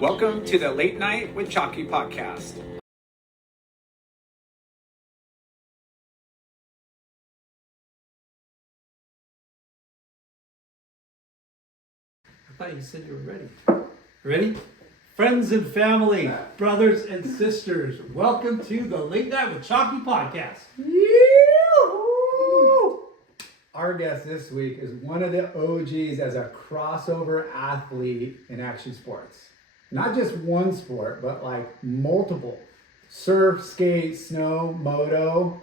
Welcome to the Late Night with Chalky podcast. I thought you said you were ready. Ready? Friends and family, brothers and sisters, welcome to the Late Night with Chalky podcast. Our guest this week is one of the OGs as a crossover athlete in action sports. Not just one sport, but like multiple. Surf, skate, snow, moto.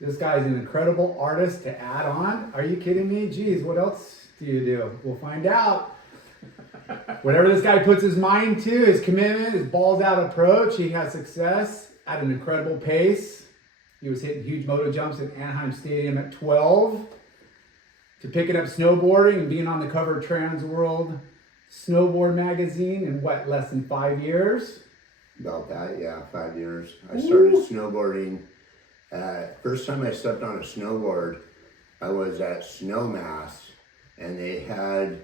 This guy's an incredible artist to add on. Are you kidding me? Geez, what else do you do? We'll find out. Whatever this guy puts his mind to, his commitment, his balls out approach, he has success at an incredible pace. He was hitting huge moto jumps at Anaheim Stadium at 12. To picking up snowboarding and being on the cover of Transworld Snowboard magazine in what, less than 5 years? About that, yeah, 5 years. I started snowboarding. First time I stepped on a snowboard, I was at Snowmass, and they had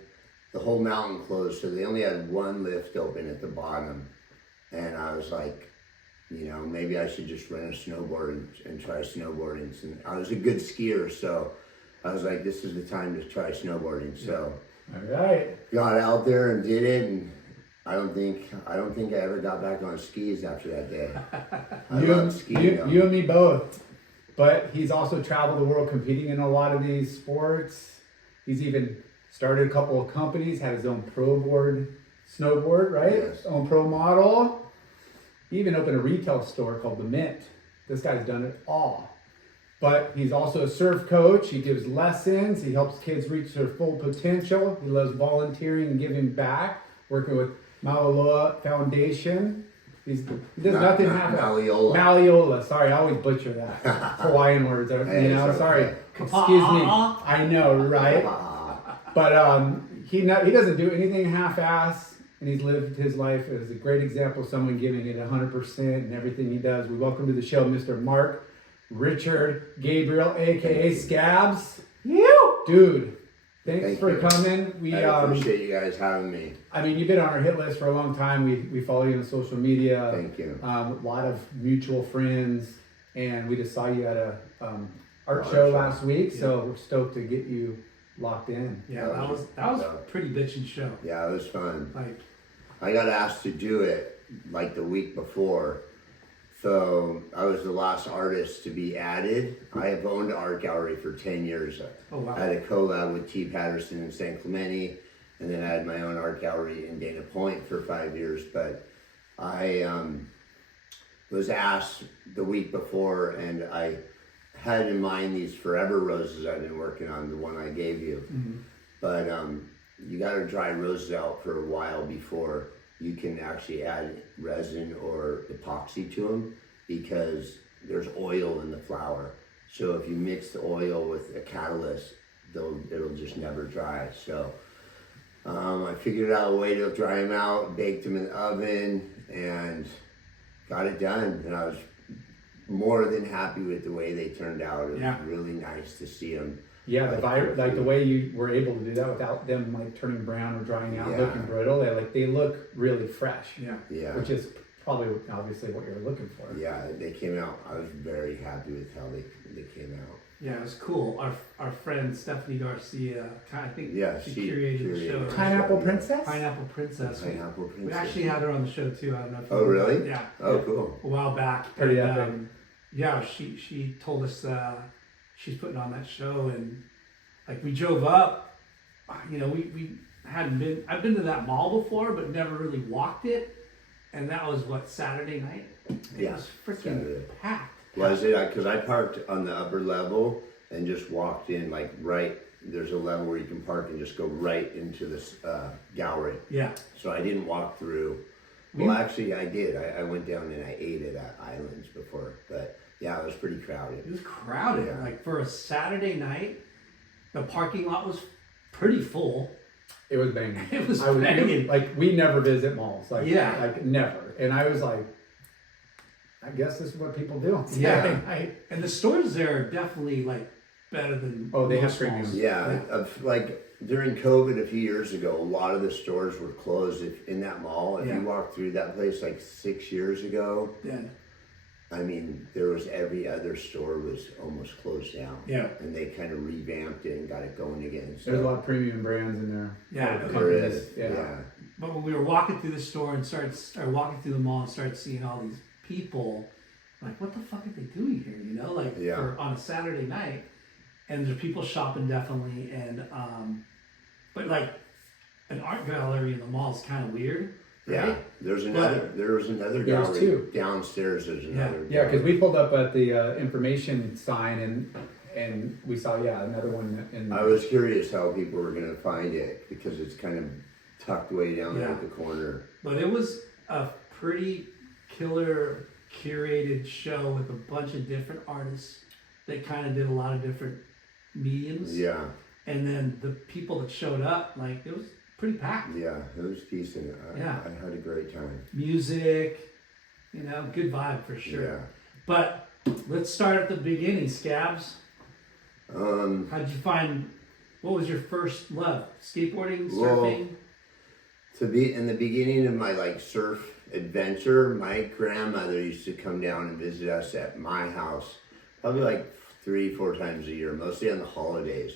the whole mountain closed, so they only had one lift open at the bottom. And I was like, you know, maybe I should just rent a snowboard and try snowboarding. And I was a good skier, so I was like, this is the time to try snowboarding. So All right. got out there and did it, and I don't think I ever got back on skis after that day. I love skiing. You and me both. But he's also traveled the world competing in a lot of these sports. He's even started a couple of companies, had his own pro board snowboard, right? Yes. His own pro model. He even opened a retail store called The Mint. This guy's done it all. But he's also a surf coach. He gives lessons. He helps kids reach their full potential. He loves volunteering and giving back, working with Mauli Ola Foundation. He does nothing half-assed. Mauli Ola. Sorry, I always butcher that. Hawaiian words. Hey, Sorry. okay. Excuse me. I know, right? But he doesn't do anything half-assed. And he's lived his life as a great example of someone giving it 100% in everything he does. We welcome to the show Mr. Mark Richard Gabriel, aka Scabs. Dude, thanks for coming. I appreciate you guys having me. I mean, you've been on our hit list for a long time. We follow you on social media. Thank you. A lot of mutual friends, and we just saw you at a art show last week. Yeah. So we're stoked to get you locked in. Yeah, that was a pretty bitchin' show. Yeah, it was fun. Like, I got asked to do it like the week before. So I was the last artist to be added. I have owned an art gallery for 10 years. oh wow. I had a collab with T. Patterson in San Clemente, and then I had my own art gallery in Dana Point for 5 years. But I was asked the week before, and I had in mind these Forever Roses I've been working on, the one I gave you. Mm-hmm. But you got to dry roses out for a while before you can actually add resin or epoxy to them, because there's oil in the flower. So if you mix the oil with a catalyst, it'll just never dry. So I figured out a way to dry them out, baked them in the oven, and got it done. And I was more than happy with the way they turned out. It was really nice to see them. Yeah, the way you were able to do that without them like turning brown or drying out, looking brittle. They look really fresh. Yeah. Which is probably obviously what you're looking for. Yeah, they came out. I was very happy with how they came out. Yeah, it was cool. Our friend Stephanie Garcia, I think she curated the show. Pineapple Princess? Pineapple Princess. Pineapple Princess. We actually had her on the show too. I don't know if Oh, really? Yeah. Oh, cool. A while back. Pretty And, epic. yeah, she told us she's putting on that show, and like we drove up, you know, we hadn't been. I've been to that mall before, but never really walked it. And that was what, Saturday night? It was freaking Saturday. packed. Was it? Because I parked on the upper level and just walked in, like right. There's a level where you can park and just go right into this gallery. Yeah. So I didn't walk through. Well, actually, I did. I went down and I ate at Islands before, but yeah, it was pretty crowded. It was crowded. Yeah. Like for a Saturday night, the parking lot was pretty full. It was banging. It was banging. Like we never visit malls. Like never. And I was like, I guess this is what people do. Yeah. And the stores there are definitely like better than They have most premium. malls. Yeah, like during COVID a few years ago, a lot of the stores were closed in that mall. If Yeah. you walked through that place like 6 years ago, Yeah. I mean, there was every other store was almost closed down. Yeah. And they kind of revamped it and got it going again. So There's a lot of premium brands in there. Yeah, Or there companies. is, Yeah. yeah. But when we were walking through the store and walking through the mall and started seeing all these people, like, what the fuck are they doing here? You know, like Yeah. on a Saturday night, and there's people shopping definitely, and but like an art gallery in the mall is kind of weird, right? Yeah, there was another There's gallery two. downstairs. There's another. Yeah, because we pulled up at the information sign and we saw another one in. I was curious how people were gonna find it because it's kind of tucked way down there Yeah. at the corner. But it was a pretty killer curated show with a bunch of different artists that kind of did a lot of different mediums. Yeah, And then the people that showed up, like, it was pretty packed. yeah, it was decent. Yeah. I had a great time. Music, you know, good vibe for sure. Yeah. But let's start at the beginning, Scabs. How'd you find, what was your first love? Skateboarding, Well, surfing? To be in the beginning of my like surf adventure, my grandmother used to come down and visit us at my house, probably like 3-4 times a year, mostly on the holidays.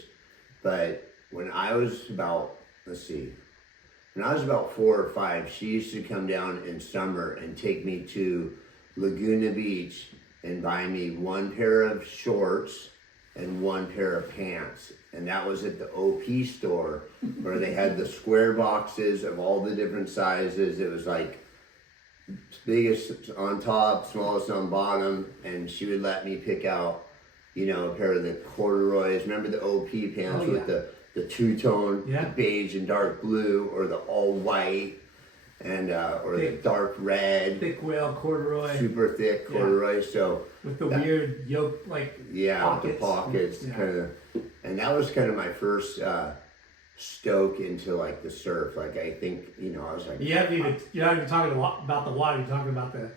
But when I was about, when I was about 4 or 5, she used to come down in summer and take me to Laguna Beach and buy me one pair of shorts and one pair of pants. And that was at the OP store where they had the square boxes of all the different sizes. It was like biggest on top, smallest on bottom. And she would let me pick out, you know, a pair of the corduroys. Remember the OP pants with the two-tone, the beige and dark blue, or the all white, and or the dark red. Thick whale corduroy. Super thick corduroy. So with the weird yoke, like, with the pockets, kind of, and that was kind of my first stoke into like the surf. Like I think, you know, I was like, you're not even talking about the water. You're talking about the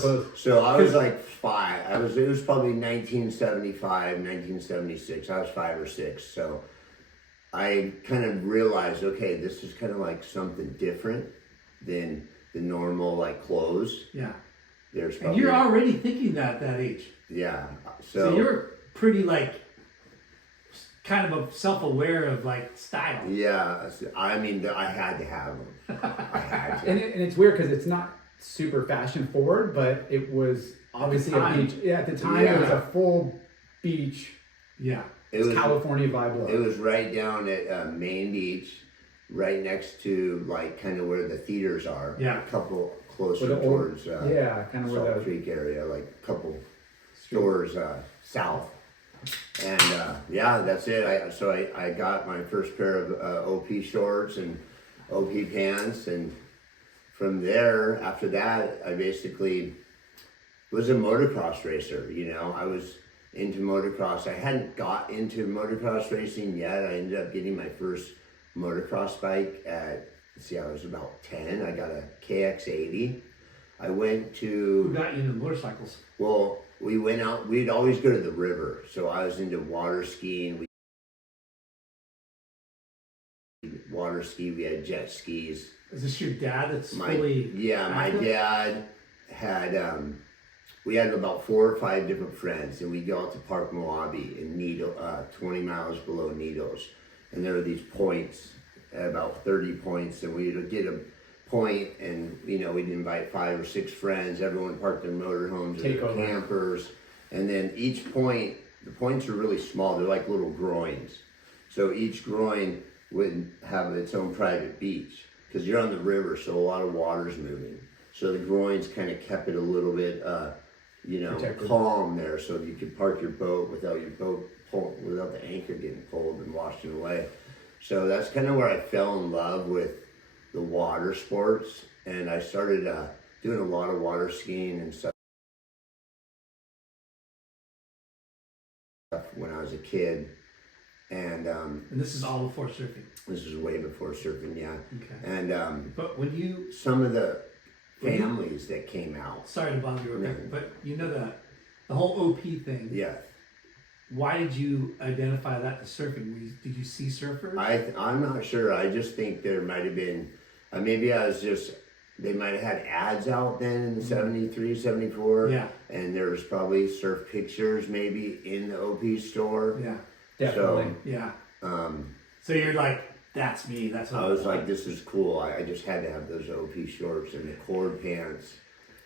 clothes. So I was like 5. It was probably 1975, 1976. I was 5 or 6. So I kind of realized, okay, this is kind of like something different than the normal like clothes. Yeah. There's and you're already thinking that at that age. Yeah. So you're pretty like kind of self-aware of like style. Yeah. I mean, I had to have them. I had to. And it's weird because it's not super fashion forward, but it was obviously a beach. Yeah, at the time it was a full beach. Yeah. It was California vibe look. It was right down at Main Beach, right next to like kind of where the theaters are. Yeah. A couple closer towards kind of where Salt the Creek area, like a couple stores south. And that's it. So I got my first pair of OP shorts and OP pants, and from there, after that, I basically was a motocross racer. You know, I was into motocross. I hadn't got into motocross racing yet. I ended up getting my first motocross bike at, I was about 10. I got a KX80. I went to... Who got you into motorcycles? Well, we went out, we'd always go to the river. So I was into water skiing. We had jet skis. Is this your dad that's fully my active? dad had, we had about 4 or 5 different friends, and we'd go out to Park Moabi in 20 miles below Needles. And there were these points, about 30 points, and we'd get a point, and you know, we'd invite 5 or 6 friends. Everyone parked their motorhomes or their campers, and then each point, the points are really small. They're like little groins. So each groin would have its own private beach because you're on the river, so a lot of water's moving. So the groins kind of kept it a little bit, protected, calm there, so you could park your boat without without the anchor getting pulled and washing away. So that's kind of where I fell in love with the water sports, and I started doing a lot of water skiing and stuff when I was a kid. And this is all before surfing. This is way before surfing, yeah. Okay. And but when you some of the families that came out. Sorry to bother you, Rebecca, but you know the whole OP thing. Yeah. why did you identify that to surfing? Did you see surfers? I'm not sure. I just think there might have been, maybe I was just, they might have had ads out then in 73, 74. Yeah. And there was probably surf pictures maybe in the OP store. Yeah. Definitely. So, Yeah. So you're like, that's me. That's what I was like, this is cool. I just had to have those OP shorts and the cord pants.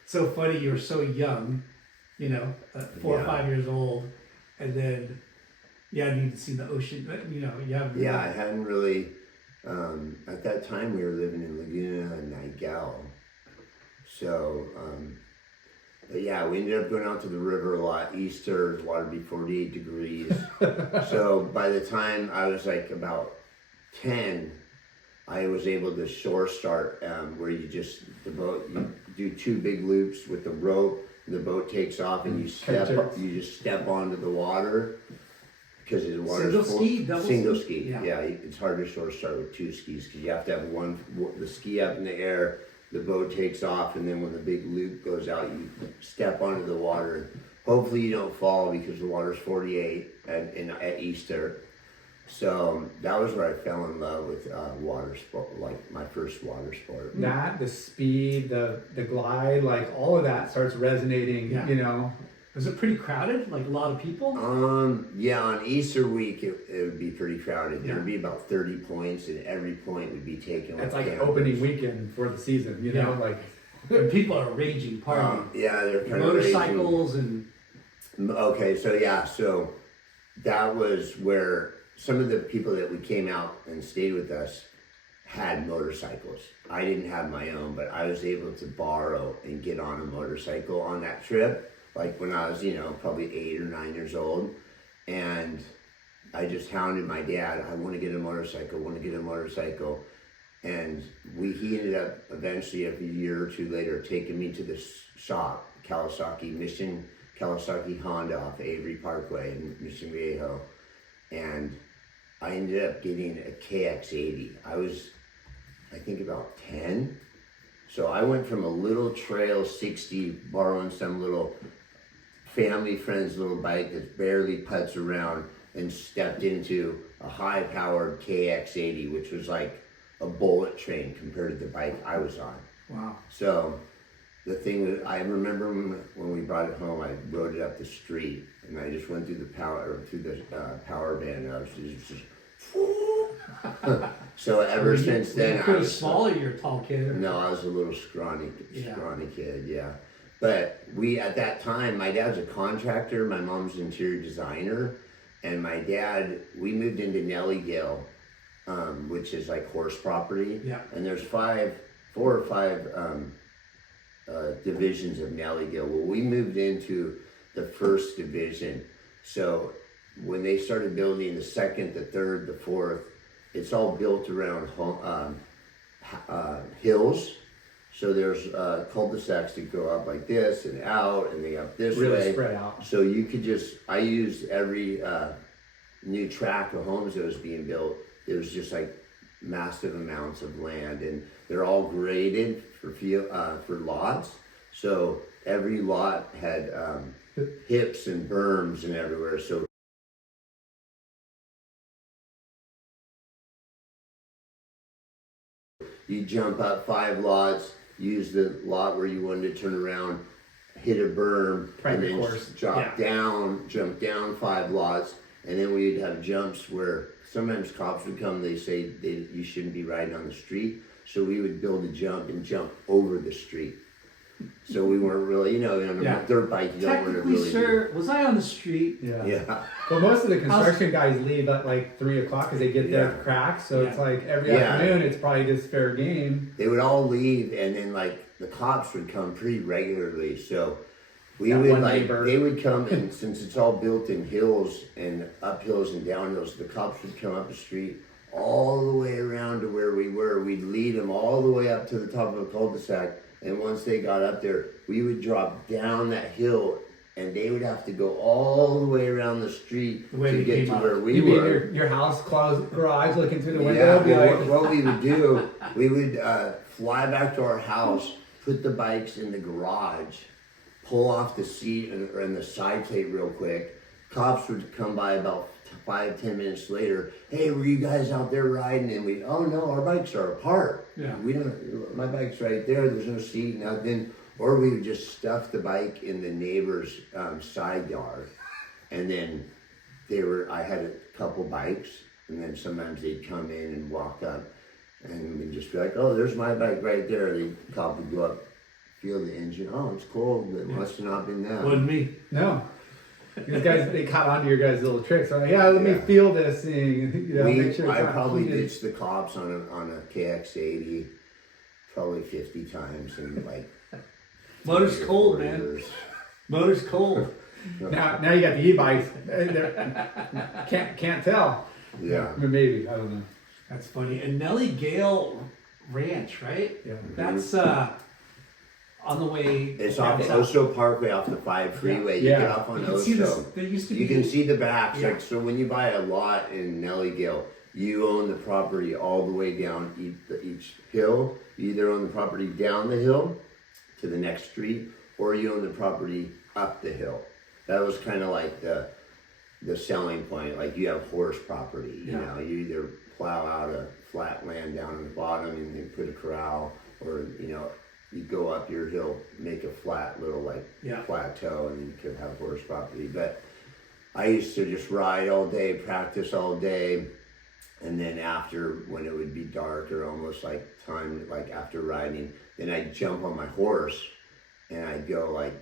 So funny, you were so young, 4 or 5 years old, and then you hadn't even seen the ocean, you haven't. Yeah, I hadn't really, at that time we were living in Laguna and Nigel. So, but yeah, we ended up going out to the river a lot. Easter, the water would be 48 degrees. So by the time I was like about 10, I was able to shore start, where you do 2 big loops with the rope, and the boat takes off, and you just step onto the water because the water's single ski. Yeah, it's hard to shore start with 2 skis because you have to have the ski up in the air, the boat takes off, and then when the big loop goes out, you step onto the water. Hopefully you don't fall because the water's 48 at Easter. So that was where I fell in love with water sport, like my first water sport. That, the speed, the glide, like all of that starts resonating, Was it pretty crowded? Like a lot of people? Yeah, on Easter week it would be pretty crowded. Yeah. There'd be about 30 points, and every point would be taken. That's like an opening weekend for the season, like. And people are raging, partying. Yeah, they're kind motorcycles of raging. Okay, so that was where some of the people that we came out and stayed with us had motorcycles. I didn't have my own, but I was able to borrow and get on a motorcycle on that trip, like when I was, probably 8 or 9 years old. And I just hounded my dad, I want to get a motorcycle. And he ended up eventually, a year or 2 later, taking me to the shop, Kawasaki Honda off Avery Parkway in Mission Viejo. And I ended up getting a KX80. I was, I think, about 10. So I went from a little trail 60, borrowing some little family friend's little bike that barely puts around, and stepped into a high-powered KX80, which was like a bullet train compared to the bike I was on. Wow. So the thing that I remember when we brought it home, I rode it up the street, and I just went through the power band, and I was just so ever since then, I was small, or you're a tall kid? No, I was a little scrawny kid, yeah. But at that time, my dad's a contractor, my mom's an interior designer, and my dad, we moved into Nellygale, which is like horse property. Yeah. And there's 4 or 5 divisions of Nellygale. Well, we moved into the first division. So when they started building the second, the third, the fourth, it's all built around hills. So there's cul-de-sacs that go up like this and out, and they up this way. Really spread out. So you could I used every new tract of homes that was being built. There was just like massive amounts of land, and they're all graded for lots. So every lot had hips and berms and everywhere. So you jump up 5 lots, use the lot where you wanted to turn around, hit a berm, and then jump down 5 lots, and then we'd have jumps where sometimes cops would come. They say you shouldn't be riding on the street, so we would build a jump and jump over the street. So we weren't really, on a dirt bike, you don't want to really. Sir, was I on the street? Yeah. Well, most of the construction guys leave at like 3 o'clock because they get there cracks. So it's like every afternoon, it's probably just fair game. They would all leave, and then like the cops would come pretty regularly. So they would come, and since it's all built in hills and up hills and down hills, the cops would come up the street all the way around to where we were. We'd lead them all the way up to the top of a cul-de-sac. And once they got up there, we would drop down that hill, and they would have to go all the way around the street to get to where we were. Your house garage, looking through the window. What we would do, we would fly back to our house, put the bikes in the garage, pull off the seat and the side plate real quick, cops would come by about 5-10 minutes later. Hey, were you guys out there riding? And we, oh no, our bikes are apart. Yeah. We don't. My bike's right there. There's no seat, nothing. Or we would just stuff the bike in the neighbor's side yard, and then I had a couple bikes, and then sometimes they'd come in and walk up, and we'd just be like, oh, there's my bike right there. The cop would go up, feel the engine. Oh, it's cold. It must have not been that. Wasn't me. No. These guys, they caught on to your guys' little tricks. So like, yeah, let me feel this thing. You know, make sure it's I not probably heated. ditched the cops on a KX80 probably 50 times in like. Motor's 3 or cold, 4 man. years. Motor's cold. Now you got the e-bikes. Can't tell. Yeah. Maybe, I don't know. That's funny. And Nellie Gale Ranch, right? Yeah. That's on the way. It's off the down south. Oso Parkway off the 5 freeway. You Yeah. get off on You can see this. Oso. There used to be. You can see the backs. Yeah. Like, so when you buy a lot in Nellie-Gale, you own the property all the way down each hill. You either own the property down the hill to the next street, or you own the property up the hill. That was kind of like the selling point. Like you have horse property, you know, you either plow out a flat land down on the bottom and then put a corral, or you know, you go up your hill, make a flat little like plateau, and you could have horse property. But I used to just ride all day, practice all day, and then after, when it would be dark or almost like time, like after riding, then I'd jump on my horse and I'd go like,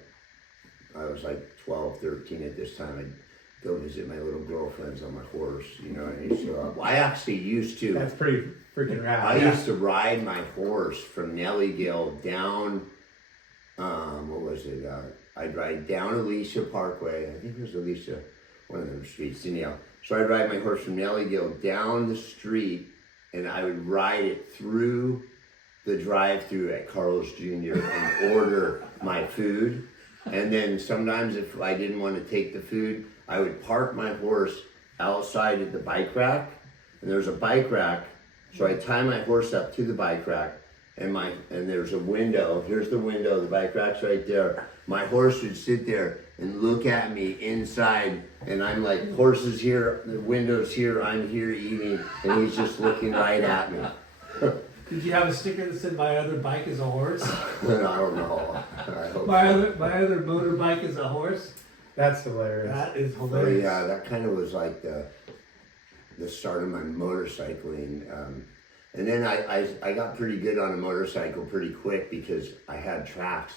I was like 12, 13 at this time. I'd go visit my little girlfriends on my horse, you know, and I actually used to. That's pretty freaking rad. I used to ride my horse from Nellie-Gale down, what was it? I'd ride down Alicia Parkway. I think it was Alicia, one of those streets, anyhow. So I'd ride my horse from Nellie-Gale down the street, and I would ride it through the drive-through at Carl's Jr. and order my food. And then sometimes if I didn't want to take the food, I would park my horse outside at the bike rack, and there's a bike rack. So I tie my horse up to the bike rack, and there's a window. Here's the window. The bike rack's right there. My horse would sit there and look at me inside, and I'm like, horse is here, the window's here, I'm here eating, and he's just looking right at me. Did you have a sticker that said "My other bike is a horse"? I don't know. I hope my other motorbike is a horse. That's hilarious. That is so. hilarious. Yeah, that kind of was like the start of my motorcycling. And then I got pretty good on a motorcycle pretty quick because I had tracks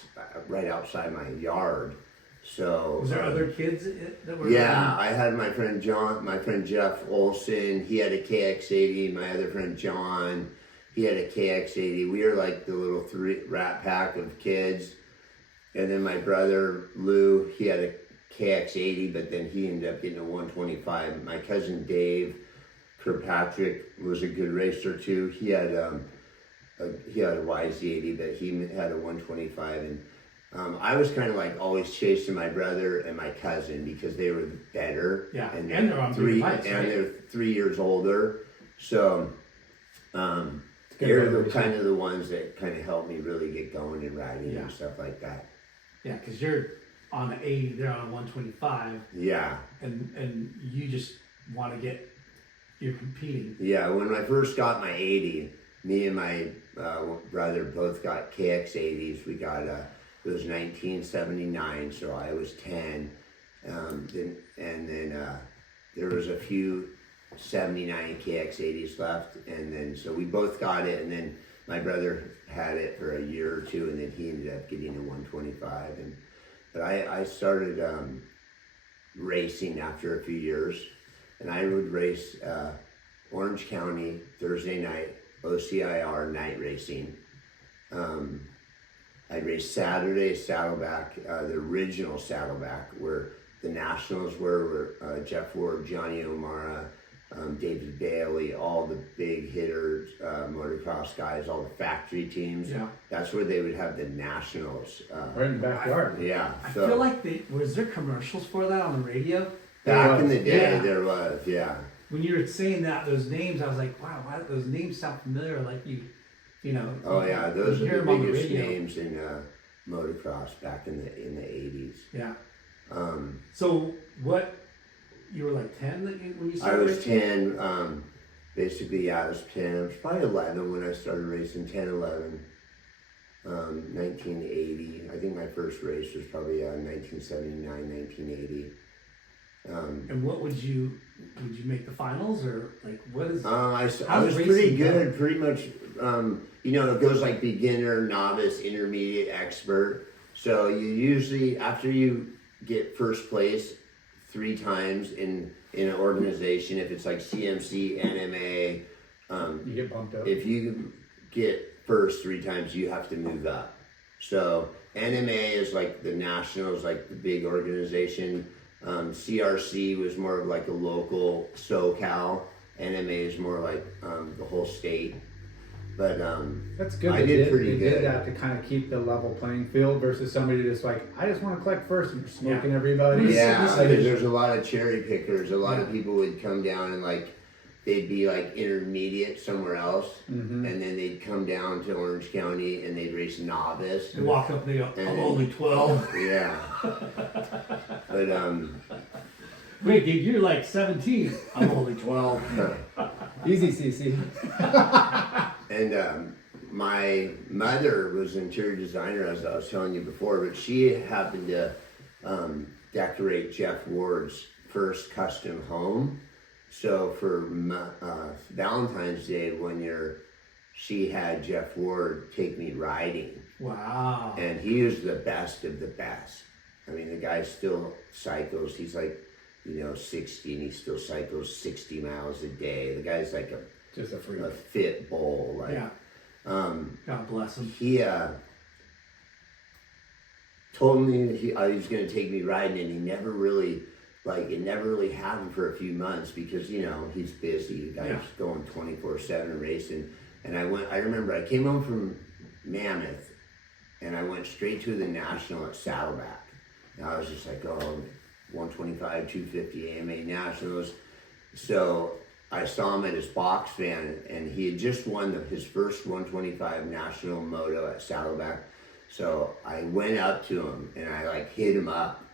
right outside my yard. So was there other kids that were? Yeah, I had my friend John, my friend Jeff Olson. He had a KX80. My other friend John, he had a KX80. We were like the little rat pack of kids. And then my brother Lou, he had a KX80, but then he ended up getting a 125. My cousin Dave Kirkpatrick was a good racer too. He had a YZ80, but he had a 125. And I was kind of like always chasing my brother and my cousin because they were better. Yeah, and they're on bigger bikes, right? they're 3 years older. So they're the kind of the ones that kind of helped me really get going in riding and stuff like that. Yeah, because you're on an 80, they're on a 125. Yeah. And you just want to you're competing. Yeah, when I first got my 80, me and my brother both got KX80s. We got it was 1979, so I was 10. Then there was a few 79 KX80s left, and then so we both got it, and then my brother had it for a year or two, and then he ended up getting a 125. But I started racing after a few years, and I would race Orange County Thursday night, OCIR night racing. I'd race Saturday Saddleback, the original Saddleback, where the nationals were Jeff Ward, Johnny O'Mara, David Bailey, all the big hitters, motocross guys, all the factory teams. Yeah. That's where they would have the nationals. Right in the backyard. Yeah. I So feel like was there commercials for that on the radio? back in the day, Yeah. there was, yeah. When you were saying those names, I was like, wow, why those names sound familiar? Like you know. Oh yeah, those you are hear the them on biggest radio. names in motocross back in the 80s. Yeah. So what you were like 10 when you I started was racing? 10. Basically, yeah, I was 10. I was probably 11 when I started racing. 10, 11. 1980. I think my first race was probably 1979, 1980. And what would you make the finals, or like what is? I how's was racing pretty good, go? pretty much. It goes like beginner, novice, intermediate, expert. So you usually, after you get first place 3 times in an organization, if it's like CMC, NMA, You get bumped up. if you get first 3 times, you have to move up. So NMA is like the nationals, like the big organization. CRC was more of like a local SoCal. NMA is more like the whole state. But That's good. I They did pretty they good. did that to kind of keep the level playing field versus somebody just like, I just want to collect first and you're smoking everybody. Yeah, This is- because there's a lot of cherry pickers. A lot of Yeah. people would come down and like they'd be like intermediate somewhere else, and then they'd come down to Orange County and they'd race novice. They walk up, they go, I'm And- only 12. Yeah, but Wait, dude, you're like 17. I'm only 12. Easy, CC. and my mother was interior designer, as I was telling you before, but she happened to decorate Jeff Ward's first custom home. So for Valentine's Day one year, she had Jeff Ward take me riding, Wow. and he was the best of the best. I mean, the guy still cycles. He's like, 60, and he still cycles 60 miles a day. The guy's like Just a freak. a fit bull. Like, Yeah. God bless him. he told me he was going to take me riding, and he never really, it never really happened for a few months because, he's busy. The guy's Yeah. going 24/7 racing. And I remember I came home from Mammoth, and I went straight to the National at Saddleback. And I was just like, 125, 250 AMA Nationals. So I saw him at his box fan, and he had just won his first 125 National Moto at Saddleback. So I went up to him and I hit him up.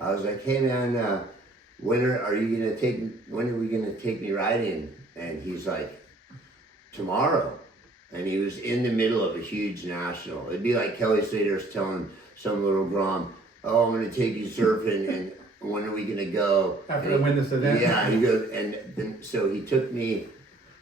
I was like, "Hey man, when are we gonna take me riding?" And he's like, "Tomorrow." And he was in the middle of a huge national. It'd be like Kelly Slater's telling some little Grom, "Oh, I'm gonna take you surfing, and when are we gonna go?" After I win this event? Yeah, he goes, and then so he took me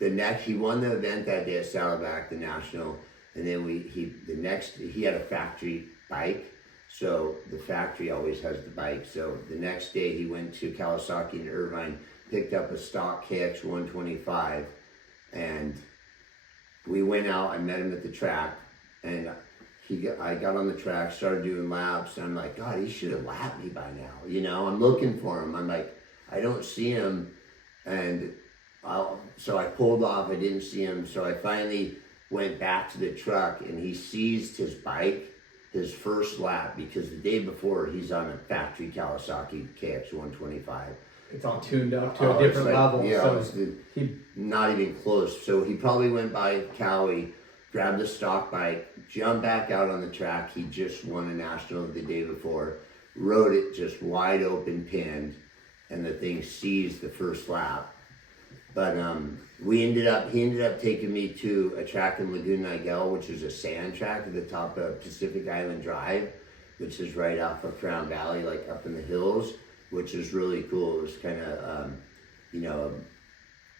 he won the event that day at Saddleback, the national, and then he had a factory bike, so the factory always has the bike. So the next day he went to Kawasaki and Irvine, picked up a stock KX 125, and we went out. I met him at the track, and I got on the track, started doing laps, and I'm like, God, he should have lapped me by now. I'm looking for him. I'm like, I don't see him, and so I pulled off. I didn't see him, so I finally went back to the truck, and he seized his bike, his first lap, because the day before he's on a factory Kawasaki KX 125. It's all tuned up to a It's different level. Yeah, So it's he not even close. So he probably went by Cowie, grabbed the stock bike, jumped back out on the track. He just won a national the day before, rode it just wide open pinned, and the thing seized the first lap. But he ended up taking me to a track in Laguna Niguel, which is a sand track at the top of Pacific Island Drive, which is right off of Crown Valley, like up in the hills, which is really cool. It was kind of, a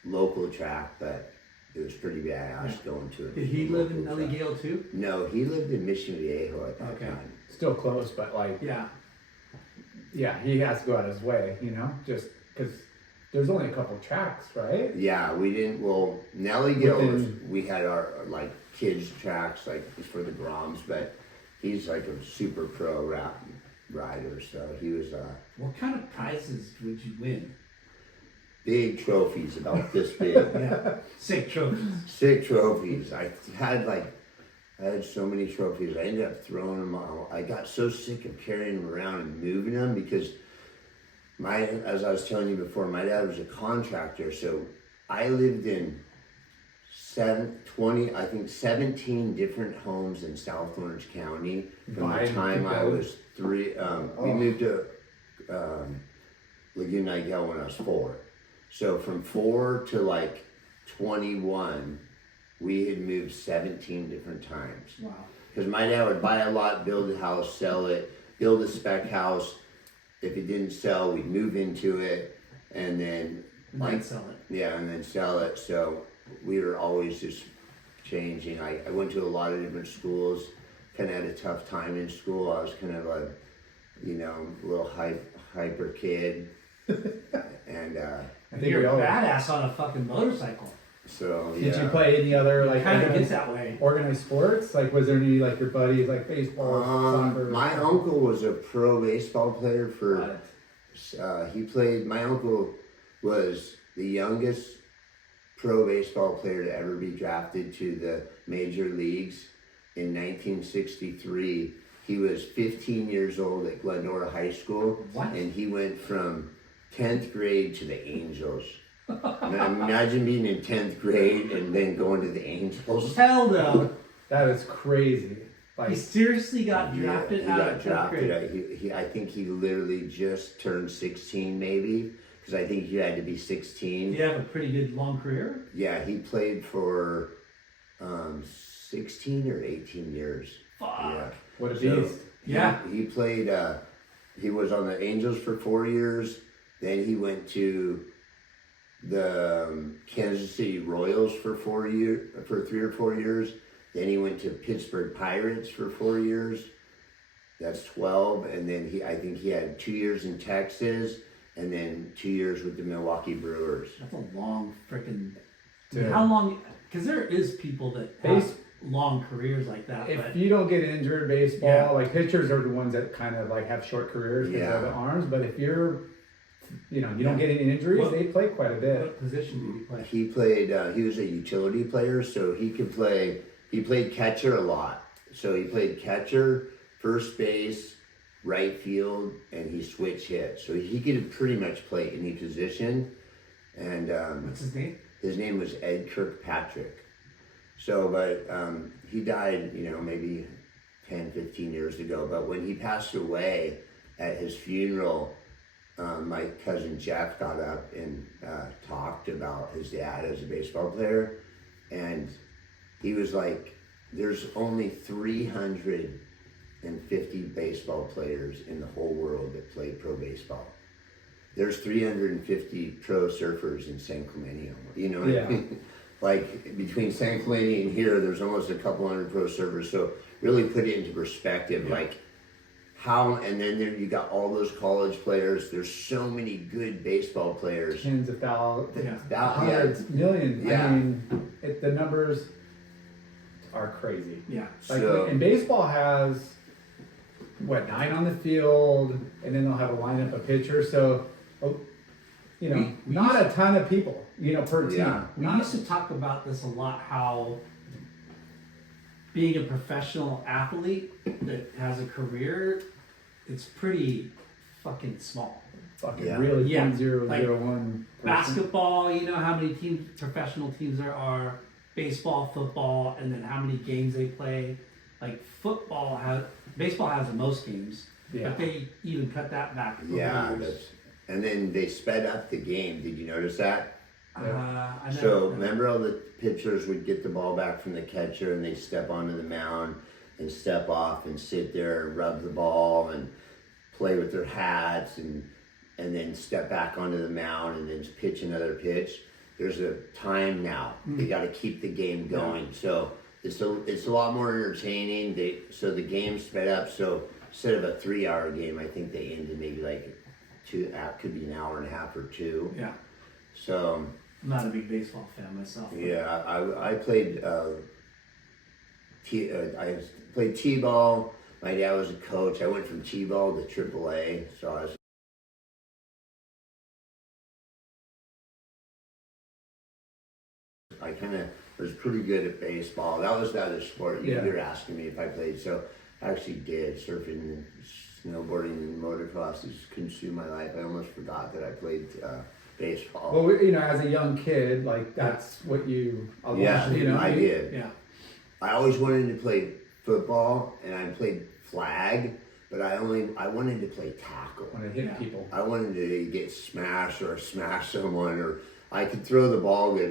local track, but it was pretty badass going to it. Did he live in Local Nelly track. Gale too? No, he lived in Mission Viejo at that Okay. time. still close, but Yeah. he has to go out his way, just because there's only a couple tracks, right? Yeah, we didn't. Well, Nelly Gill, Within- we had our kids tracks for the Groms, but he's like a super pro rider, so he was What kind of prizes would you win? big trophies about this big. Yeah. Sick trophies. Sick trophies. I had so many trophies. I ended up throwing them all. I got so sick of carrying them around and moving them because as I was telling you before, my dad was a contractor, so I lived in 17 different homes in South Orange County from the Buying time I people. was 3. We moved to Laguna Niguel when I was 4. So from 4 to like 21, we had moved 17 different times. Wow. Because my dad would buy a lot, build a house, sell it, build a spec house. If it didn't sell, we'd move into it, and then Sell it. Yeah, and then sell it. So we were always just changing. I went to a lot of different schools. Kind of had a tough time in school. I was kind of a, little hyper kid, and I think You're we a all. badass on a fucking motorcycle. so Did yeah. you play any other like Kind of organized, gets that way. organized sports? Like, was there any like your buddies like baseball, soccer? My uncle was a pro baseball player for. My uncle was the youngest pro baseball player to ever be drafted to the major leagues in 1963. He was 15 years old at Glendora High School. What? And he went from 10th grade to the Angels. Now, imagine being in 10th grade and then going to the Angels. Hell no. That is crazy. Like, He seriously got drafted he out got of 10th drafted. grade. I think he literally just turned 16 maybe, because I think you had to be 16. Did he have a pretty good long career? Yeah, he played for 16 or 18 years. Fuck. Yeah. what a So, beast. Yeah. He played, he was on the Angels for 4 years. Then he went to the Kansas City Royals for 3 or 4 years. Then he went to Pittsburgh Pirates for 4 years. That's 12. And then I think he had 2 years in Texas, and then 2 years with the Milwaukee Brewers. That's a long freaking. Dude. How long? Because there is people that have Base- long careers like that. If But you don't get injured, baseball, Yeah. like pitchers are the ones that kind of like have short careers because Yeah. of the arms. But if you're, you don't get any injuries, Well- they play quite a bit. what position did he play? He played, he was a utility player, so he could play, he played catcher a lot. So he played catcher, first base, right field, and he switch hit. So he could pretty much play any position. And What's his name? his name was Ed Kirkpatrick. So, but he died, maybe 10, 15 years ago. But when he passed away at his funeral, my cousin Jeff got up and talked about his dad as a baseball player. And he was like, there's only 350 baseball players in the whole world that play pro baseball. There's 350 pro surfers in San Clemente. You know what I mean? Like between San Clemente and here, there's almost a couple hundred pro surfers. So really put it into perspective, like how, and then there you got all those college players. There's so many good baseball players. Tens of thousands, Yeah. hundreds, millions. Yeah. I mean, the numbers are crazy. Yeah. Like, So- and baseball has, 9 on the field, and then they'll have a lineup of pitchers. So, We not a ton of people, per team. Yeah. We used to talk about this a lot, how being a professional athlete that has a career, it's pretty fucking small. Fucking Yeah. really Yeah. 0.001%. Basketball, you know how many professional teams there are, baseball, football, and then how many games they play. Like baseball has the most games, Yeah. but they even cut that back. over Yeah, years. and then they sped up the game. Did you notice that? I never- So remember all the pitchers would get the ball back from the catcher and they step onto the mound and step off and sit there and rub the ball and play with their hats and then step back onto the mound and then pitch another pitch. There's a time now. They got to keep the game going. So it's a lot more entertaining. So the game sped up. So instead of a 3-hour game, I think they ended maybe like could be an hour and a half or 2. Yeah, So I'm not a big baseball fan myself. yeah, I played I played t-ball. My dad was a coach. I went from t-ball to AAA, so I kind of was pretty good at baseball. That was the other sport you were asking me if I played. So I actually did. Surfing and snowboarding and motocross has consumed my life. I almost forgot that I played baseball. Well, as a young kid, like that's what you. Yeah, I did. Yeah. I always wanted to play football, and I played flag, but I wanted to play tackle. Want to hit people. I wanted to get smashed or smash someone, or I could throw the ball good.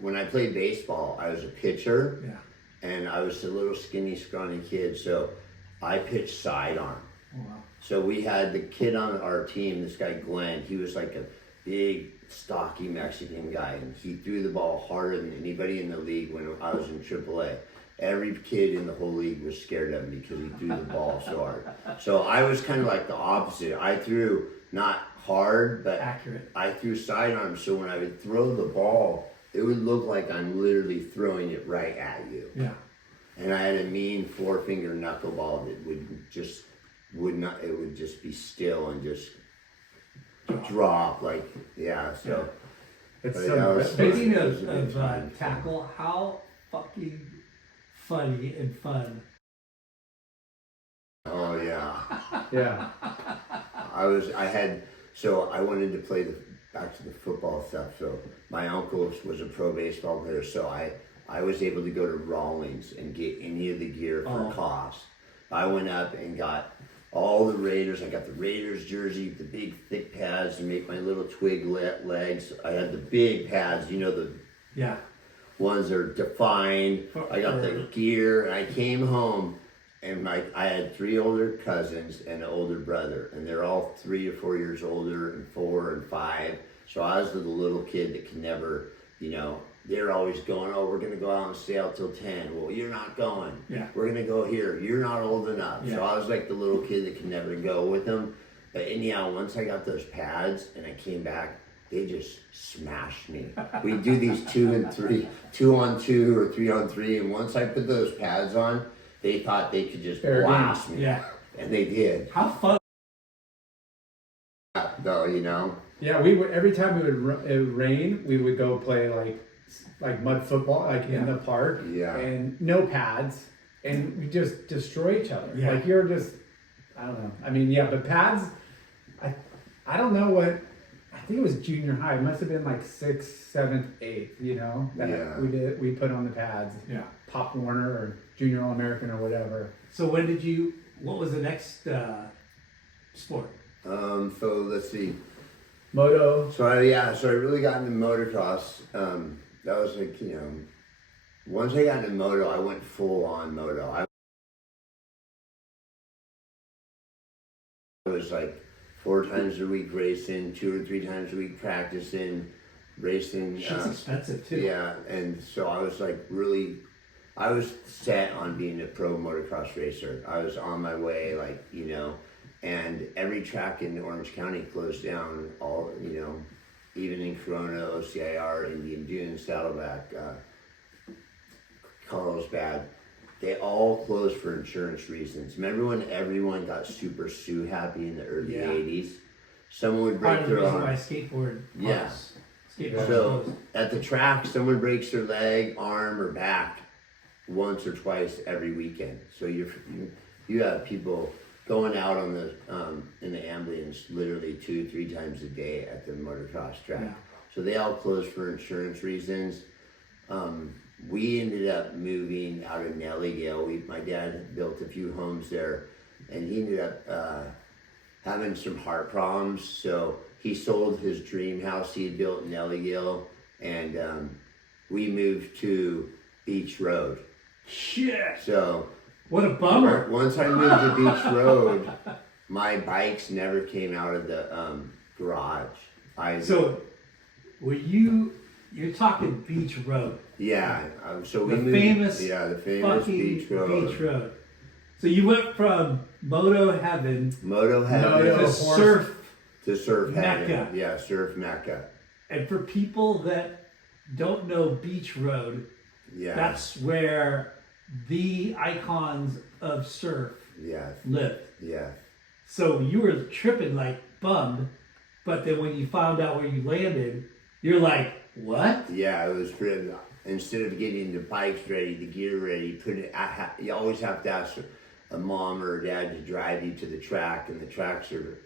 When I played baseball, I was a pitcher, and I was a little skinny, scrawny kid, so I pitched sidearm. Oh, wow. So we had the kid on our team, this guy Glenn, he was like a big, stocky Mexican guy, and he threw the ball harder than anybody in the league when I was in AAA. Every kid in the whole league was scared of him because he threw the ball so hard. So I was kind of like the opposite. I threw not hard, but accurate. I threw sidearm, so when I would throw the ball, it would look like I'm literally throwing it right at you. Yeah. And I had a mean 4-finger knuckleball that would just be still and just drop like, so. It's But so yeah, it was Speaking It was a good of time. tackle, how fucking funny and fun. Oh yeah. yeah. I wanted to play back to the football stuff. So my uncle was a pro baseball player, so I was able to go to Rawlings and get any of the gear for cost. I went up and got all the Raiders. I got the Raiders jersey, the big thick pads to make my little twig legs. I had the big pads, the ones that are defined. I got the gear, and I came home, and I had 3 older cousins and an older brother, and they're all 3 or 4 years older, and 4 and 5. So I was the little kid that could never, they're always going, oh, we're gonna go out and stay out till 10. Well, you're not going. Yeah. We're gonna go here. You're not old enough. Yeah. So I was like the little kid that could never go with them. But anyhow, once I got those pads and I came back, they just smashed me. We do these 2 and 3, 2 on 2 or 3 on 3, and once I put those pads on, they thought they could just blast me. Yeah. And they did. How fun. Though, Yeah, we would every time it would rain, we would go play like mud football, in the park, and no pads, and we just destroy each other. Yeah. Like you're just, I don't know. I mean, but pads. I don't know what. I think it was junior high. It must have been like 6th, 7th, 8th. That we put on the pads. Yeah. Pop Warner or Junior All American or whatever. So what was the next sport? So let's see. Moto. So I really got into motocross. That was like, once I got into moto, I went full on moto. I was like 4 times a week racing, 2 or 3 times a week practicing, racing. Shit's expensive too. Yeah, and so I was like I was set on being a pro motocross racer. I was on my way, and every track in Orange County closed down, even in Corona, OCIR, Indian Dunes, Saddleback, Carlsbad, they all closed for insurance reasons. Remember when everyone got super sue happy in the early 80s? Someone would break their arm. Why skateboard. Yeah. Skateboard So closed. at the track, someone breaks their leg, arm, or back once or twice every weekend. So you have people going out on in the ambulance literally 2-3 times a day at the motocross track. Yeah. So they all closed for insurance reasons. We ended up moving out of Nellygale. My dad built a few homes there, and he ended up having some heart problems. So he sold his dream house he had built in Nellygale, and we moved to Beach Road. Shit. So What a bummer. once I moved to Beach Road, my bikes never came out of the garage. So you're talking Beach Road. Yeah, so we The moved. famous The famous fucking Beach Road. Beach Road. So you went from Moto Heaven Moto Heaven Moto. to horse. surf. to Surf Heaven. Mecca. Yeah, Surf Mecca. And for people that don't know Beach Road, Yeah. that's where the icons of surf Yes. lived. Yes. So you were tripping like bummed, but then when you found out where you landed, you're like, what? Yeah, it was pretty. Instead of getting the bikes ready, the gear ready, you always have to ask a mom or a dad to drive you to the track, and the tracks are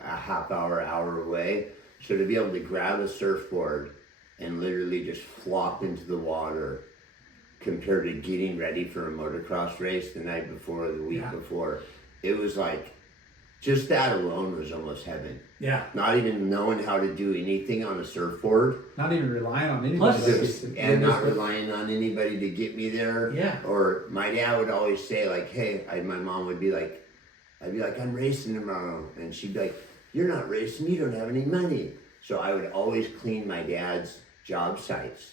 a half hour away. So to be able to grab a surfboard and literally just flop into the water, compared to getting ready for a motocross race the night before or the week Yeah. before, it was like, just that alone was almost heaven. Yeah. Not even knowing how to do anything on a surfboard. Not even relying on anybody. Plus- And not relying on anybody to get me there. Yeah. Or my dad would always say like, hey, my mom would be like, I'd be like, I'm racing tomorrow. And she'd be like, you're not racing, you don't have any money. So I would always clean my dad's job sites.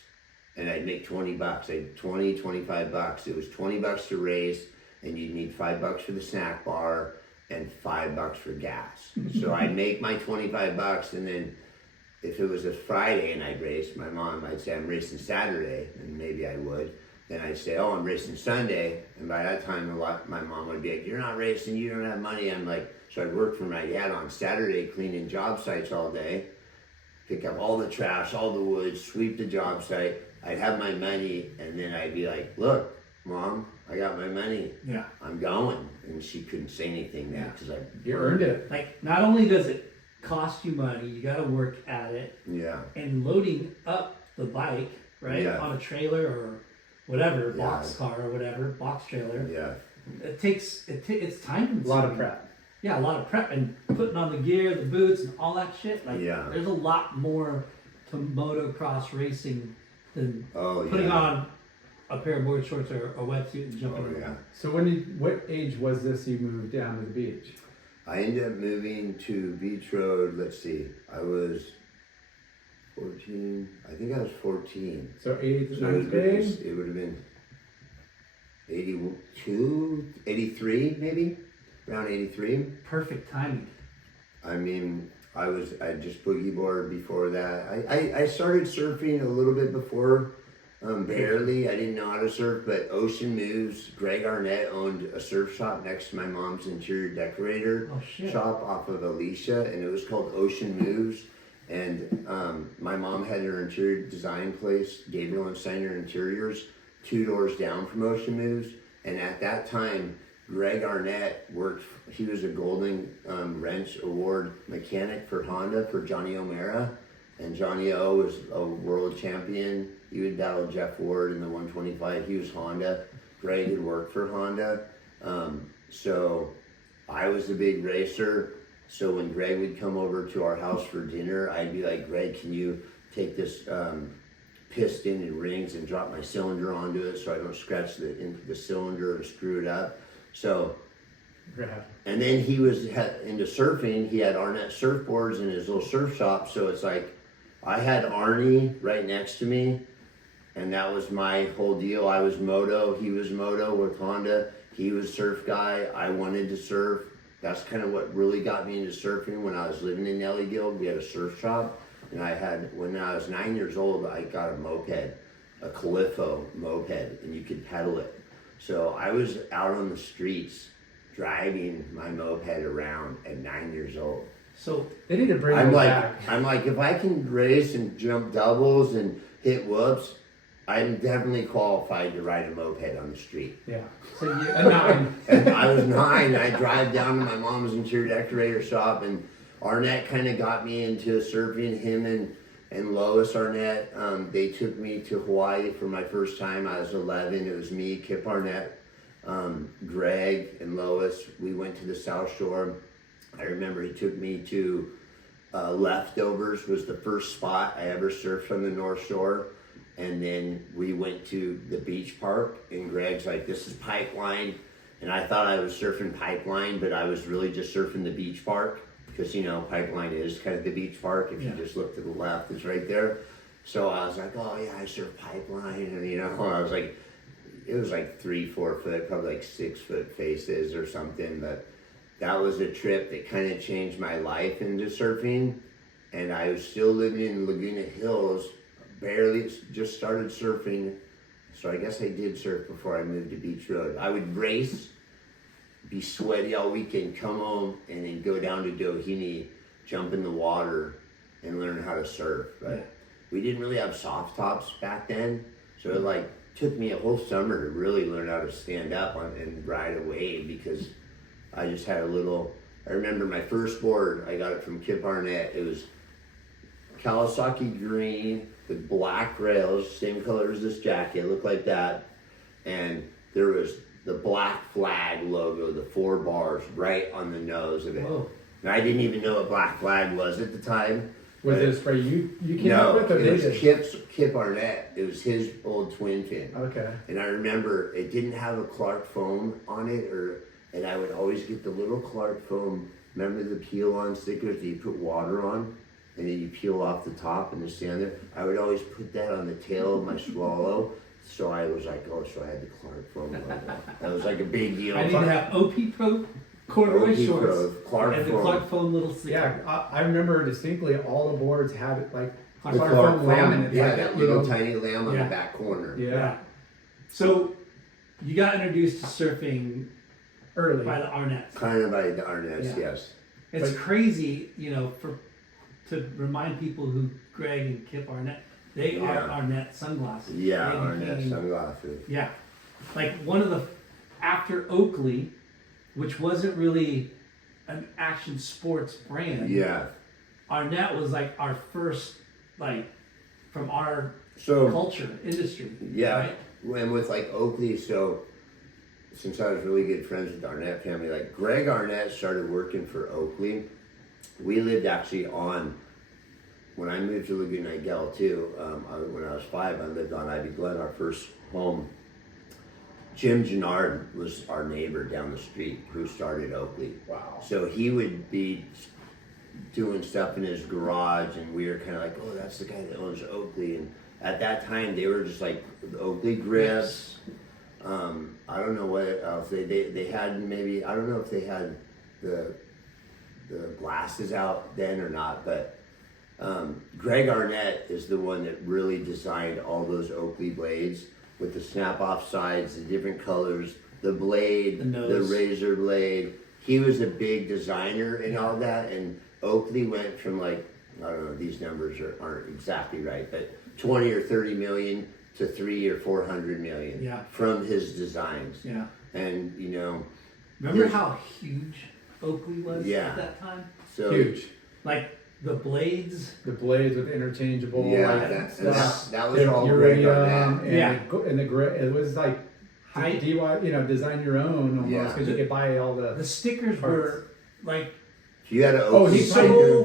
And I'd make 20 bucks. I'd 20, 25 bucks. It was 20 bucks to race, and you'd need 5 bucks for the snack bar and 5 bucks for gas. So I'd make my 25 bucks, and then if it was a Friday and I'd race, my mom, I'd say I'm racing Saturday, and maybe I would. Then I'd say, oh, I'm racing Sunday. And by that time, my mom would be like, you're not racing, you don't have money. I'm like, so I'd work for my dad on Saturday, cleaning job sites all day, pick up all the trash, all the wood, sweep the job site. I'd have my money, and then I'd be like, look, Mom, I got my money. Yeah. I'm going. And she couldn't say anything then because You earned it. Like, not only does it cost you money, you got to work at it. Yeah. And loading up the bike, right, Yeah. on a trailer or whatever, Yeah. box car or whatever, box trailer. Yeah. It takes it's time consuming. A lot of prep. Yeah, a lot of prep and putting on the gear, the boots, and all that shit. Like, Yeah. there's a lot more to motocross racing than putting yeah. on a pair of board shorts or a wetsuit and jumping Oh, in. yeah. So what age was this you moved down to the beach? I ended up moving to Beach Road, let's see, I was 14, I think I was 14. So 8th, So 9th grade? it would have been 82, 83 maybe, around 83. Perfect timing. I mean, I just boogie board before that. I started surfing a little bit before, barely. I didn't know how to surf, but Ocean Moves, Greg Arnett owned a surf shop next to my mom's interior decorator Oh, shit. shop off of Alicia, and it was called Ocean Moves. And my mom had her interior design place, Gabriel and Steiner Interiors, 2 doors down from Ocean Moves. And at that time, Greg Arnett he was a Golden Wrench Award mechanic for Honda for Johnny O'Mara. And Johnny O was a world champion. He would battle Jeff Ward in the 125. He was Honda. Greg had worked for Honda. So I was a big racer. So when Greg would come over to our house for dinner, I'd be like, Greg, can you take this piston and rings and drop my cylinder onto it so I don't scratch the cylinder and screw it up? So, and then he was into surfing. He had Arnett surfboards in his little surf shop. So it's like, I had Arnie right next to me, and that was my whole deal. I was Moto, he was Moto with Honda. He was surf guy. I wanted to surf. That's kind of what really got me into surfing. When I was living in Nelly Guild, we had a surf shop, and when I was 9 years old, I got a moped, a Califo moped, and you could pedal it. So I was out on the streets driving my moped around at 9 years old. So They need to bring I'm it like, back. if I can race and jump doubles and hit whoops, I'm definitely qualified to ride a moped on the street. Yeah. so you And I was 9. I drive down to my mom's interior decorator shop, and Arnett kind of got me into surfing. Him and Lois Arnett, they took me to Hawaii for my first time. I was 11. It was me, Kip Arnett, Greg, and Lois. We went to the South Shore. I remember he took me to Leftovers was the first spot I ever surfed on the North Shore. And then we went to the beach park, and Greg's like, this is Pipeline. And I thought I was surfing Pipeline, but I was really just surfing the beach park, because, Pipeline is kind of the beach park. If you just look to the left, it's right there. So I was like, oh yeah, I surf Pipeline. And, I was like, it was like 3-4 foot, probably like 6 foot faces or something. But that was a trip that kind of changed my life into surfing. And I was still living in Laguna Hills, barely just started surfing. So I guess I did surf before I moved to Beach Road. I would race, be sweaty all weekend, come home, and then go down to Doheny, jump in the water, and learn how to surf. But we didn't really have soft tops back then. So it took me a whole summer to really learn how to stand up and ride a wave, because I just had I remember my first board, I got it from Kip Arnett. It was Kawasaki green with black rails, same color as this jacket, looked like that. And there was the black flag logo, the 4 bars right on the nose of it. Whoa. And I didn't even know what black flag was at the time. Was it a spray you came up with, or it they was did? Kip Arnett. It was his old twin fin. Okay. And I remember it didn't have a Clark foam on it, and I would always get the little Clark foam. Remember the peel-on stickers that you put water on, and then you peel off the top and just stand there? I would always put that on the tail of my Swallow. So I was like, oh, so I had the Clark foam logo. That was like a big deal. I need to have OP Pro corduroy OP shorts Pro, Clark and the foam. Clark foam little sticker. Yeah, I remember distinctly all the boards had it like The Clark Clark foam foam, laminate. yeah, like, that you little know. tiny lamb on Yeah. the back corner. Yeah. So you got introduced to surfing Early. by the Arnetts. Kind of by the Arnetts, Yeah. yes. It's But- crazy, to remind people who Greg and Kip Arnett, they are Yeah. Arnett sunglasses. Yeah, They Arnett became- sunglasses. Yeah. Like one of the, after Oakley, which wasn't really an action sports brand, Yeah. Arnett was like our first, like, from our So, culture, industry. yeah. Right? And with like Oakley, so since I was really good friends with the Arnett family, like Greg Arnett started working for Oakley. We lived actually when I moved to Laguna Niguel too, when I was 5, I lived on Ivy Glen, our first home. Jim Gennard was our neighbor down the street who started Oakley. Wow. So he would be doing stuff in his garage, and we were kind of like, oh, that's the guy that owns Oakley. And at that time, they were just like the Oakley grips. I don't know what else they had. Maybe I don't know if they had the glasses out then or not, but Greg Arnett is the one that really designed all those Oakley blades with the snap-off sides, the different colors, the blade, The nose. the razor blade. He was a big designer in all that, and Oakley went from like, I don't know, these numbers aren't exactly right, but 20 or 30 million to 300 or 400 million Yeah. from his designs. Yeah. And Remember Yes. how huge Oakley was Yeah. at that time? so Huge. Like the blades. The blades with interchangeable Yeah, like that was all Greg iridium Arnett. and Yeah. and the grit. It was like High- design your own almost Yeah. because you could buy all The the. stickers Parts. were like, You had to Oh, Oakley.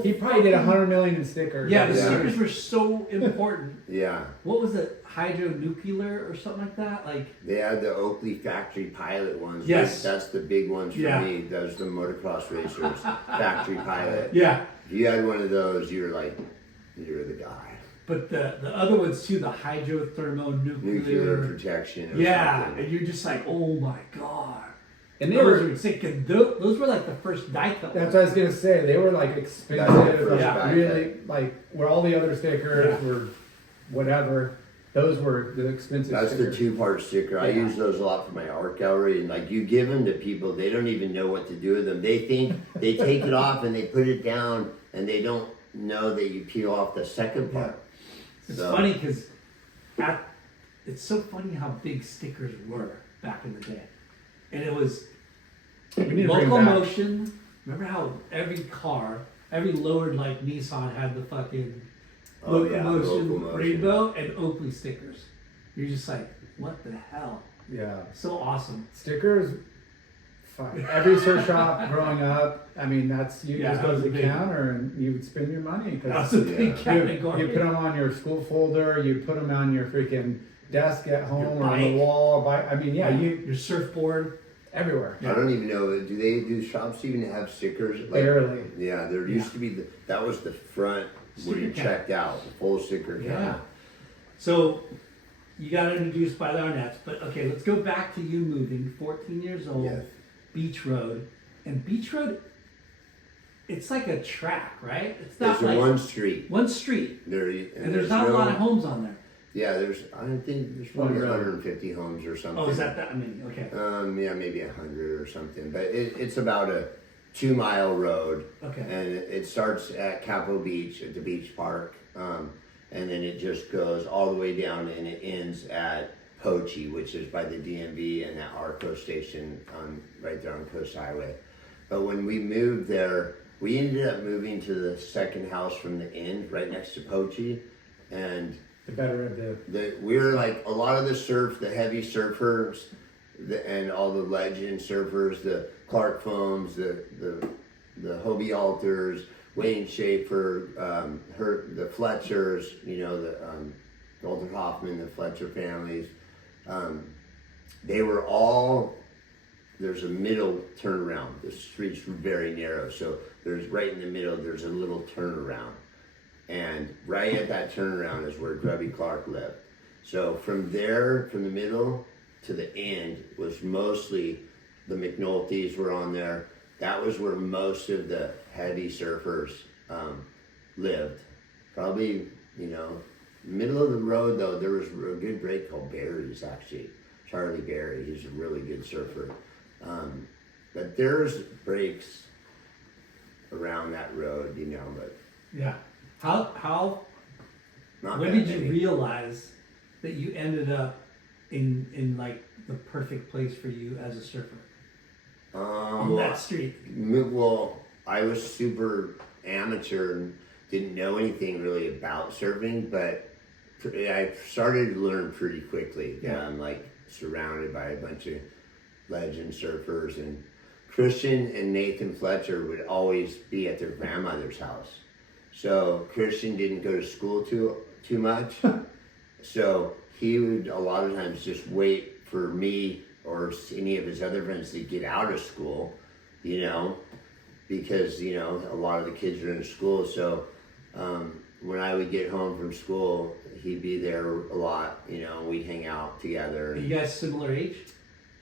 he probably did 100 million in stickers. yeah, the Yeah. stickers were so important. Yeah, What was it? Hydronuclear or something like that? Like, they had the Oakley factory pilot ones. Yes. That's the big ones for Yeah. me. Those the motocross racers, factory pilot. yeah. If you had one of those, you're the guy. But the other ones too, the Nuclear hydrothermonuclear. protection. Or Yeah, something. and you're just like, oh my god. And they Those were. were sick. And those were like the first die cut That's ones. what I was gonna say. They were like expensive, That's the like, first really like where all the other stickers Yeah. were, whatever. Those were the expensive. That's the stickers. 2-part sticker. I Yeah. use those a lot for my art gallery, and like you give them to people, they don't even know what to do with them. They think they take it off and they put it down, and they don't know that you peel off the second part. It's So- funny because it's so funny how big stickers were back in the day. And it was We need to bring back. locomotion. Remember how every lowered like Nissan had the fucking Oh, yeah, locomotion, locomotion. rainbow and Oakley stickers. You're just like, what the hell? Yeah. So awesome. Stickers. Fine. Every surf shop growing up. I mean, that's you Yeah, just that go to was the a big- counter and you would spend your money That's because a big Yeah. category. you put them on your school folder. You put them on your freaking desk at home Your or on the bike. wall. I mean, yeah, you your surfboard. everywhere. I don't even know. Do shops even have stickers? Like, Barely. yeah, there used to be that was the front where you Sticker cap. checked out, the full sticker cap. Yeah. So you got introduced by the Arnetts, but okay, let's go back to you moving, 14 years old, Yes. Beach Road. And Beach Road, it's like a track, right? It's not It's like one street. one street, There, and there's not a lot of homes on there. Yeah, I don't think there's probably 150 homes or something. Oh, is that many? Okay. Yeah, maybe 100 or something. But it's about a 2-mile road. Okay. And it starts at Capo Beach at the beach park, and then it just goes all the way down, and it ends at Pochi, which is by the DMV and that Arco station right there on Coast Highway. But when we moved there, we ended up moving to the second house from the end, right next to Pochi, and The better of the. we were like a lot of the heavy surfers and all the legend surfers, the Clark Foams, the Hobie Alters, Wayne Schaefer, the Fletchers, the Walter Hoffman, the Fletcher families. They were all, there's a middle turnaround. The streets were very narrow, so there's right in the middle, there's a little turnaround. And right at that turnaround is where Grubby Clark lived. So from there, from the middle to the end, was mostly the McNulty's were on there. That was where most of the heavy surfers lived. Probably, middle of the road though, there was a good break called Barry's actually. Charlie Barry, he's a really good surfer. But there's breaks around that road, but. Yeah. How Not when that did you many. realize that you ended up in like the perfect place for you as a surfer? On that street. Well, I was super amateur and didn't know anything really about surfing, but I started to learn pretty quickly. Yeah. I'm like surrounded by a bunch of legend surfers, and Christian and Nathan Fletcher would always be at their grandmother's house. So Christian didn't go to school too much, so he would a lot of times just wait for me or any of his other friends to get out of school, because a lot of the kids are in school. So when I would get home from school, he'd be there a lot. We'd hang out together. Are you guys similar age?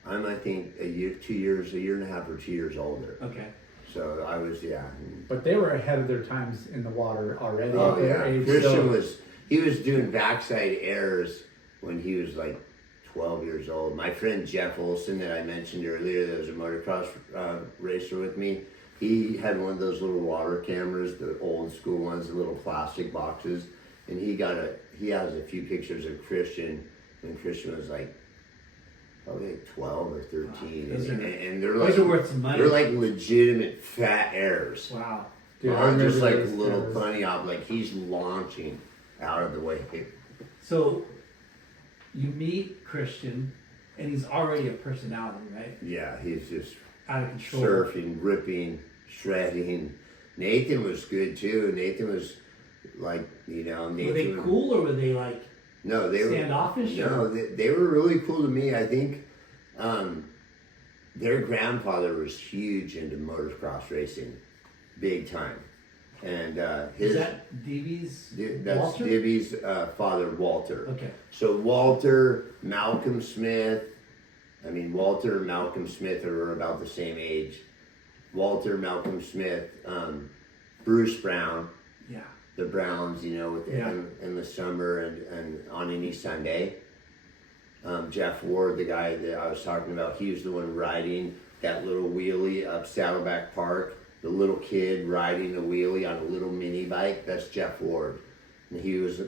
I'm, I think, a year and a half or 2 years older. Okay. So I was, But they were ahead of their times in the water already. Oh at their yeah, age, Christian so- he was doing backside airs when he was like 12 years old. My friend Jeff Olson that I mentioned earlier, that was a motocross racer with me, he had one of those little water cameras, the old school ones, the little plastic boxes, and he has a few pictures of Christian when Christian was like probably like 12 or 13. Wow. And they're Those like, are worth some money. they're like legitimate fat airs. Wow. Dude, I Not remember just like those little cameras. funny op, like he's launching out of the way. So you meet Christian, and he's already a personality, right? Yeah, he's just Out of control. surfing, ripping, shredding. Nathan was good too. Nathan was like, Nathan. Were they cool or were they like No, they were standoffish? No, or? they were really cool to me. I think their grandfather was huge into motocross racing, big time. And Is that DB's that's Walter? Divvy's father, Walter. Okay. So Walter, Malcolm Smith, Walter and Malcolm Smith are about the same age. Walter, Malcolm Smith, Bruce Brown, Yeah. the Browns, with Yeah. in the summer and on any Sunday. Jeff Ward, the guy that I was talking about, he was the one riding that little wheelie up Saddleback Park. The little kid riding a wheelie on a little mini bike, that's Jeff Ward. And he was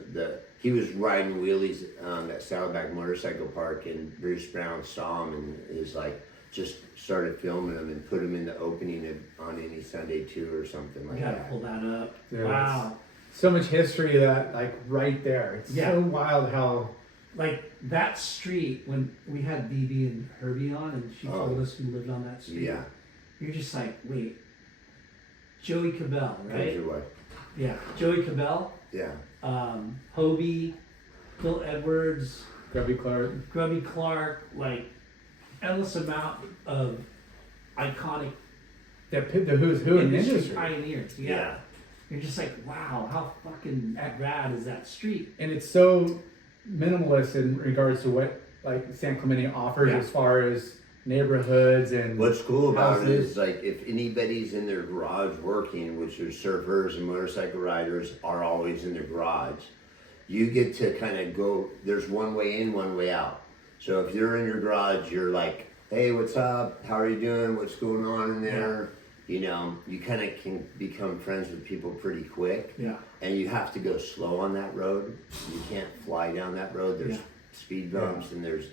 riding wheelies at Saddleback Motorcycle Park, and Bruce Brown saw him and is like, just started filming him and put him in the opening on any Sunday 2 or something like You gotta that. pull that up. There Wow. So much history that, like, right there. It's Yeah. so wild how. Like that street, when we had BB and Herbie on, and she Oh. told us who lived on that street. Yeah. You're just like, wait, Joey Cabell, Those right? are what? Yeah, Joey Cabell, Yeah. Hobie, Phil Edwards, Grubby Clark. Grubby Clark, like endless amount of iconic The who's who in the industry. pioneers. Yeah. You're just like, wow, how fucking rad is that street? And it's so minimalist in regards to what like San Clemente offers Yeah. as far as neighborhoods and What's cool about it houses. is, like, if anybody's in their garage working, which are surfers and motorcycle riders are always in their garage, you get to kind of go, there's one way in, one way out. So if you're in your garage, you're like, hey, what's up? How are you doing? What's going on in there? You kind of can become friends with people pretty quick. Yeah. And you have to go slow on that road. You can't fly down that road. There's Yeah. speed bumps and there's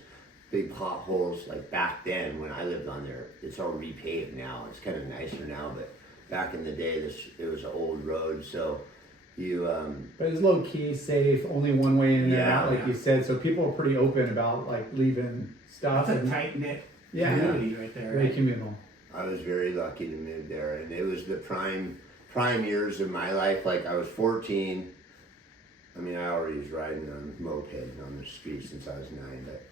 big potholes. Like back then when I lived on there, it's all repaved now. It's kind of nicer now, but back in the day, it was an old road. So But it's low key, safe, only one way in and Yeah. out, like you said. So people are pretty open about like leaving stuff. That's a and tight knit Yeah. community right there. very Right? communal. I was very lucky to move there, and it was the prime years of my life. Like I was 14. I mean, I already was riding on a moped on the street since I was 9, but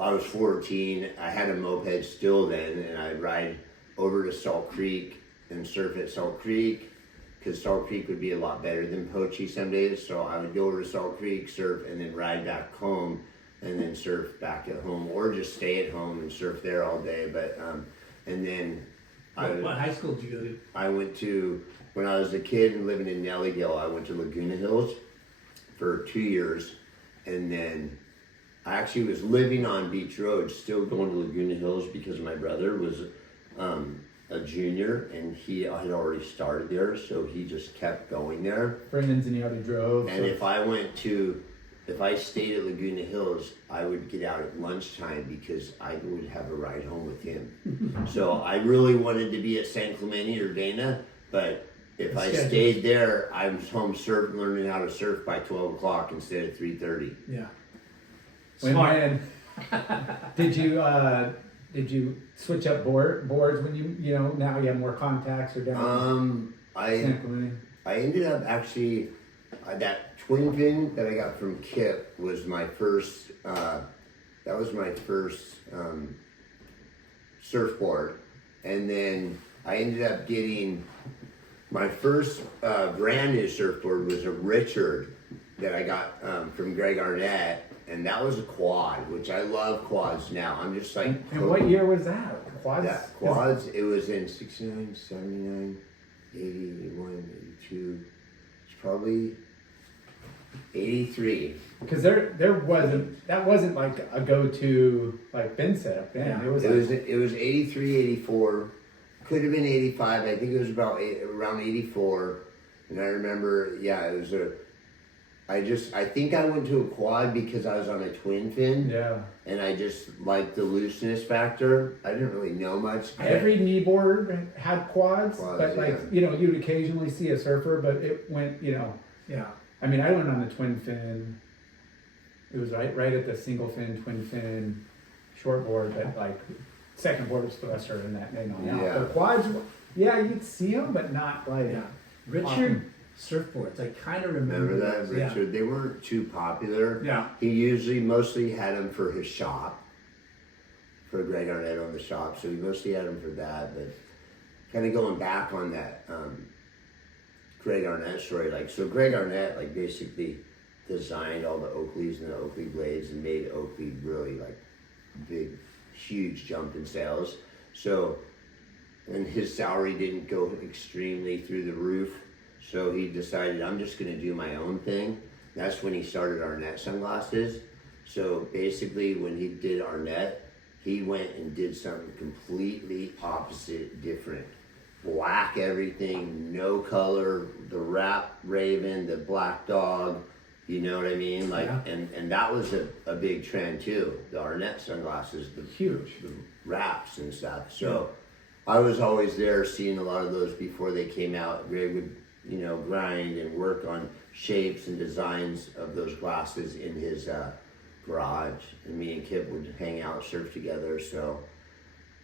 I was 14. I had a moped still then, and I'd ride over to Salt Creek and surf at Salt Creek, because Salt Creek would be a lot better than Pochi some days. So I would go over to Salt Creek, surf, and then ride back home, and then surf back at home, or just stay at home and surf there all day. But and then What high school did you go to? I went to, when I was a kid and living in Nellyville, I went to Laguna Hills for 2 years, and then I actually was living on Beach Road, still going to Laguna Hills because my brother was a junior and he had already started there, so he just kept going there. Brendan's and he already drove. And if I stayed at Laguna Hills, I would get out at lunchtime because I would have a ride home with him. So I really wanted to be at San Clemente or Dana, but if I stayed there, I was home learning how to surf by 12 o'clock instead of 3:30. Yeah. When did you switch up boards when you know now you have more contacts or down? San Clemente? I ended up actually that twin fin that I got from Kip was my first. That was my first surfboard, and then I ended up getting my first brand new surfboard was a Richard that I got from Greg Arnett, and that was a quad, which I love quads now. I'm just like. And what year was that? Quads? Yeah, quads. It was in 69, 79, 80, 81, 82. It's probably 83. Because that wasn't like a go-to like bin setup then. Yeah. It was It was 83, 84. Could have been 85. I think it was around 84. And I remember, yeah, it was I think I went to a quad because I was on a twin fin. yeah. And I just liked the looseness factor. I didn't really know much. Every kneeboard had quads, but like yeah. you'd occasionally see a surfer, but it went Yeah. I mean, I went on the twin fin. It was right at the single fin, twin fin, short board, but like second board was faster than that. Yeah. The quads, yeah, you'd see them, but not like. Yeah. Richard surfboards. I kind of remember Remember that, those. Yeah. Richard? They weren't too popular. Yeah. He mostly had them for his shop, for Greg Arnett on the shop, so he mostly had them for that. But kind of going back on that Greg Arnett story, so Greg Arnett basically designed all the Oakleys and the Oakley blades and made Oakley really big, huge jump in sales. So, and his salary didn't go extremely through the roof. So he decided, I'm just going to do my own thing. That's when he started Arnett sunglasses. So basically, when he did Arnett, he went and did something completely opposite, different. Black everything, no color, the wrap raven, the black dog, you know what I mean? And that was a big trend too. The Arnett sunglasses, the wraps and stuff. So I was always there seeing a lot of those before they came out. Greg would grind and work on shapes and designs of those glasses in his garage, and me and Kip would hang out, surf together. So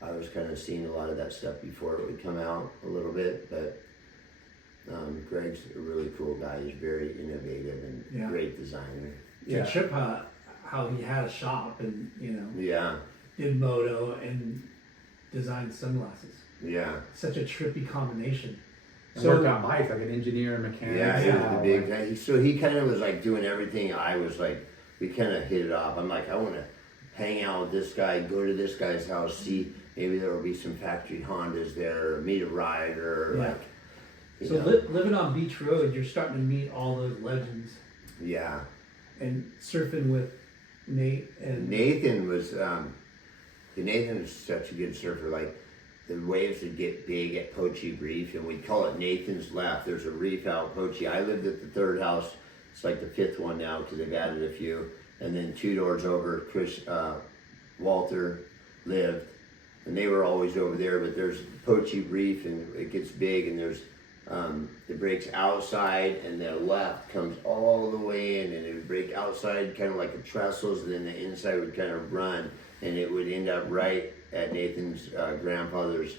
I was kind of seeing a lot of that stuff before it would come out a little bit. But Greg's a really cool guy. He's very innovative and great designer. Yeah. Trip how he had a shop and did Moto and designed sunglasses. Yeah. Such a trippy combination. And worked on bikes like an engineer and mechanic. Yeah, he was the big guy. So he kind of was doing everything. I was we kind of hit it off. I'm I want to hang out with this guy, go to this guy's house, see maybe there will be some factory Hondas there, or meet a rider, So living on Beach Road, you're starting to meet all those legends. Yeah. And surfing with Nate and Nathan was such a good surfer. The waves would get big at Pochi Reef, and we'd call it Nathan's Left. There's a reef out Pochi. I lived at the third house. It's the fifth one now because they've added a few. And then 2 doors over, Chris Walter lived, and they were always over there. But there's Pochi Reef, and it gets big, and there's it breaks outside, and the left comes all the way in, and it would break outside kind of like a trestles, and then the inside would kind of run, and it would end up right at Nathan's grandfather's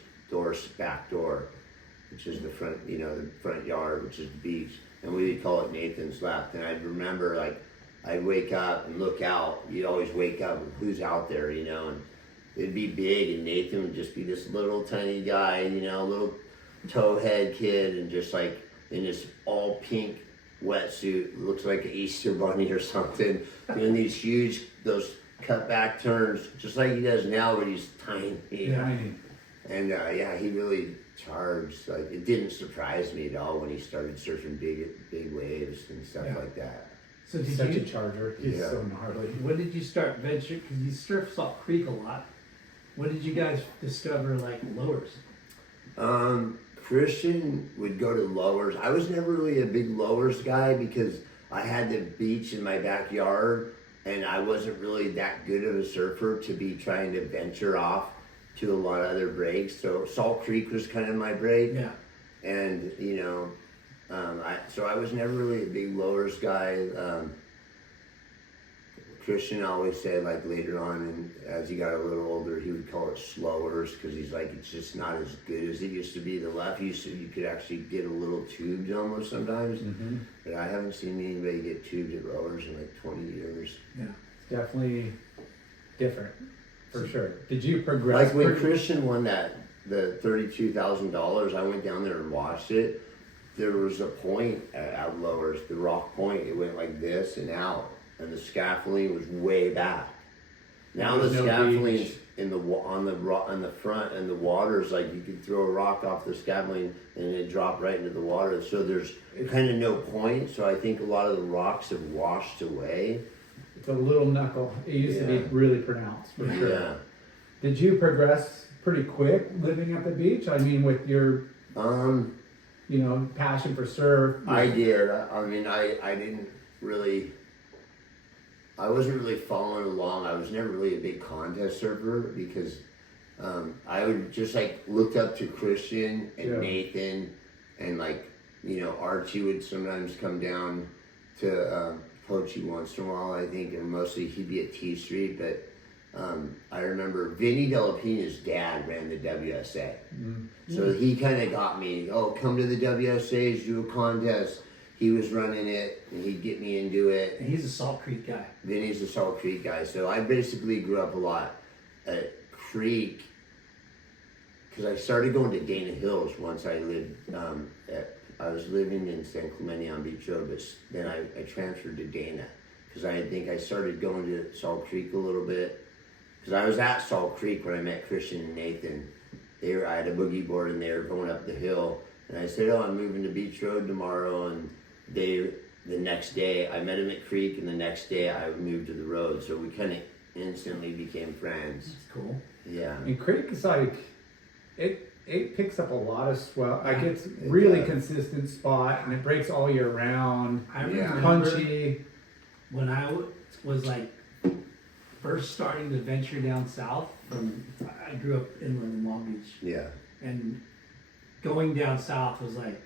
back door, which is the front, the front yard, which is the beach, and we would call it Nathan's left. And I'd remember, like, I'd wake up and look out. You'd always wake up and who's out there, and it'd be big, and Nathan would just be this little tiny guy, little towhead kid, and just like in this all pink wetsuit, looks like an Easter bunny or something, doing these huge, those cut back turns, just like he does now, but he's tiny. Tiny. And he really charged. Like, it didn't surprise me at all when he started surfing big waves and stuff like that. So did Such you, a charger. He's so gnarly. when did you start venturing? Because you surf Salt Creek a lot. When did you guys discover like lowers? Christian would go to lowers. I was never really a big lowers guy because I had the beach in my backyard, and I wasn't really that good of a surfer to be trying to venture off to a lot of other breaks. So Salt Creek was kind of my break. Yeah. And, so I was never really a big lowers guy. Christian always said, like, later on, and as he got a little older, he would call it slowers, because he's like, it's just not as good as it used to be. The left, you could actually get a little tubed almost sometimes, but I haven't seen anybody get tubed at lowers in like 20 years. Yeah. It's definitely different, for sure. Did you progress? Like when Christian won the $32,000, I went down there and watched it. There was a point at lowers, the rock point, it went like this and out. And the scaffolding was way back. Now the scaffolding's on the front, and the water's like you could throw a rock off the scaffolding and it dropped right into the water. So there's kind of no point. So I think a lot of the rocks have washed away. It's a little knuckle. It used to be really pronounced, for sure. Yeah. Did you progress pretty quick living at the beach? I mean, with your, passion for surf. I did. I mean, I didn't really. I wasn't really following along. I was never really a big contest surfer because I would just like looked up to Christian and Nathan, and Archie would sometimes come down to Pochi once in a while, I think, and mostly he'd be at T Street. But I remember Vinny Delapina's dad ran the WSA, so he kind of got me. Oh, come to the WSAs, do a contest. He was running it, and he'd get me into it. And he's a Salt Creek guy. Vinny's a Salt Creek guy. So I basically grew up a lot at Creek, because I started going to Dana Hills once I lived I was living in San Clemente on Beach Road, but then I transferred to Dana, because I think I started going to Salt Creek a little bit, because I was at Salt Creek when I met Christian and Nathan. I had a boogie board, and they were going up the hill, and I said, "Oh, I'm moving to Beach Road tomorrow," and the next day I met him at Creek, and the next day I moved to the road, so we kind of instantly became friends. That's cool. Yeah. And Creek is like, it picks up a lot of swell. Like, it's really consistent spot, and it breaks all year round. I remember Punchy. when I was like first starting to venture down south. I grew up inland in Long Beach. Yeah. And going down south was like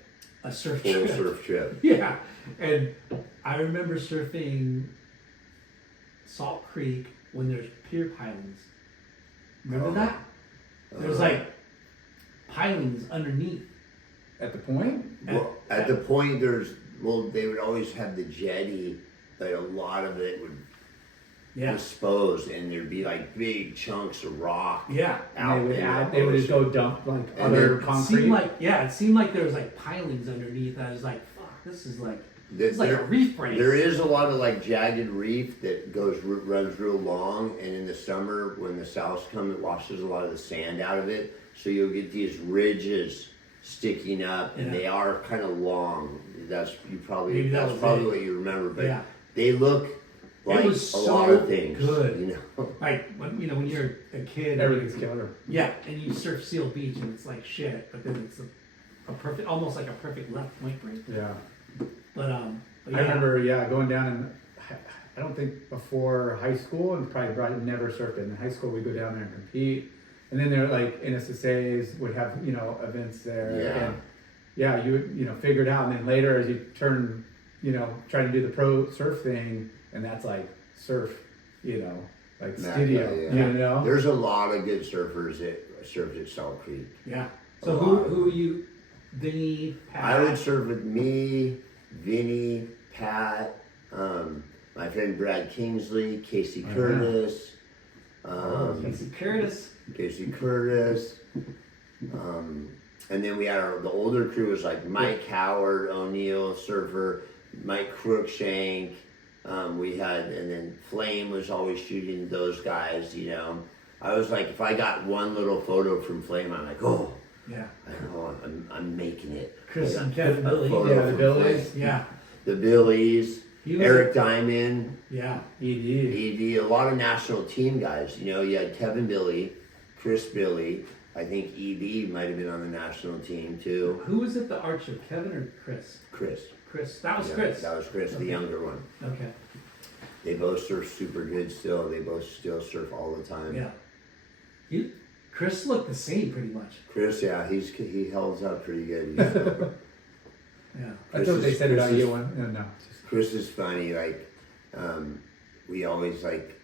a surf Full trip. surf trip. Yeah, and I remember surfing Salt Creek when there's pier pilings. Remember that? There's like pilings underneath. At the point? Well, at the point they would always have the jetty, but a lot of it would dispose, and there'd be like big chunks of rock. Yeah. Out They would just go dump like other concrete. It seemed like there was like pilings underneath. I was like, fuck, this is like a reef break. There is a lot of like jagged reef that runs real long, and in the summer when the souths come, it washes a lot of the sand out of it. So you'll get these ridges sticking up, and they are kind of long. That's probably what you remember, but they look like a lot of things. Good. Like when you're a kid, Everything's killer. Yeah, and you surf Seal Beach, and it's like shit, but then it's a perfect, almost like a perfect left point break. Yeah. But I remember, going down, and I don't think before high school, and probably never surfed it. In high school, we'd go down there and compete. And then they're like NSSAs would have, events there. Yeah. And yeah, you know, figure it out. And then later as you turn, you know, try to do the pro surf thing, and that's like surf, you know, like studio, yeah. you know? There's a lot of good surfers that surfed at Salt Creek. Yeah. So who you, Vinny, Pat? I would surf with me, Vinny, Pat, my friend Brad Kingsley, Casey Curtis. Casey Curtis. And then we had the older crew was like Mike Howard, O'Neill, surfer, Mike Crookshank. We had, and then Flame was always shooting those guys, you know. I was like, if I got one little photo from Flame, I'm like, oh, Yeah. I'm making it. Chris and A Kevin Billy. photo Yeah, the from Billies. Flame. Yeah. The Billies, He was- Eric Diamond, Yeah. ED. a lot of national team guys. You know, you had Kevin Billy, Chris Billy. I think ED might have been on the national team too. Who was at the Archer, Kevin or Chris? Chris. Chris. That was Yeah, Chris. That was Chris, the Okay. younger one. Okay. They both surf super good still. They both still surf all the time. Yeah. Chris looked the same pretty much. Chris, yeah, he holds up pretty good. He's still- Yeah. I thought they said it Chris on is- you one. No. Chris is funny. Like, we always like.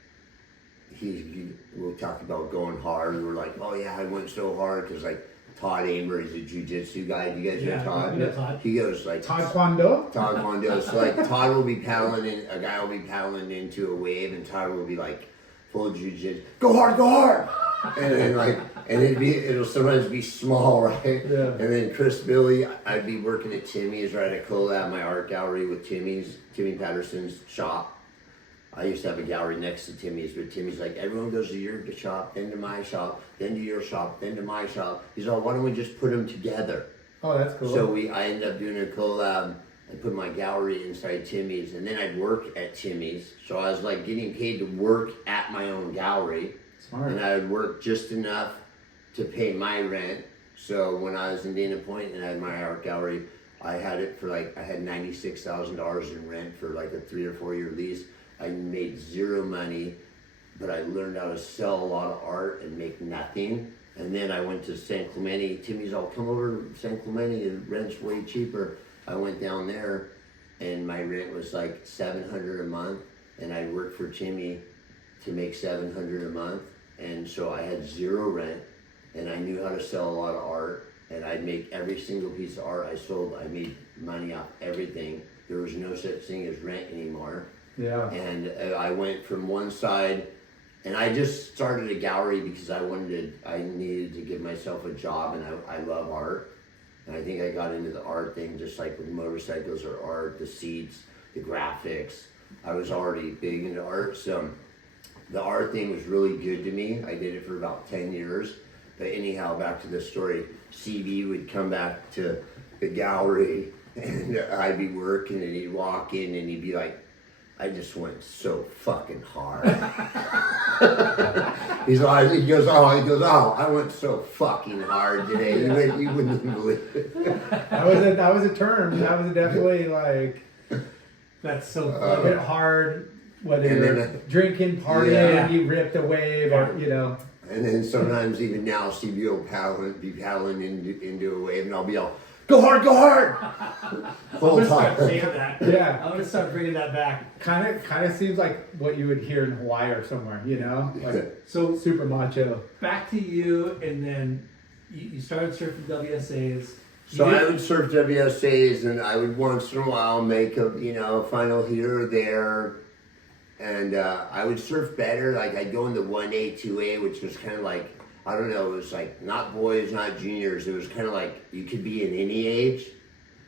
We'll talk about going hard. We're like, oh yeah, I went so hard because like Todd Amer is a jiu-jitsu guy. Do you guys know Yeah, Todd? we know Todd. He goes like Taekwondo? Taekwondo. So like Todd will be paddling in, a guy will be paddling into a wave, and Todd will be like full jiu-jitsu. Go hard, and then like, and it'll sometimes be small, right? Yeah. And then Chris Billy, I'd be working at Timmy's, right? I collab my art gallery with Timmy Patterson's shop. I used to have a gallery next to Timmy's, but Timmy's like, everyone goes to your shop, then to my shop, then to your shop, then to my shop. He's all, why don't we just put them together? Oh, that's cool. So I ended up doing a collab. I put my gallery inside Timmy's, and then I'd work at Timmy's. So I was like getting paid to work at my own gallery. Smart. And I would work just enough to pay my rent. So when I was in Dana Point and I had my art gallery, I had it for like, I had $96,000 in rent for like a 3 or 4 year lease. I made zero money, but I learned how to sell a lot of art and make nothing. And then I went to San Clemente. Timmy's all, come over to San Clemente, and rent's way cheaper. I went down there and my rent was like $700 a month, and I worked for Timmy to make $700 a month. And so I had zero rent, and I knew how to sell a lot of art, and I'd make every single piece of art I sold. I made money off everything. There was no such thing as rent anymore. Yeah. And I went from one side, and I just started a gallery because I needed to give myself a job, and I love art. And I think I got into the art thing just like with motorcycles or art, the seats, the graphics. I was already big into art, so the art thing was really good to me. I did it for about 10 years. But anyhow, back to the story, CB would come back to the gallery, and I'd be working, and he'd walk in, and he'd be like, I just went so fucking hard. he goes, oh, I went so fucking hard today. You wouldn't even believe it. That was a term. That was definitely like That's so a funny. bit hard. Whether And you're then, drinking, partying, yeah. you ripped a wave, or you know. And then sometimes even now, CB will be paddling into a wave, and I'll be all, go hard, go hard. I'm Full gonna start time. saying that. Yeah. I'm gonna start bringing that back. Kind of seems like what you would hear in Hawaii or somewhere, you know, like So super macho. back to you, and then you started surfing WSAs. So I would surf WSAs, and I would once in a while make a final here or there, and I would surf better. Like I'd go into 1A, 2A, which was kind of like, I don't know, it was like not boys, not juniors. It was kind of like you could be in any age,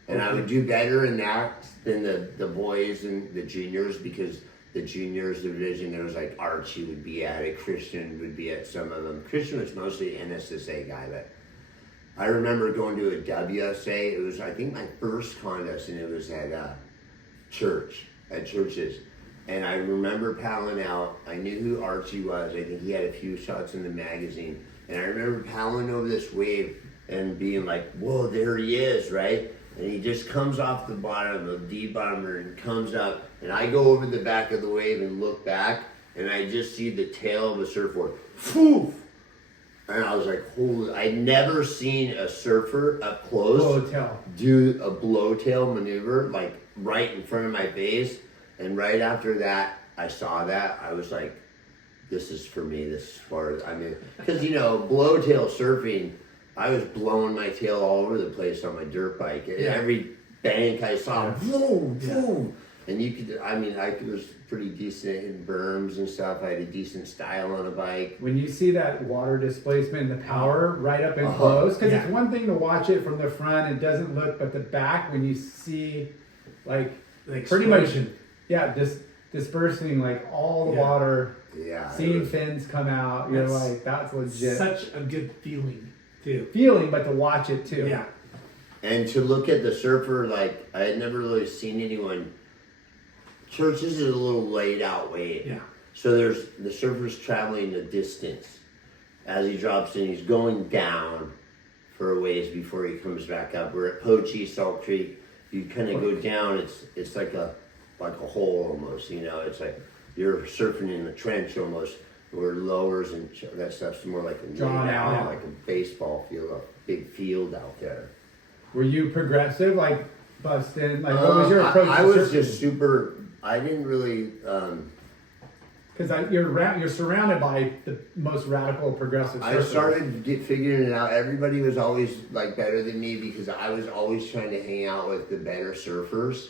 and I would do better in that than the boys and the juniors, because the juniors division, there was like Archie would be at it, Christian would be at some of them. Christian was mostly an NSSA guy, but I remember going to a WSA. It was, I think, my first contest, and it was at churches. And I remember paddling out. I knew who Archie was. I think he had a few shots in the magazine. And I remember paddling over this wave and being like, whoa, there he is, right? And he just comes off the bottom of the D-bomber and comes up. And I go over the back of the wave and look back, and I just see the tail of a surfboard. Poof! And I was like, holy, I'd never seen a surfer up close Blowtail. do a blowtail maneuver, like right in front of my face. And right after that, I saw that, I was like, this is for me, this is far as, I mean, because, you know, blowtail surfing, I was blowing my tail all over the place on my dirt bike. And every bank I saw, boom, boom. And you could, I mean, I was pretty decent in berms and stuff. I had a decent style on a bike. When you see that water displacement and the power right up and close, because it's one thing to watch it from the front, it doesn't look, but the back, when you see like pretty much, dispersing like all the water, seeing fins come out, you're like, that's legit. Such a good feeling too. But to watch it too. Yeah. And to look at the surfer, like, I had never really seen anyone. Churches is a little laid out way. Yeah. So there's the surfer's traveling the distance. As he drops in, he's going down for a ways before he comes back up. We're at Pochi, Salt Creek. You kind of go down. It's like a hole almost. You know, it's like you're surfing in a trench almost. Where lowers and that stuff's more like a drawn out, like a baseball field, a big field out there. Were you progressive, like busting? Like, what was your approach? I was just super. I didn't really. Because you're surrounded by the most radical progressive surfers. I started figuring it out. Everybody was always like better than me because I was always trying to hang out with the better surfers,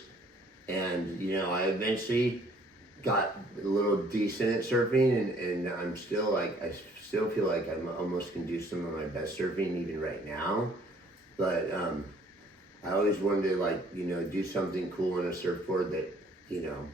and you know, I eventually got a little decent at surfing, and I'm still like, I still feel like I almost can do some of my best surfing even right now, but I always wanted to, like, you know, do something cool on a surfboard that, you know,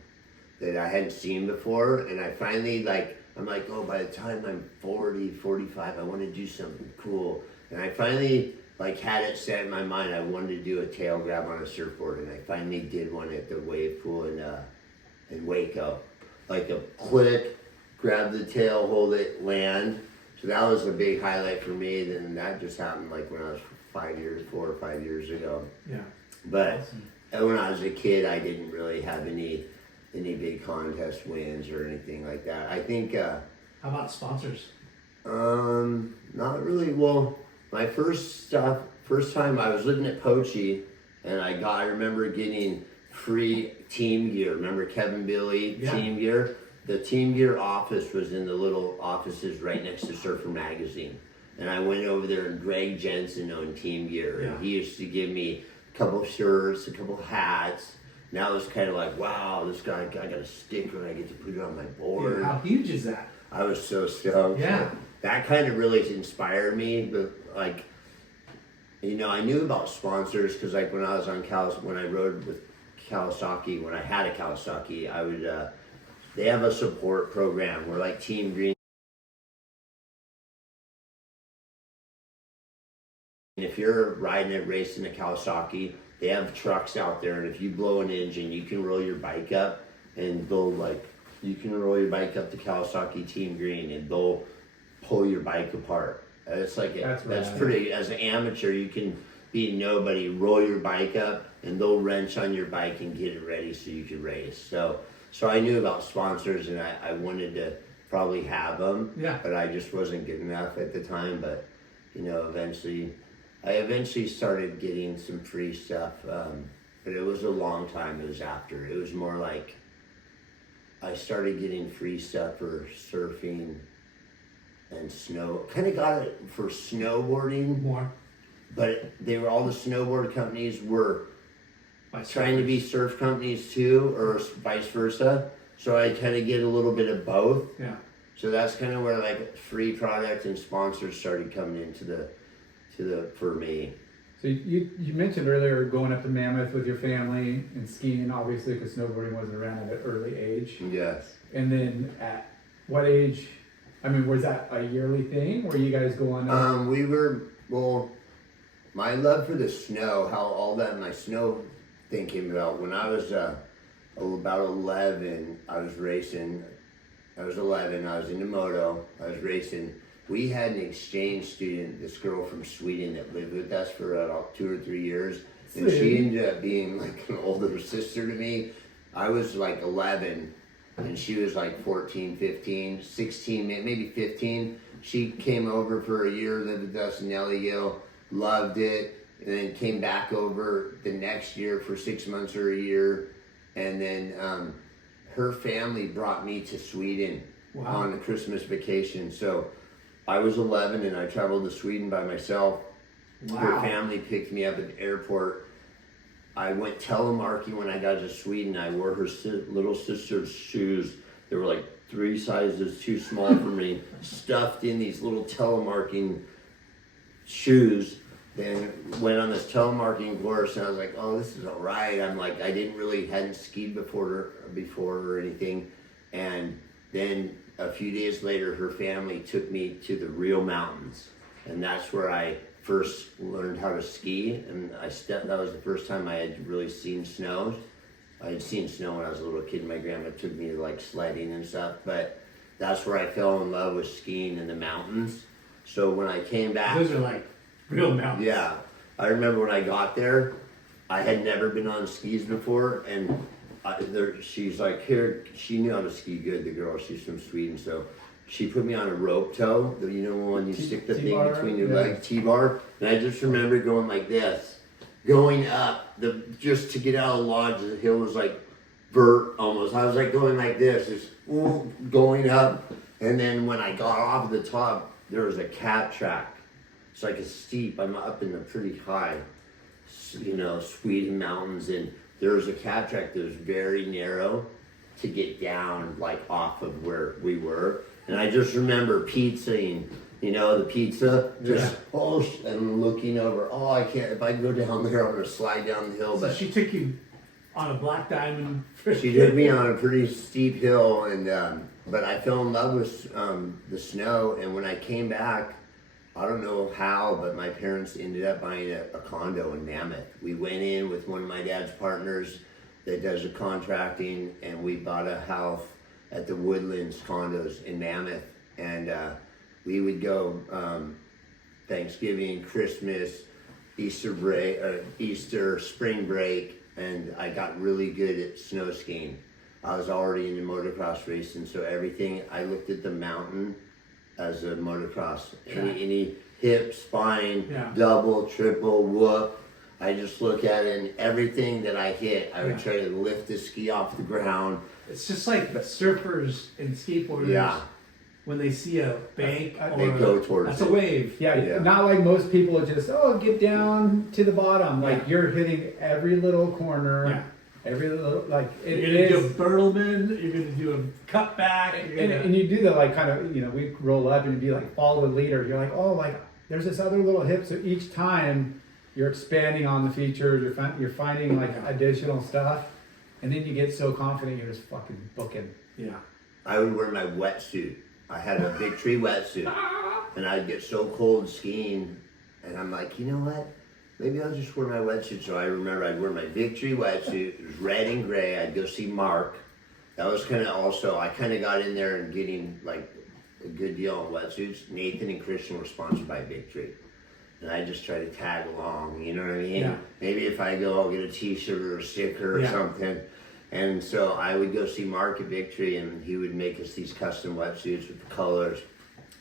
that I hadn't seen before. And I finally, like, I'm like, oh, by the time I'm 40, 45, I want to do something cool. And I finally, like, had it set in my mind. I wanted to do a tail grab on a surfboard, and I finally did one at the wave pool in Waco. Like a click, grab the tail, hold it, land. So that was a big highlight for me. Then that just happened like when I was 4 or 5 years ago. Yeah. But when I was a kid, I didn't really have any big contest wins or anything like that. I think. How about sponsors? Not really. Well, my first time I was living at Pochi, and I remember getting free team gear. Remember Kevin Billy team gear? The team gear office was in the little offices right next to Surfer Magazine. And I went over there, and Greg Jensen owned team gear. And he used to give me a couple shirts, a couple hats. Now it's kind of like, wow, this guy, I got a sticker and I get to put it on my board. Yeah, how huge is that? I was so stoked. Yeah. That kind of really inspired me. But like, you know, I knew about sponsors because like when I was on when I rode with Kawasaki, when I had a Kawasaki, I would, they have a support program where like Team Green. And if you're riding a race in a Kawasaki, they have trucks out there, and if you blow an engine, you can roll your bike up, and you can roll your bike up to Kawasaki Team Green, and they'll pull your bike apart. It's like that's pretty. As an amateur, you can be nobody, roll your bike up, and they'll wrench on your bike and get it ready so you can race. So I knew about sponsors, and I wanted to probably have them, but I just wasn't good enough at the time. But you know, I eventually started getting some free stuff, but it was a long time. It was after. It was more like I started getting free stuff for surfing and snow. Kind of got it for snowboarding More. But all the snowboard companies were trying to be surf companies too, or vice versa. So I kind of get a little bit of both. Yeah. So that's kind of where like free product and sponsors started coming into for me. So you mentioned earlier going up to Mammoth with your family and skiing, obviously, because snowboarding wasn't around at an early age. Yes. And then at what age? I mean, was that a yearly thing? Were you guys going up? My love for the snow, how all that my snow thing came about. When I was about 11, I was racing. I was 11, I was into Moto, I was racing. We had an exchange student, this girl from Sweden that lived with us for about 2 or 3 years. And she ended up being like an older sister to me. I was like 11, and she was like 14, 15, 16, maybe 15. She came over for a year, lived with us in Elligill, loved it, and then came back over the next year for 6 months or a year. And then her family brought me to Sweden on the Christmas vacation. So I was 11 and I traveled to Sweden by myself. Her family picked me up at the airport. I went telemarking when I got to Sweden. I wore her little sister's shoes. They were like 3 sizes too small for me, stuffed in these little telemarking shoes. Then went on this telemarketing course, and I was like, oh, this is all right. I'm like, I hadn't skied before or anything. And then a few days later, her family took me to the real mountains. And that's where I first learned how to ski. And that was the first time I had really seen snow. I had seen snow when I was a little kid. My grandma took me to like sledding and stuff. But that's where I fell in love with skiing in the mountains. So when I came back. Those are like real mountains. Yeah. I remember when I got there, I had never been on skis before, and she's like, here, she knew how to ski good, the girl, she's from Sweden, so she put me on a rope toe, you know, when you stick the thing between your legs, T-bar, and I just remember going like this, going up, just to get out of the lodge, the hill was like vert almost, I was like going like this, just going up, and then when I got off the top, there was a cat track. It's like a steep, I'm up in the pretty high, Sweden mountains, and there was a cat track that was very narrow to get down, like off of where we were. And I just remember pizzaing, the pizza, and looking over, I can't, if I go down there, I'm gonna slide down the hill. So but she took you on a black diamond. She took me on a pretty steep hill, and but I fell in love with the snow, and when I came back, I don't know how, but my parents ended up buying a condo in Mammoth. We went in with one of my dad's partners that does the contracting, and we bought a house at the Woodlands condos in Mammoth. And we would go Thanksgiving, Christmas, Easter break, spring break, and I got really good at snow skiing. I was already into motocross racing, so everything, I looked at the mountain as a motocross. Any hip, spine, double, triple, whoop. I just look at it, and everything that I hit, I would try to lift the ski off the ground. It's just like surfers and skateboarders. When they see a bank, they go towards that's a wave. Yeah, not like most people just get down to the bottom. Like you're hitting every little corner. Yeah. Every little, like, you're gonna do a Bertleman, you're gonna do a cutback, and you do the like kind of, we roll up and you'd be like, follow the leader. You're like, there's this other little hip. So each time you're expanding on the features, you're finding like additional stuff, and then you get so confident you're just fucking booking. Yeah. I would wear my wetsuit. I had a Victory wetsuit, and I'd get so cold skiing, and I'm like, you know what? Maybe I'll just wear my wetsuit. So I remember I'd wear my Victory wetsuit. It was red and gray. I'd go see Mark. That was kind of also, I kind of got in there and getting like a good deal on wetsuits. Nathan and Christian were sponsored by Victory. And I just try to tag along, you know what I mean? Yeah. Maybe if I go, I'll get a t-shirt or a sticker or something. And so I would go see Mark at Victory, and he would make us these custom wetsuits with the colors.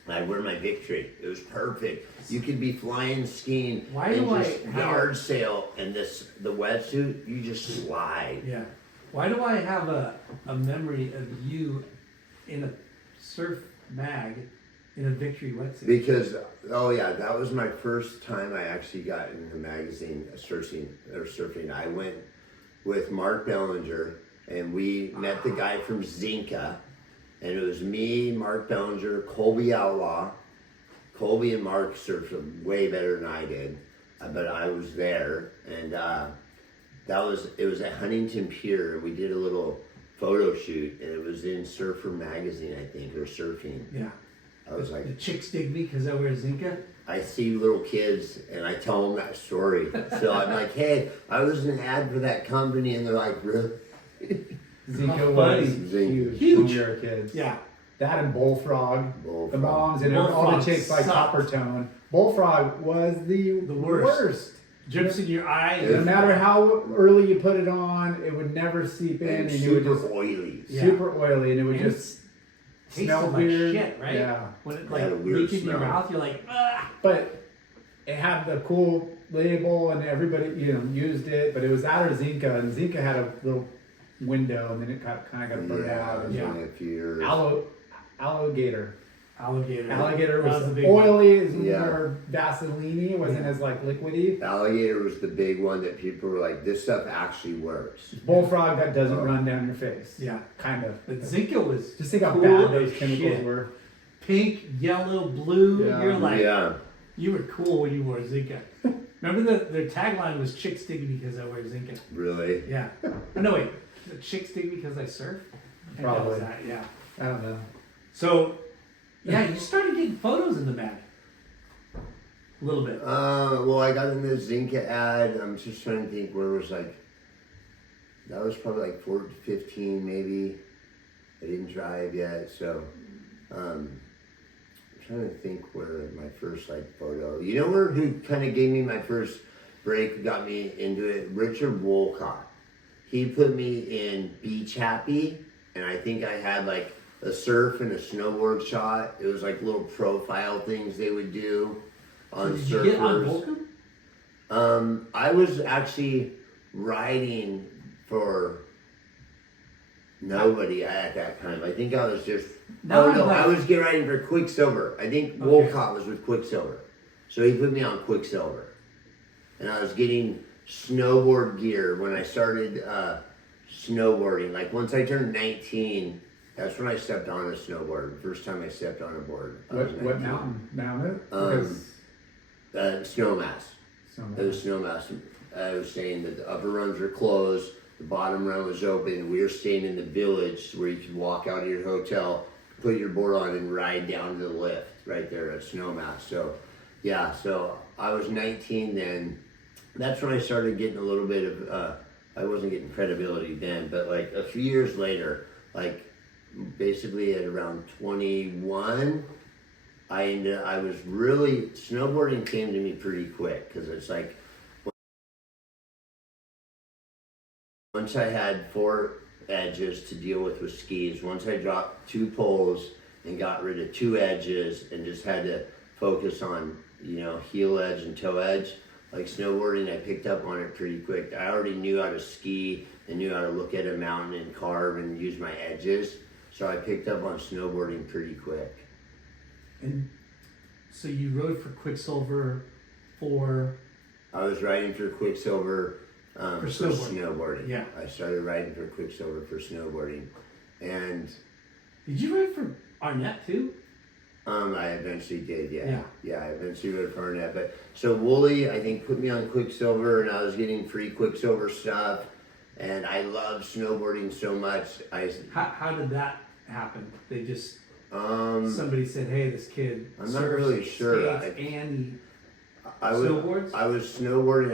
And I'd wear my Victory. It was perfect. You could be flying, skiing, yard sail, and the wetsuit, you just slide. Yeah. Why do I have a memory of you in a surf mag in a Victory wetsuit? Because, that was my first time I actually got in the magazine surfing. I went with Mark Bellinger, and we met the guy from Zinca, and it was me, Mark Bellinger, Colby Outlaw. Colby and Mark surfed way better than I did, but I was there, and it was at Huntington Pier, and we did a little photo shoot, and it was in Surfer magazine, I think, or Surfing. Yeah. I was like, the chicks dig me because I wear Zinca. I see little kids and I tell them that story. So I'm like, hey, I was an ad for that company, and they're like, really? Zinca was huge when we were kids. Yeah. That and Bullfrog. The moms and Bullfrog all the chicks like sucked. Coppertone. Bullfrog was the worst. drips in your eye. No matter how early you put it on, it would never seep in, And and it would super just oily. super oily, and it would And just tasted smell like weird. shit, right? Yeah, When it Had a like weird leaks in your smell. mouth, you're like, ah. but it had the cool label, and everybody used it. But it was out of Zinca, and Zinca had a little window, and then it kind of got burned out. It was only a few years. Alligator. That Alligator was was the big one. oily, it was Yeah. more Vaseline-y, it wasn't as like liquidy. Alligator was the big one that people were like, this stuff actually works. Bullfrog that doesn't Oh. run down your face. Yeah. Kind of. But Zinca was Just think how cool bad those as chemicals shit. were. Pink, yellow, blue. Yeah. You're like, Yeah. you were cool when you wore Zinca. Remember their tagline was "Chicks dig me because I wear Zinca." Really? Yeah. Oh, no, wait. The chicks dig me because I surf. I think that was Probably. that, yeah. I don't know. So, yeah, you started getting photos in the mag. A little bit. Well, I got in the Zinca ad. I'm just trying to think where it was like, that was probably like 14, 15 maybe. I didn't drive yet, so I'm trying to think where my first like photo. You know who kind of gave me my first break, got me into it? Richard Wolcott. He put me in Beach Happy, and I think I had like a surf and a snowboard shot. It was like little profile things they would do on Did surfers. you get on Volcom? I was actually riding for nobody at that time. I think I was just. I was riding for Quicksilver. I think Wolcott was with Quicksilver, so he put me on Quicksilver, and I was getting snowboard gear when I started snowboarding. Like once I turned 19, that's when I stepped on a snowboard. First time I stepped on a board. I was What 19. mountain? Mountain? Snowmass. It was Snowmass. I was saying that the upper runs were closed, the bottom run was open. We were staying in the village where you could walk out of your hotel, put your board on, and ride down to the lift right there at Snowmass. So, yeah, so I was 19 then. That's when I started getting a little bit of, I wasn't getting credibility then, but like a few years later, like basically at around 21, I was really, snowboarding came to me pretty quick, because it's like, once I had 4 edges to deal with skis, once I dropped 2 poles and got rid of 2 edges and just had to focus on, heel edge and toe edge, like snowboarding, I picked up on it pretty quick. I already knew how to ski and knew how to look at a mountain and carve and use my edges, so I picked up on snowboarding pretty quick. And so you rode for Quicksilver for. I was riding for Quicksilver for snowboarding. Yeah. I started riding for Quicksilver for snowboarding. And Did you ride for Arnett too? I eventually did, Yeah. Yeah, I eventually rode for Arnett. But so Wooly, I think, put me on Quicksilver, and I was getting free Quicksilver stuff. And I love snowboarding so much. How did that happen? They just Somebody said, "Hey, this kid." I'm not really sure. skates and I snowboards? I was snowboarding.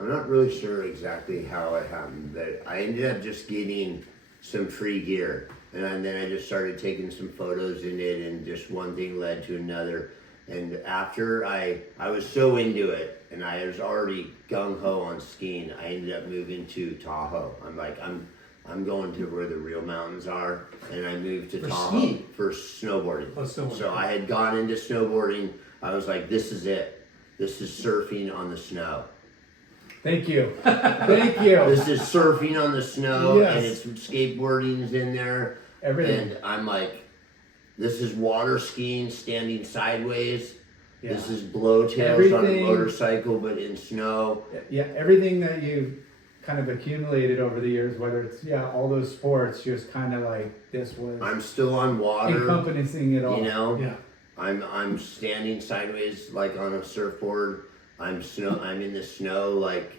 I'm not really sure exactly how it happened, but I ended up just getting some free gear, and then I just started taking some photos in it, and just one thing led to another. And after I was so into it, and I was already gung ho on skiing, I ended up moving to Tahoe. I'm like, I'm going to where the real mountains are, and I moved to For Tahoe skiing? for snowboarding. Oh, snowboarding. So I had gone into snowboarding. I was like, this is it. This is surfing on the snow. Thank you. Thank you. This is surfing on the snow, Yes. and it's skateboarding's in there. Everything. And I'm like, this is water skiing standing sideways. Yeah. This is blowtails on a Everything- motorcycle, but in snow. Yeah, everything that you've kind of accumulated over the years, whether it's all those sports, just kind of like this was I'm still on water. encompassing it all. You know, Yeah. I'm standing sideways like on a surfboard. I'm in the snow, like,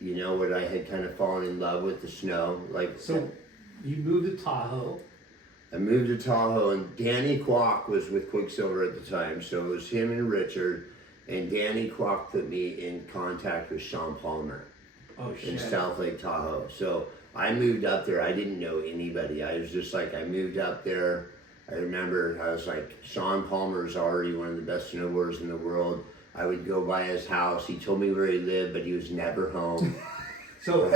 what I had kind of fallen in love with the snow. Like, So you moved to Tahoe. I moved to Tahoe, and Danny Kwok was with Quicksilver at the time, so it was him and Richard, and Danny Kwok put me in contact with Sean Palmer Oh in shit. South Lake Tahoe. So I moved up there. I didn't know anybody. I was just like, I moved up there. I remember I was like, Sean Palmer is already one of the best snowboarders in the world. I would go by his house. He told me where he lived, but he was never home. So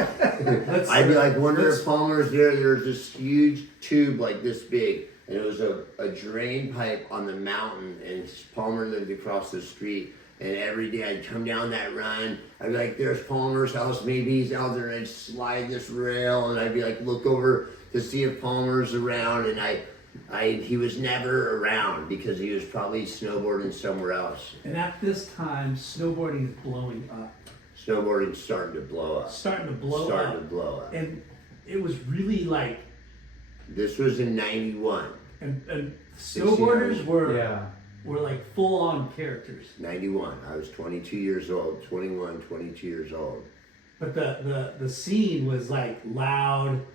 I'd be like, wonder if Palmer's there. There's this huge tube like this big, and it was a drain pipe on the mountain, and Palmer lived across the street. And every day I'd come down that run, I'd be like, there's Palmer's house, maybe he's out there, and I'd slide this rail, and I'd be like, look over to see if Palmer's around, and he was never around because he was probably snowboarding somewhere else. And at this time, snowboarding is blowing up. Snowboarding's starting to blow up. Starting to blow up. And it was really like... This was in 91. And snowboarders Yeah. were like full-on characters. 91. I was 22 years old, 21, 22 years old. But the scene was like loud.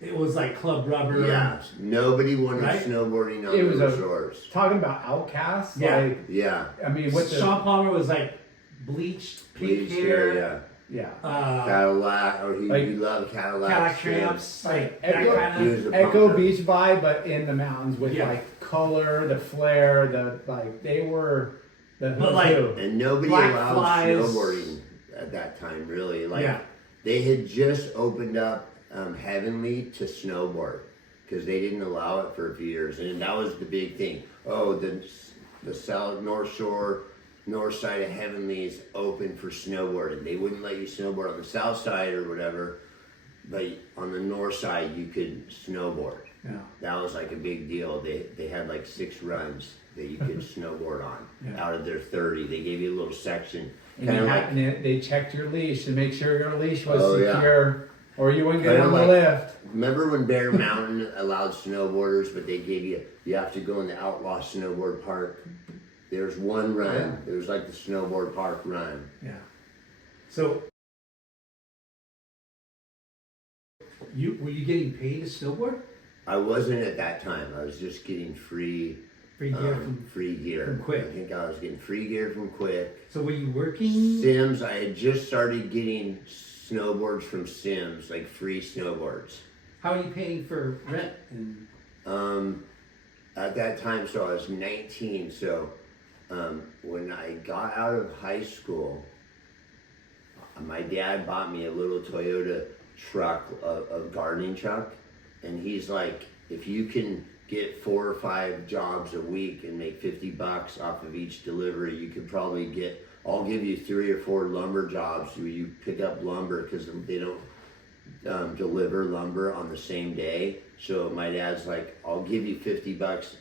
It was like Club Rubber. Yeah, nobody wanted Right? snowboarding on It was those shores. talking about outcasts. Yeah. Like, Yeah. I mean, what the, Sean Palmer was like bleached pink Bleached hair. hair, yeah. yeah. Cadillac, or he Like- loved Cadillac. Cadillac tramps, like that Echo- kind He of. was a Echo punker. Beach vibe, but in the mountains with Yeah. like color, the flare, the like they were the But, like, who. And nobody Black allowed flies. snowboarding at that time, really. Like, Yeah. they had just opened up Heavenly to snowboard because they didn't allow it for a few years, and that was the big thing. Oh, the south north shore, north side of Heavenly is open for snowboarding. They wouldn't let you snowboard on the south side or whatever, but on the north side you could snowboard. Yeah. That was like a big deal. They had like 6 runs that you could snowboard on Yeah. out of their 30. They gave you a little section. And, Kind you of had, like, and they checked your leash to make sure your leash was Oh, yeah. secure, or you wouldn't get Kinda on the like- lift. remember when Bear Mountain allowed snowboarders, but they gave you have to go in the Outlaw Snowboard Park. There's one run. Yeah. There was like the snowboard park run. Yeah. So, were you getting paid to snowboard? I wasn't at that time. I was just getting free Free gear from. free gear. from Quick. I think I was getting free gear from Quick. So were you working? Sims, I had just started getting snowboards from Sims, like free snowboards. How are you paying for rent? And At that time, so I was 19. So when I got out of high school, my dad bought me a little Toyota truck, a gardening truck, and he's like, if you can get 4 or 5 jobs a week and make $50 off of each delivery, you could probably get, I'll give you 3 or 4 lumber jobs where you pick up lumber because they don't deliver lumber on the same day. So my dad's like, I'll give you $50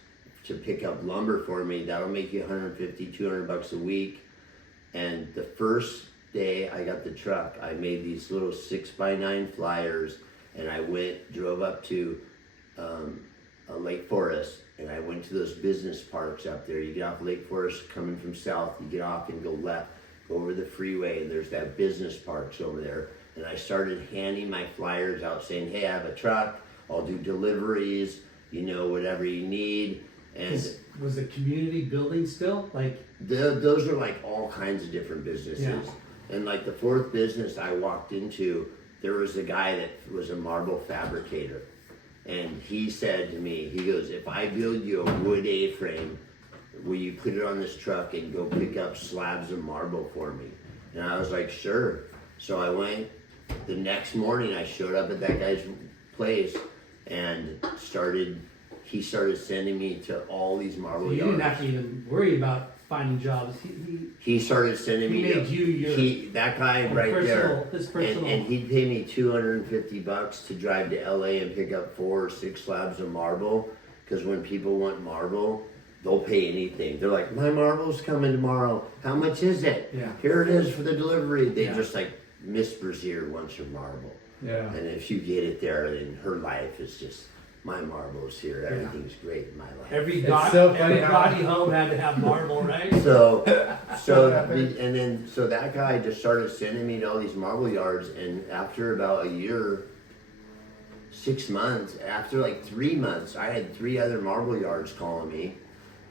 to pick up lumber for me. That'll make you $150, $200 a week. And the first day I got the truck, I made these little 6x9 flyers, and I drove up to Lake Forest, and I went to those business parks up there. You get off Lake Forest coming from south, you get off and go left, go over the freeway, and there's that business parks over there. And I started handing my flyers out saying, hey, I have a truck, I'll do deliveries, whatever you need. And was the community building still like? those are like all kinds of different businesses. Yeah. And like the 4th business I walked into, there was a guy that was a marble fabricator. And he said to me, he goes, if I build you a wood A-frame, will you put it on this truck and go pick up slabs of marble for me? And I was like, sure. So I went. The next morning I showed up at that guy's place and he started sending me to all these marble You yards. didn't have to even worry about finding jobs. He started sending He me made you your that guy own right personal- there. his personal- And he'd pay me $250 to drive to LA and pick up 4 or 6 slabs of marble. Because when people want marble, they'll pay anything. They're like, my marble's coming tomorrow. How much is it? Yeah. Here it is for the delivery. They Yeah. just like, Miss Brazier wants your marble. Yeah. And if you get it there, then her life is just, my marble's here. Everything's great in my life. every It's god, so funny every how- gaudy home had to have marble, right? So that guy just started sending me to all these marble yards, and after about a year, 6 months, after like 3 months, I had 3 other marble yards calling me.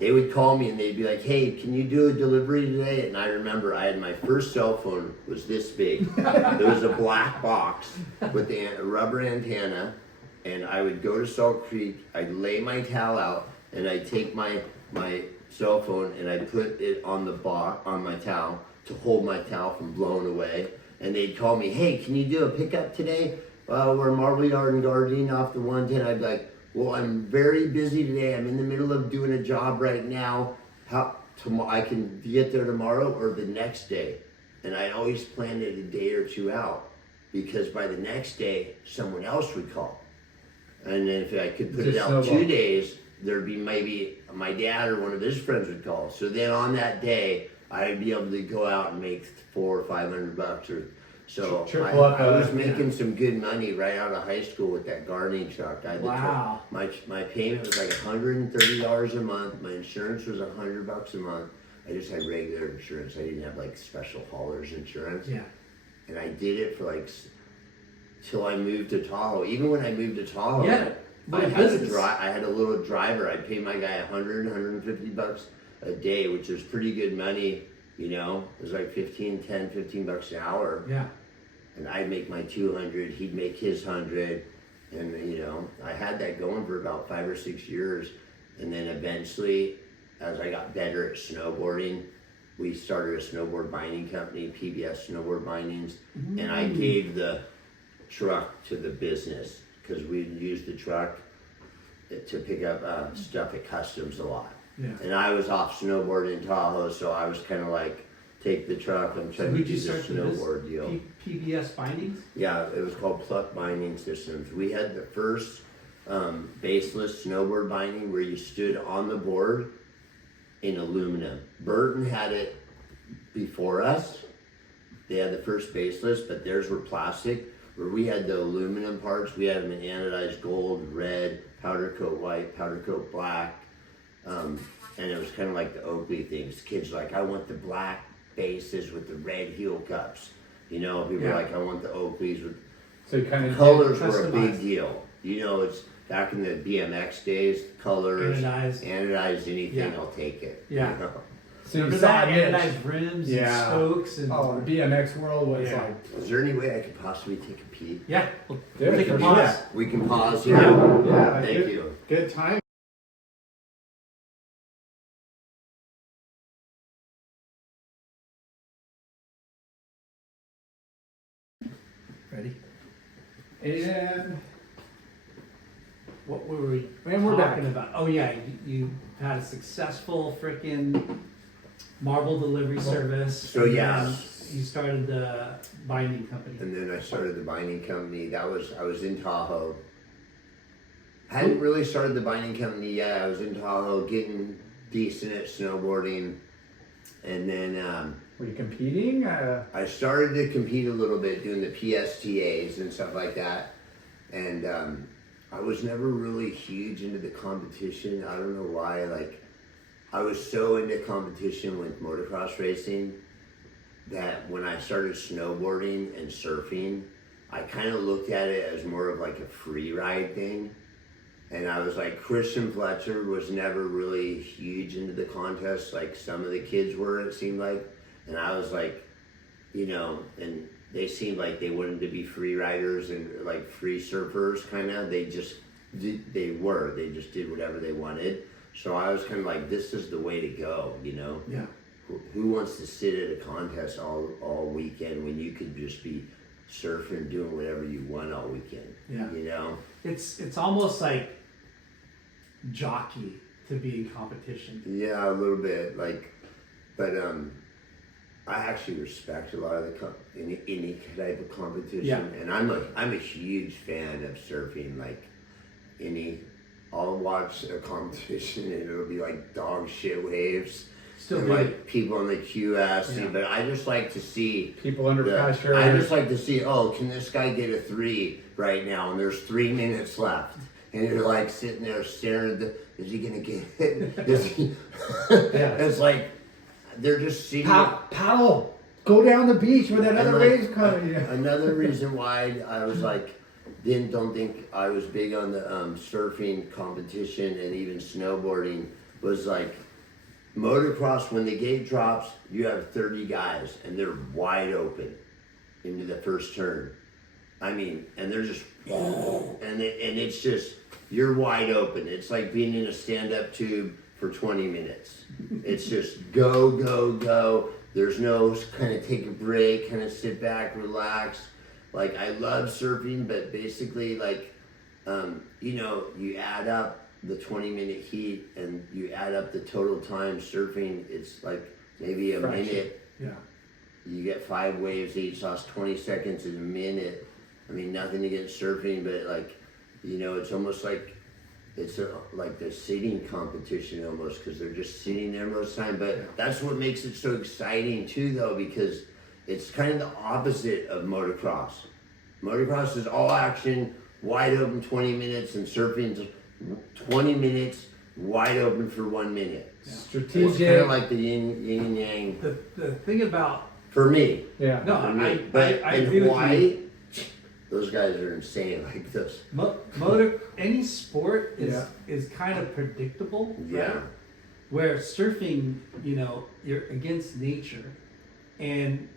They would call me and they'd be like, hey, can you do a delivery today? And I remember I had my first cell phone was this big. There was a black box with a rubber antenna, and I would go to Salt Creek, I'd lay my towel out, and I'd take my cell phone and I put it on the box on my towel to hold my towel from blowing away. And they'd call me, hey, can you do a pickup today? We're Mauli Ola Foundation off the 110. I'd be like, well, I'm very busy today. I'm in the middle of doing a job right now. I can get there tomorrow or the next day. And I always planned it a day or two out because by the next day, someone else would call. And then if I could put it out 2 days, there'd be maybe my dad or one of his friends would call. So then on that day, I'd be able to go out and make $400 or $500 or so. I was making some good money right out of high school with that gardening truck. Wow. My payment was like $130 a month. My insurance was $100 a month. I just had regular insurance. I didn't have like special haulers insurance. Yeah. And I did it for like till I moved to Tahoe. Even when I moved to Tahoe, Yeah. I had a little driver. I'd pay my guy $150 a day, which was pretty good money. You know, it was like $15 an hour. Yeah. And I'd make my 200, he'd make his 100. And you know, I had that going for about 5 or 6 years. And then eventually, as I got better at snowboarding, we started a snowboard binding company, PBS Snowboard Bindings. Mm-hmm. And I gave the truck to the business because we'd use the truck to pick up stuff at customs a lot. Yeah. And I was off snowboarding in Tahoe, so I was kind of like, take the truck and try to do the snowboard deal. PBS Bindings? Yeah, it was called Pluck Binding Systems. We had the first baseless snowboard binding where you stood on the board in aluminum. Burton had it before us. They had the first baseless, but theirs were plastic. Where we had the aluminum parts, we had them in anodized gold, red, powder coat white, powder coat black. And it was kind of like the Oakley things. Kids were like, I want the black bases with the red heel cups. You know, people were like, I want the Oakleys with. So you kind of colors were a big deal. You know, it's back in the BMX days. Colors, anodized anything, I'll take it. Yeah. You know? So you Remember saw that? it. Anodized rims and spokes and the BMX world was like. Is there any way I could possibly take a peek? yeah. We'll There's take a for pause. sure. We can pause here. Yeah. Thank you. Good time. Ready? And What were we we're talking back. about? Oh yeah, you had a successful freaking marble delivery service. So, and yeah. then you started the binding company. And then I started the binding company. I was in Tahoe. I hadn't really started the binding company yet. I was in Tahoe getting decent at snowboarding. And then Were you competing? I started to compete a little bit doing the PSTAs and stuff like that. And I was never really huge into the competition. I don't know why. Like, I was so into competition with motocross racing that when I started snowboarding and surfing, I kind of looked at it as more of like a free ride thing. And I was like, Christian Fletcher was never really huge into the contest like some of the kids were, it seemed like. And I was like, you know, and they seemed like they wanted to be free riders and like free surfers kind of. They just just did whatever they wanted. So I was kind of like, this is the way to go, you know? Yeah. Who wants to sit at a contest all weekend when you could just be surfing, doing whatever you want all weekend? Yeah. You know? It's almost like jockey to be in competition. Yeah, a little bit. Like, but I actually respect a lot of any type of competition. Yeah. And I'm a huge fan of surfing. Like I'll watch a competition and it'll be like dog shit waves. Still and do like it. people on the QS, Yeah. but I just like to see People under pressure. I just like to see, can this guy get a 3 right now? And there's 3 minutes left. And you're like sitting there staring at is he gonna get it? Is he? It's like, they're just seeing paddle. Go down the beach where that other wave's coming. Yeah. Another reason why I was like, don't think I was big on the surfing competition and even snowboarding was like, motocross, when the gate drops, you have 30 guys and they're wide open into the first turn. I mean, and they're just, and it's just, you're wide open. It's like being in a stand-up tube for 20 minutes. It's just go, go, go. There's no kind of take a break, kind of sit back, relax. Like, I love surfing, but basically, like, you know, you add up the 20-minute heat and you add up the total time surfing, it's like maybe a minute. Yeah. You get 5 waves each, so it's 20 seconds in a minute. I mean, nothing against surfing, but like, you know, it's almost like like the sitting competition almost, because they're just sitting there most of the time. But that's what makes it so exciting too, though, because it's kind of the opposite of motocross. Motocross is all action, wide open 20 minutes, and surfing's 20 minutes, wide open for 1 minute. Yeah. Strategic. It's kind of like the yin yang. The thing about For me. Yeah. no, For me. I agree with Hawaii, you. those guys are insane like this. Any sport Yeah. is kind of predictable, right? Yeah. Where surfing, you know, you're against nature, and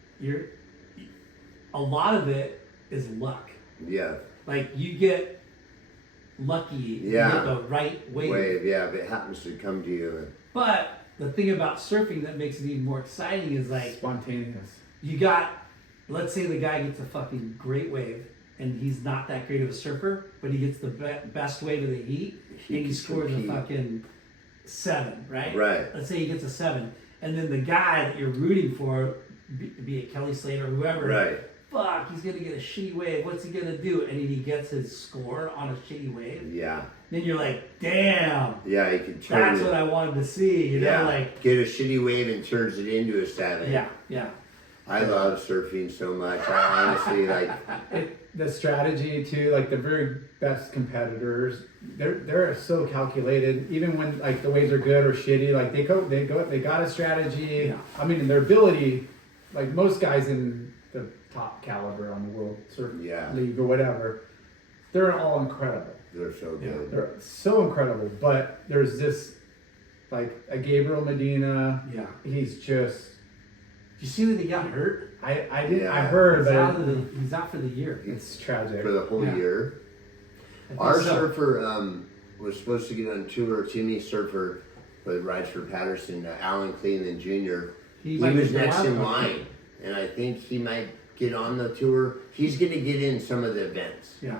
a lot of it is luck. Yeah. Like, you get lucky, Yeah. you get the right wave. Yeah, if it happens to come to you. But the thing about surfing that makes it even more exciting is, like, Spontaneous. you got, let's say the guy gets a fucking great wave, and he's not that great of a surfer, but he gets the best wave of the heat, He and he can scores a compete. fucking 7, right? Right. Let's say he gets a 7, and then the guy that you're rooting for, be it Kelly Slater or whoever, Right. fuck, he's gonna get a shitty wave. What's he gonna do? And then he gets his score on a shitty wave. Yeah. Then you're like, damn, Yeah, you can turn that's it. what I wanted to see. You know, like, get a shitty wave and turns it into a 7. yeah. I love surfing so much. I honestly The strategy too, like the very best competitors, they're so calculated. Even when like the waves are good or shitty, like they got a strategy. Yeah. I mean, their ability, like most guys in the top caliber on the world surf Yeah. league or whatever, they're all incredible. they're so good. They're so incredible. But there's this, like a Gabriel Medina. Yeah. He's just. Did you see that he got hurt? I didn't. Yeah. I heard, but He's out for the year. it's tragic. For the whole Yeah. year. I think Our so. surfer was supposed to get on tour. Timmy surfer, but rides for Patterson. Alan Cleveland Jr. He might was be next in wild. line, and I think he might get on the tour. He's going to get in some of the events. Yeah.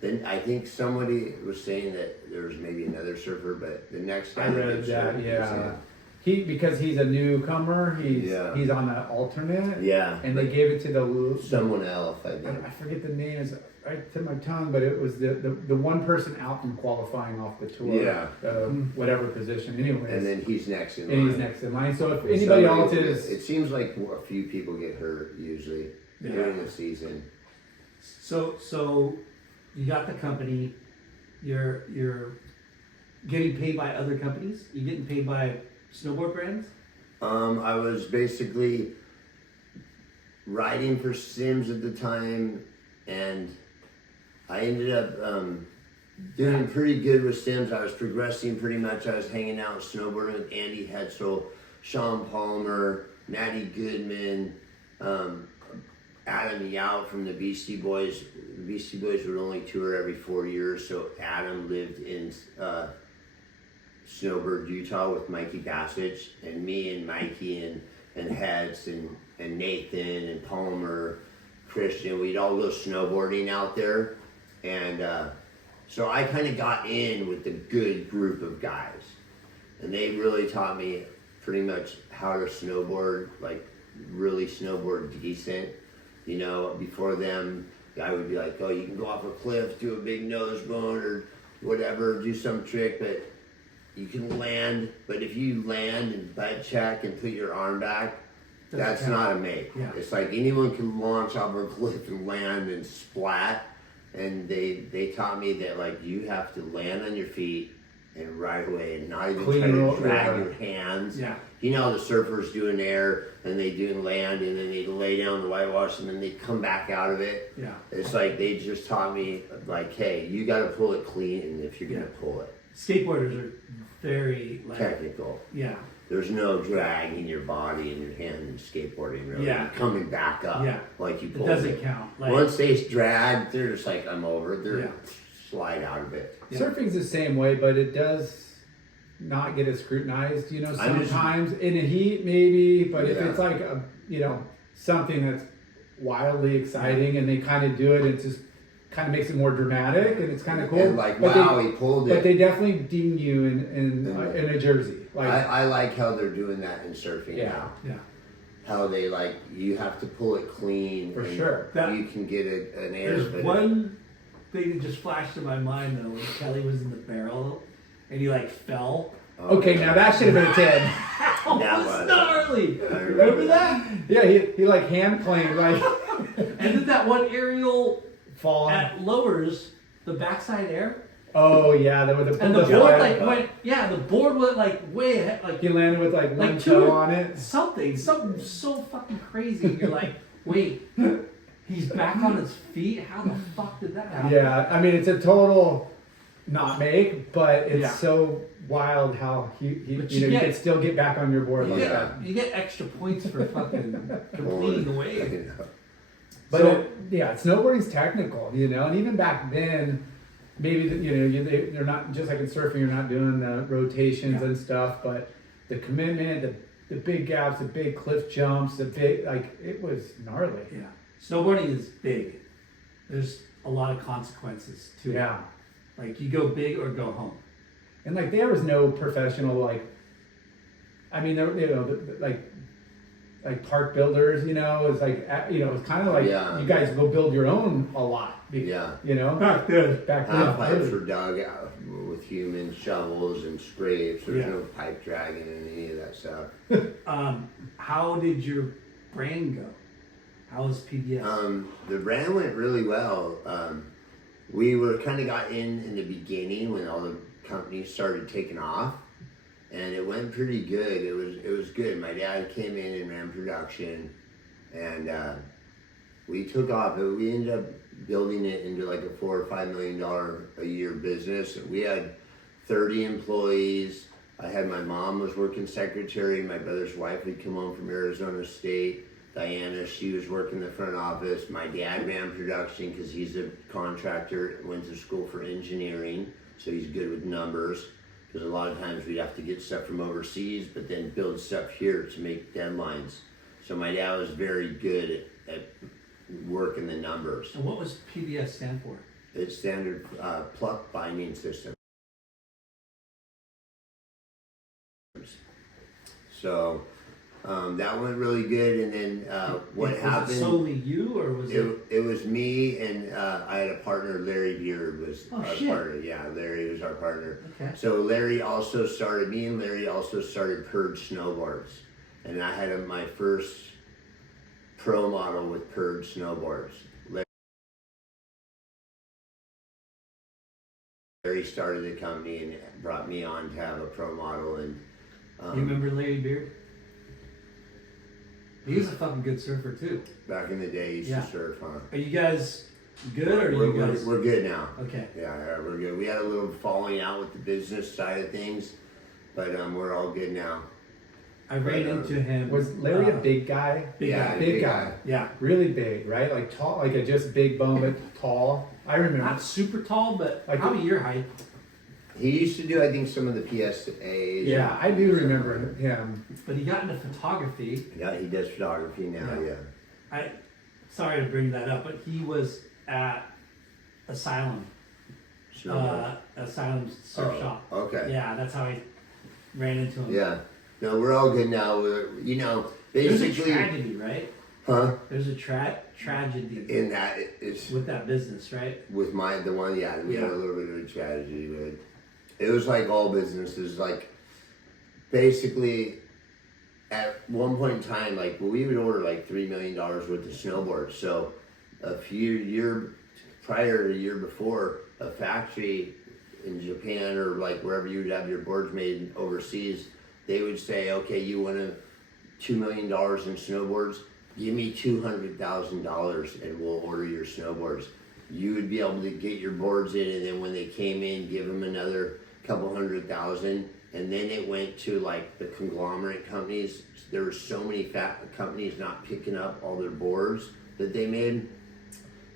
Then I think somebody was saying that there was maybe another surfer, but the next guy I read gets that. surfed, he was Yeah. Because he's a newcomer. He's Yeah. he's on the alternate. Yeah, And they gave it to the someone else, I think. I forget the name. It's right to my tongue, but it was the one person out from qualifying off the tour. Yeah. Whatever position. Anyways. And then he's next in line. and he's next in line. So if anybody else is. It seems like a few people get hurt usually during the season. So you got the company. You're getting paid by other companies. You're getting paid by snowboard brands. I was basically riding for Sims at the time, and I ended up doing pretty good with Sims. I was progressing pretty much. I was hanging out snowboarding with Andy Hetzel, Sean Palmer, Matty Goodman, Adam Yout from the Beastie Boys. The Beastie Boys would only tour every 4 years, so Adam lived in Snowbird, Utah with Mikey Bassich, and me and Mikey and Heads and Nathan and Palmer, Christian. We'd all go snowboarding out there. And so I kind of got in with the good group of guys. And they really taught me pretty much how to snowboard, like really snowboard decent. You know, before them, I would be like, oh, you can go off a cliff, do a big nose bone or whatever, do some trick, but you can land. But if you land and butt check and put your arm back, that's count. not a make. Yeah. It's like anyone can launch off a cliff and land and splat. And they taught me that like you have to land on your feet and right away and not even Clean try to roll, drag yeah. your hands. Yeah. You know how the surfers do an air and they do land and then they lay down the whitewash and then they come back out of it. Yeah. It's like they just taught me like, hey, you got to pull it clean if you're gonna Yeah. pull it. Skateboarders are very like, Technical. yeah. There's no dragging your body and your hand in skateboarding really. Yeah. You're coming back up. Yeah. Like you It pull doesn't count. Like, Once they drag, they're just like, I'm over. They're Yeah. slide out of it. Yeah. Surfing's the same way, but it does. not get as scrutinized, you know, I'm just- sometimes in the heat maybe, but if Yeah. it's like something that's wildly exciting and they kind of do it, it just kind of makes it more dramatic and it's kind of cool. And like, But wow, he pulled but it. they definitely ding you in a jersey. Like, I like how they're doing that in surfing Yeah. now. Yeah. How they like, you have to pull it clean. For and sure. You can get an air. There's but one thing that just flashed in my mind though when Kelly was in the barrel and he like fell. okay, now that should have been a 10. That That was was- gnarly. I Remember that? Yeah, he like hand planed, like And then that one aerial fall. at lowers the backside air, Oh yeah, there was and the board like went. Yeah, the board went like way ahead, like he landed with like one like toe on it. something so fucking crazy. And you're like, wait, he's back on his feet. How the fuck did that happen? Yeah, I mean it's a total not make, but it's Yeah. so wild how But you you get- can still get back on your board like Yeah. that. You get extra points for fucking completing the wave. But So- snowboarding's technical, you know, and even back then, maybe they're not just like in surfing. You're not doing the rotations Yeah. and stuff, but the commitment, the big gaps, the big cliff jumps, the big it was gnarly. Yeah, snowboarding is big. There's a lot of consequences to it. Yeah, Like you go big or go home. and like there was no professional I mean there like park builders, you know, it's like it's kind of like Yeah. you guys go build your own a lot. Yeah. You know, Back then. back Half pipes then. were dug out with humans, shovels, and scrapes. There's Yeah. no pipe dragging in any of that stuff. How did your brand go? How was PBS? The brand went really well. We were kind of got in the beginning when all the companies started taking off, and it went pretty good. It was good. My dad came in and ran production, and we took off. We ended up building it into like a $4 or $5 million a year business. We had 30 employees. I had my mom was working secretary. My brother's wife had come home from Arizona State. Diana, she was working the front office. My dad ran production because he's a contractor, went to school for engineering, so he's good with numbers. Because a lot of times we'd have to get stuff from overseas, but then build stuff here to make deadlines. So my dad was very good at working the numbers. and what was PBS stand for? It's standard pluck binding system. So that went really good, and then what was happened? it solely you, or was it? It was me, and I had a partner, Larry Beard was Oh, our shit. partner. Yeah, Larry was our partner. Okay. So Larry also started, me and Larry also started Purge Snowboards. And I had my first pro model with Purge Snowboards. Larry started the company and brought me on to have a pro model. And You remember Larry Beard? He was a fucking good surfer too. back in the day, he used Yeah. to surf, huh? Are you guys good, or are you guys? We're good now. Okay. Yeah, we're good. We had a little falling out with the business side of things, but we're all good now. I ran into him. Was Larry a big guy? Big Yeah, guy. Big guy. Yeah. Really big, right? Like tall, like a just big bone, but tall. I remember. Not super tall, but Like- probably your height. He used to do, I think, some of the PSAs. Yeah, I do remember him. But he got into photography. Yeah, he does photography now. Yeah. Yeah. Sorry to bring that up, but he was at Asylum. Asylum Surf Oh, Shop. okay. Yeah, that's how I ran into him. Yeah. No, we're all good now. There's a Basically, tragedy, right? huh? There's a tragedy In that it's with that business, right? with the one. Yeah, we had Yeah. a little bit of a tragedy, but it was like all businesses. Like basically, at one point in time, like we would order like $3 million worth of snowboards. So a year before, a factory in Japan or like wherever you would have your boards made overseas, they would say, okay, you want $2 million in snowboards? Give me $200,000 and we'll order your snowboards. You would be able to get your boards in, and then when they came in, give them another couple $100,000. And then it went to like the conglomerate companies. There were so many companies not picking up all their boards that they made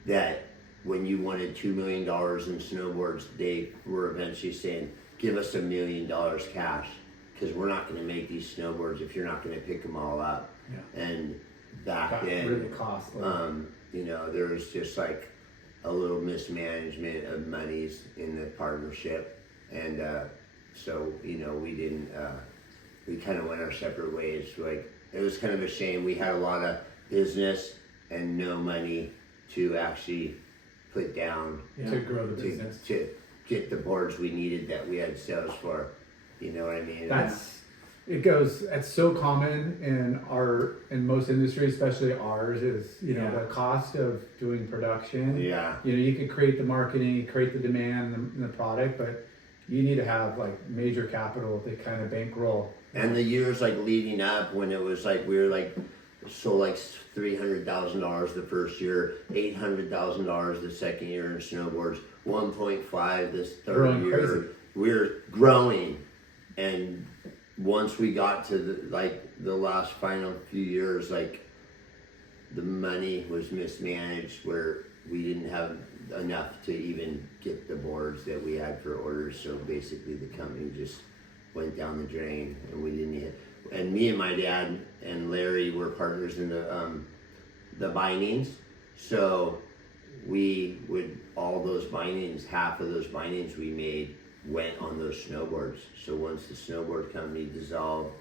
that when you wanted $2 million in snowboards, they were eventually saying, give us $1 million cash, because we're not going to make these snowboards if you're not going to pick them all up. Yeah. And back Got then, really costly. you know, there was just like a little mismanagement of monies in the partnership, and so you know, we didn't. We kind of went our separate ways. Like, it was kind of a shame. We had a lot of business and no money to actually put down To grow the business. to get the boards we needed that we had sales for. You know what I mean? It's so common in most industries, especially ours, is, you know, Yeah. the cost of doing production. Yeah. You know, you could create the marketing, create the demand and the product, but you need to have like major capital to kind of bankroll. And the years like leading up, when it was like we were like sold like $300,000 the first year, $800,000 the second year in snowboards, 1.5 this third Growing year. crazy. We're growing, and once we got to the last final few years, like the money was mismanaged where we didn't have enough to even get the boards that we had for orders. So basically, the company just went down the drain, and we didn't need. And me and my dad and Larry were partners in the bindings. So we would, all those bindings, half of those bindings we made went on those snowboards. So once the snowboard company dissolved,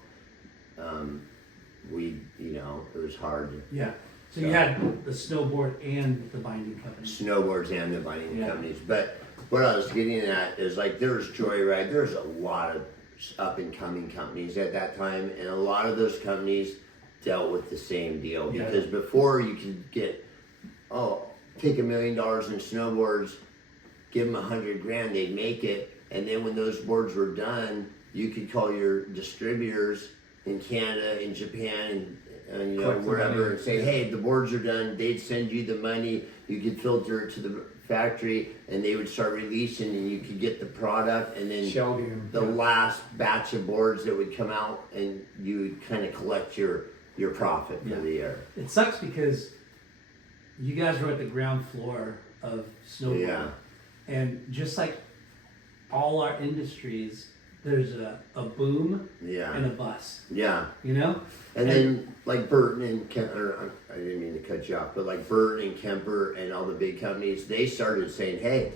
we, you know, it was hard. Yeah. So you had the snowboard and the binding company. Snowboards and the binding Yeah. companies. But what I was getting at is, like, there was Joyride. There's a lot of up and coming companies at that time, and a lot of those companies dealt with the same deal. Yeah. Because before, you could get, take $1 million in snowboards, give them $100,000, they'd make it, and then when those boards were done, you could call your distributors in Canada, in Japan, and you know, Collect the wherever, money. and say, hey, the boards are done. They'd send you the money. You could filter it to the factory, and they would start releasing, and you could get the product, and then Shell game. the last batch of boards that would come out, and you would kind of collect your profit for Yeah. the year. It sucks because you guys were at the ground floor of snowboarding. Yeah. And just like all our industries, there's a boom Yeah. and a bust, Yeah. you know? And then, like Burton and Kemper, I didn't mean to cut you off, but like Burton and Kemper and all the big companies, they started saying, hey,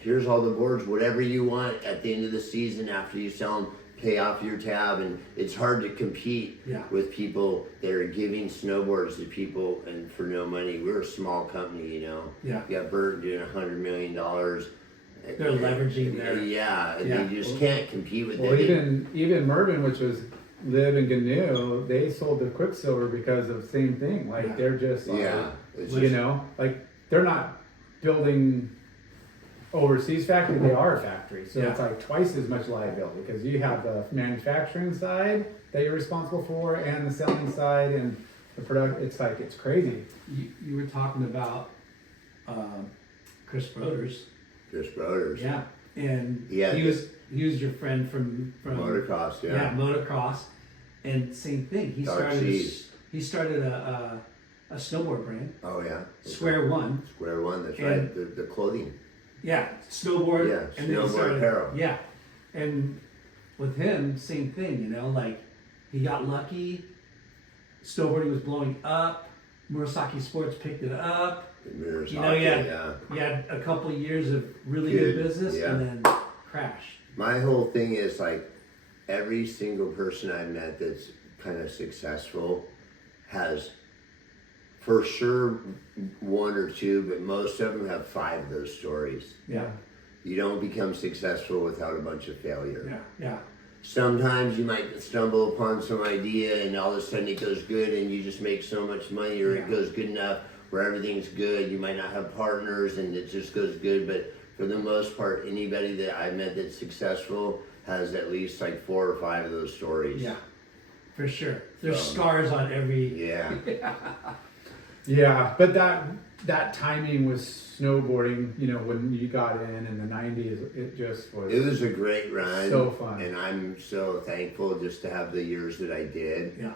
here's all the boards, whatever you want at the end of the season after you sell them, pay off your tab. And it's hard to compete Yeah. with people that are giving snowboards to people and for no money. We're a small company, you know. Yeah. You got Burton doing $100 million. They're leveraging their... Yeah, and Yeah. you just can't compete with Well, them. even Mervyn, which was Liv and GNU, they sold the Quicksilver because of the same thing. Like, Yeah. they're just like, Yeah, it's you just- know, like they're not building overseas factory, they are a factory. So it's Yeah. like twice as much liability because you have the manufacturing side that you're responsible for and the selling side and the product. It's like, it's crazy. You were talking about Chris Broders. Chris Broders. Yeah. And Yeah. he was your friend from Motocross, yeah. Yeah, motocross. And same thing. He Dark started Seas. a snowboard brand, Oh yeah. Square One. Square One. That's And- right. The clothing. Yeah, snowboard. Yeah, and then he snowboard started, apparel. Yeah, and with him, same thing. You know, like he got lucky. Snowboarding was blowing up. Murasaki Sports picked it up. The mirrors. You know, hockey, yeah. He had a couple of years of really good Good, business, yeah. and then crashed. My whole thing is like every single person I've met that's kind of successful has for sure one or two, but most of them have 5 of those stories. Yeah, You don't become successful without a bunch of failure. yeah. Sometimes you might stumble upon some idea and all of a sudden it goes good and you just make so much money, or Yeah. it goes good enough where everything's good. You might not have partners and it just goes good, but for the most part, anybody that I met that's successful has at least like 4 or 5 of those stories. Yeah, for sure. There's scars on every. Yeah. Yeah, but that timing with snowboarding, you know, when you got in the 90s, it just was. It was a great run. So fun. And I'm so thankful just to have the years that I did. Yeah.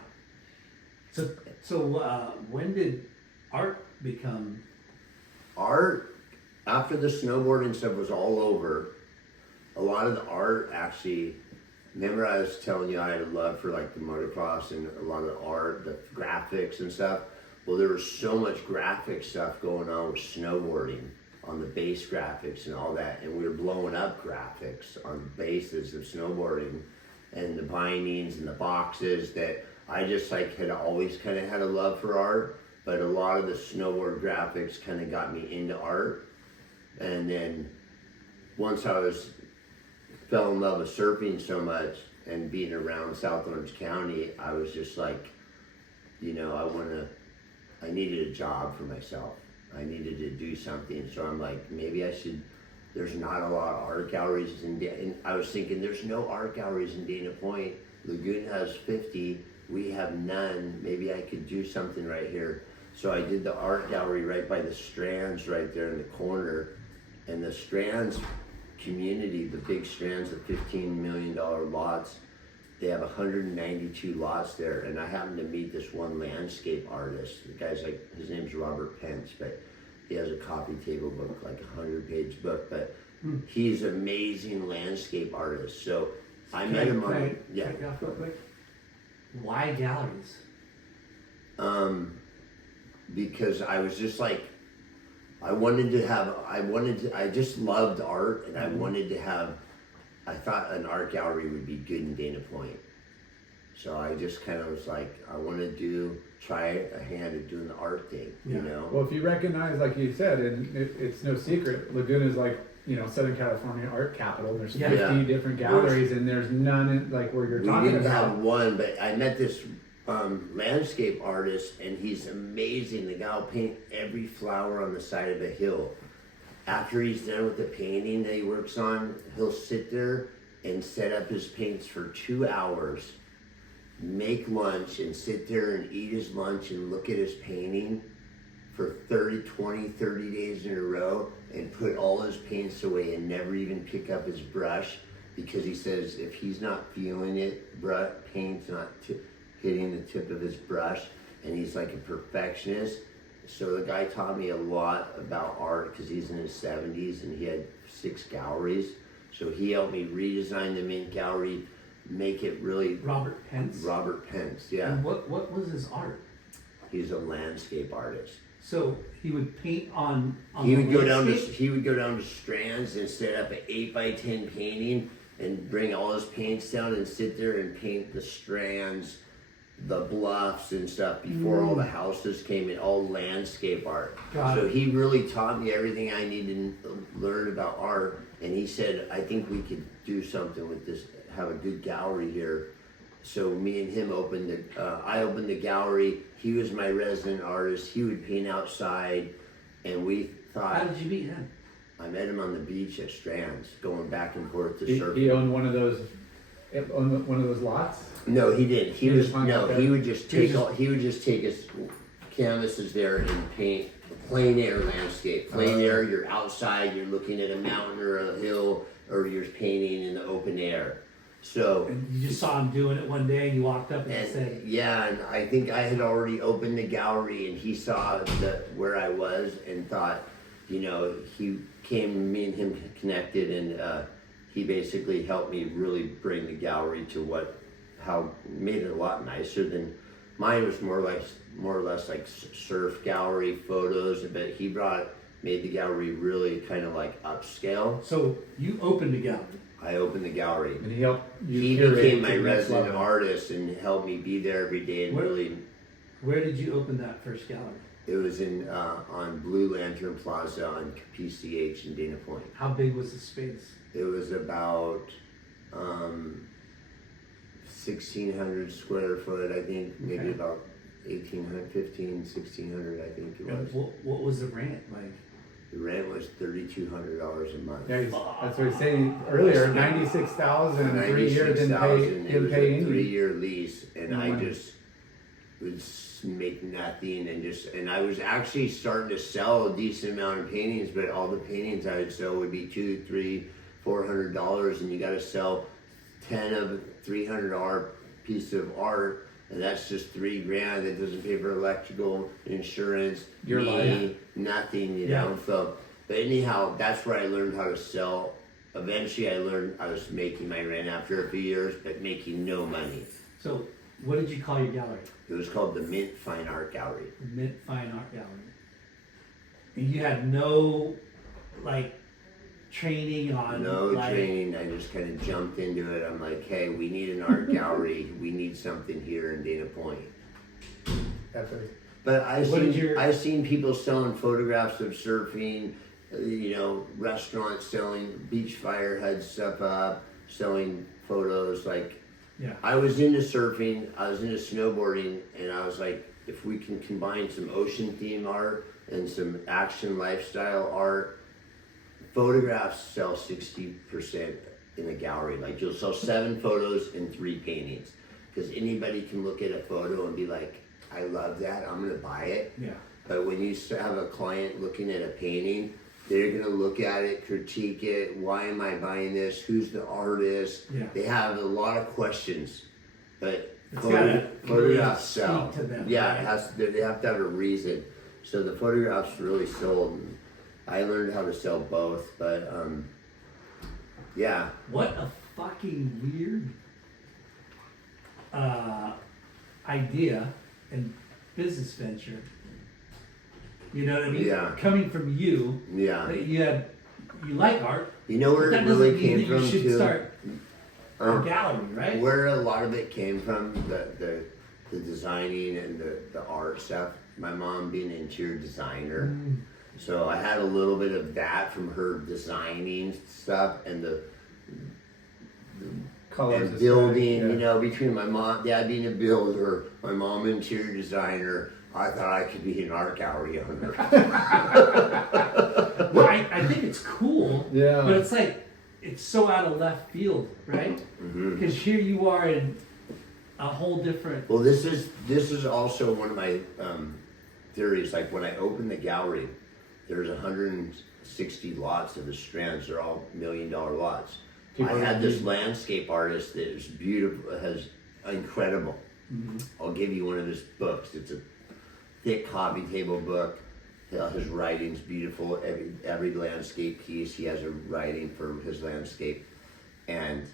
So when did art become? Art, after the snowboarding stuff was all over, a lot of the art actually, remember I was telling you I had a love for like the motocross and a lot of the art, the graphics and stuff. Well, there was so much graphic stuff going on with snowboarding on the base graphics and all that, and we were blowing up graphics on the bases of snowboarding and the bindings and the boxes that I just like had always kind of had a love for art, but a lot of the snowboard graphics kind of got me into art. And then once fell in love with surfing so much and being around South Orange County, I was just like, you know, I needed a job for myself. I needed to do something. So I'm like, maybe I should, there's not a lot of art galleries and I was thinking there's no art galleries in Dana Point. Laguna has 50, we have none. Maybe I could do something right here. So I did the art gallery right by the Strands right there in the corner. And the Strands community, the big Strands of $15 million lots, they have 192 lots there. And I happened to meet this one landscape artist. The guy's like, his name's Robert Pence, but he has a coffee table book, like a 100-page book. But he's an amazing landscape artist. So I met him on, yeah. Why galleries? Because I was just like, I just loved art, and I wanted to have, I thought an art gallery would be good in Dana Point. So I just kind of was like, I want to try a hand at doing the art thing, you know? Well, if you recognize, like you said, and it's no secret, Laguna is like, you know, Southern California art capital. There's 50 different galleries, and there's none in, like where you're talking about. We didn't have one, but I met this landscape artist, and he's amazing. The guy will paint every flower on the side of a hill. After he's done with the painting that he works on, he'll sit there and set up his paints for 2 hours, make lunch, and sit there and eat his lunch and look at his painting for 30 days in a row, and put all his paints away and never even pick up his brush, because he says if he's not feeling it, paint's not hitting the tip of his brush, and he's like a perfectionist. So the guy taught me a lot about art because he's in his 70s and he had 6 galleries. So he helped me redesign the Mint Gallery, make it really... Robert Pence? Robert Pence, yeah. And what was his art? He's a landscape artist. So he would paint on he would go down to Strands and set up an 8x10 painting and bring all his paints down and sit there and paint the Strands, the bluffs and stuff before all the houses came in, all landscape art. So he really taught me everything I needed to learn about art, and he said, I think we could do something with this, have a good gallery here. So me and him I opened the gallery. He was my resident artist. He would paint outside, and we thought... How did you meet him? I met him on the beach at Strands, going back and forth to surfing. He owned one of those lots? No, he didn't. He would just take his canvases there and paint plein air landscape. Plein air, you're outside, you're looking at a mountain or a hill, or you're painting in the open air. So and you just saw him doing it one day, and you walked up and said, yeah, and I think I had already opened the gallery, and he saw where I was and thought, you know, me and him connected, and he basically helped me really bring the gallery to made it a lot nicer than mine. Was more or less like surf gallery photos, but he made the gallery really kind of like upscale. So you opened the gallery. I opened the gallery. And he helped you. He became my resident artist and helped me be there every day. And where did you open that first gallery? It was on Blue Lantern Plaza on PCH in Dana Point. How big was the space? It was about 1,600 square foot, I think. Maybe about 1,800, 1,600, I think it was. What was the rent like? The rent was $3,200 a month. Yeah, that's what he's saying earlier. 96,000 in 3 years, didn't pay any. 3-year lease, and I just would make nothing, and I was actually starting to sell a decent amount of paintings, but all the paintings I would sell would be $200, $300, $400, and you got to sell 10 of $300 piece of art. And that's just $3,000. That doesn't pay for electrical, insurance, nothing, you know. So, but anyhow, that's where I learned how to sell eventually I learned I was making my rent after a few years, but making no money. So, what did you call your gallery? It was called the Mint Fine Art Gallery. The Mint Fine Art Gallery. And you had no, like, training on, No like, training, I just kind of jumped into it. I'm like, hey, we need an art gallery. We need something here in Dana Point. Definitely. But What did your- I've seen people selling photographs of surfing, restaurants selling beach fire HUD stuff up, selling photos. Like, yeah. I was into surfing, I was into snowboarding, and I was like, if we can combine some ocean theme art and some action lifestyle art, photographs sell 60% in a gallery. Like, you'll sell 7 photos and 3 paintings, because anybody can look at a photo and be like, I love that, I'm gonna buy it. Yeah. But when you have a client looking at a painting, they're gonna look at it, critique it. Why am I buying this? Who's the artist? Yeah. They have a lot of questions, but It's gotta photographs really sell. speak to them, Yeah, right? they have to have a reason. So the photographs really sold. I learned how to sell both, but yeah. What a fucking weird idea and business venture. You know what I mean? Yeah. Coming from you, Yeah. that you like art. You know where That it doesn't really mean came that from you should too? start a Um, gallery, right? Where a lot of it came from, the designing and the art stuff. My mom being an interior designer, so I had a little bit of that from her designing stuff and the Colors and building. aesthetic, yeah. Between my dad being a builder, my mom interior designer, I thought I could be an art gallery owner. Well, I think it's cool, Yeah. but it's like, it's so out of left field, right? Because here you are in a whole different, Well, this is also one of my theories. Like, when I opened the gallery, there's 160 lots of the strands. They're all $1 million lots. People I had are this using- landscape artist that is beautiful, has incredible. I'll give you one of his books. It's a thick coffee table book. His writing's beautiful. Every landscape piece, he has a writing for his landscape, and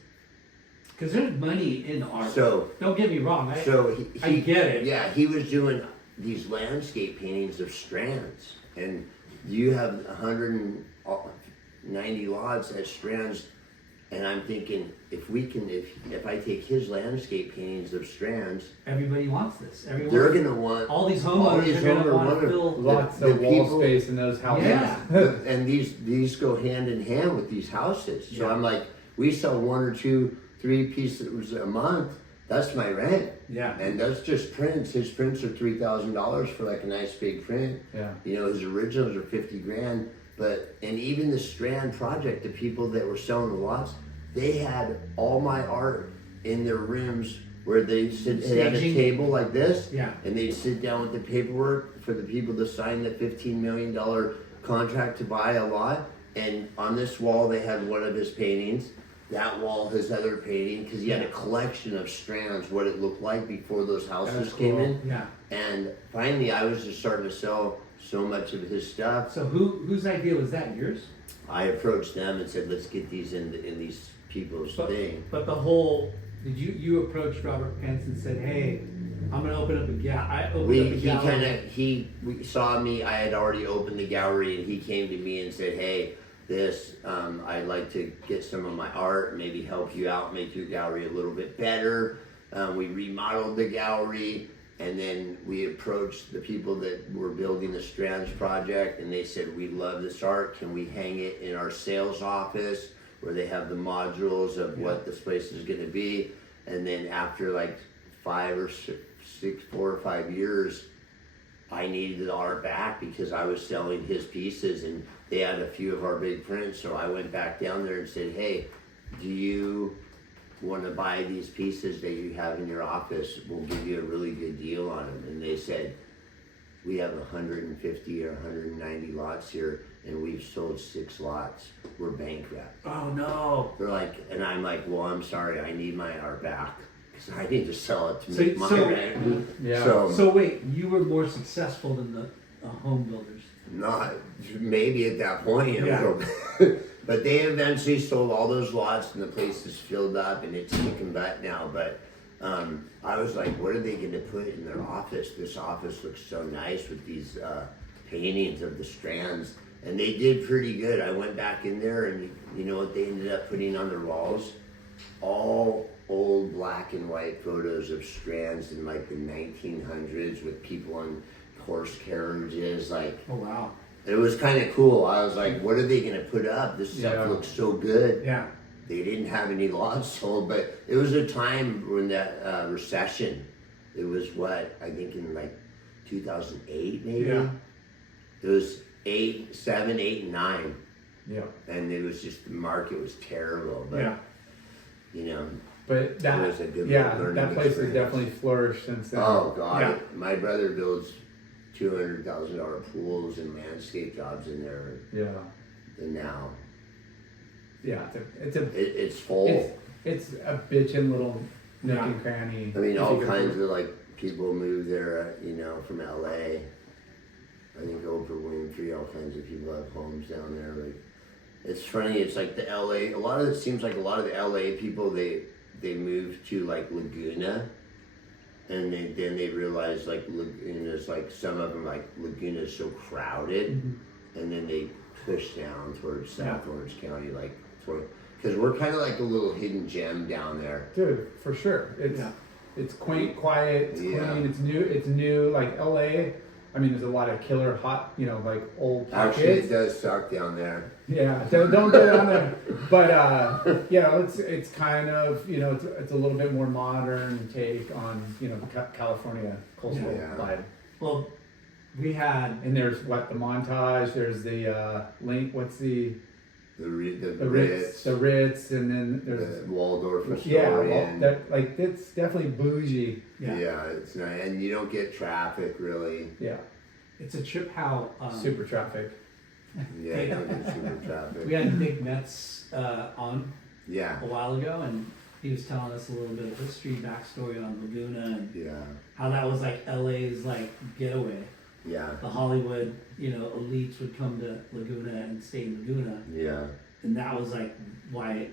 because there's money in art. so. Don't get me wrong, So I get it. Yeah, he was doing these landscape paintings of strands, and you have 190 lots at strands, and I'm thinking, if I take his landscape paintings of strands, Everybody wants this. Everyone, they're gonna want all these homeowners are gonna want to fill. Lots the of wall people- space in those houses. Yeah. and these go hand in hand with these houses. So Yeah. I'm like, we sell 1 or 2, 3 pieces a month. That's my rent. Yeah. And that's just prints. His prints are $3,000 for like a nice big print. Yeah. His originals are 50 grand. And even the Strand project, the people that were selling the lots, they had all my art in their rooms where they had a Staging. table like this. Yeah. And they'd sit down with the paperwork for the people to sign the $15 million contract to buy a lot. And on this wall, they had one of his paintings. That wall, his other painting, because he had a collection of strands, what it looked like before those houses That's came cool. in. Yeah. And finally, I was just starting to sell so much of his stuff. So whose idea was that? Yours? I approached them and said, let's get these in these people's thing. But the whole, did you approach Robert Pence and said, hey, I'm gonna open up a gallery. He saw me. I had already opened the gallery, and he came to me and said, hey, I'd like to get some of my art, maybe help you out, make your gallery a little bit better. We remodeled the gallery, and then we approached the people that were building the Strands project, and they said, we love this art. Can we hang it in our sales office where they have the modules of what this place is gonna be? And then after like 4 or 5 years, I needed the art back because I was selling his pieces, and they had a few of our big prints. So I went back down there and said, hey, do you want to buy these pieces that you have in your office? We'll give you a really good deal on them. And they said, we have 150 or 190 lots here, and we've sold 6 lots. We're bankrupt. Oh no. They're like, and I'm like, well, I'm sorry, I need my art back because I need to sell it to So- make my so- rent. Yeah. So wait, you were more successful than the home builders. Not maybe at that point. Yeah. But they eventually sold all those lots and the place is filled up and it's kicking butt now. But I was like, what are they going to put in their office? This office looks so nice with these paintings of the strands. And they did pretty good. I went back in there and you know what they ended up putting on their walls? All old black and white photos of strands in like the 1900s with people on horse carriages. Like, Oh wow. it was kind of cool. I was like, what are they going to put up? This stuff Yeah. looks so good. Yeah. They didn't have any lots sold, but it was a time when that recession, it was what, I think in like 2008 maybe? Yeah. It was 8, 7, 8, and 9. Yeah. And it was just, the market was terrible. But, Yeah. you know, But that, It was a good yeah, learning that place has experience. definitely flourished since then. oh God, Yeah. my brother builds $200,000 pools and landscape jobs in there. Yeah. And now Yeah. it's full. It's a bitchin' little nook Yeah. and cranny. I mean, if all you could- kinds of like people move there, you know, from LA. I think Oprah Winfrey, all kinds of people have homes down there. Like, it's funny. It's like the LA. It seems like a lot of the LA people they move to like Laguna, and then they realize like Laguna's like some of them like Laguna's so crowded, and then they push down towards South Orange County, like because we're kind of like a little hidden gem down there. Dude, for sure. It's quaint, quiet, it's Yeah. clean, it's new. Like LA, I mean, there's a lot of killer hot, you know, like old Actually, it pockets. does suck down there. Yeah, don't get on there. But you know, it's kind of, you know, it's a little bit more modern take on, you know, the California coastal Yeah. vibe. Well, we had And there's what the Montage. There's the link. What's the The Ritz, The Ritz, and then there's the Waldorf yeah, Astoria. well, that like it's definitely bougie. Yeah, it's nice, and you don't get traffic really. Yeah, it's a trip how super traffic. Yeah, you don't get super traffic. we had Nick Metz on Yeah, a while ago, and he was telling us a little bit of history, backstory on Laguna, and yeah, how that was like LA's like getaway. yeah, The Hollywood, you know, elites would come to Laguna and stay in Laguna, yeah, and that was like why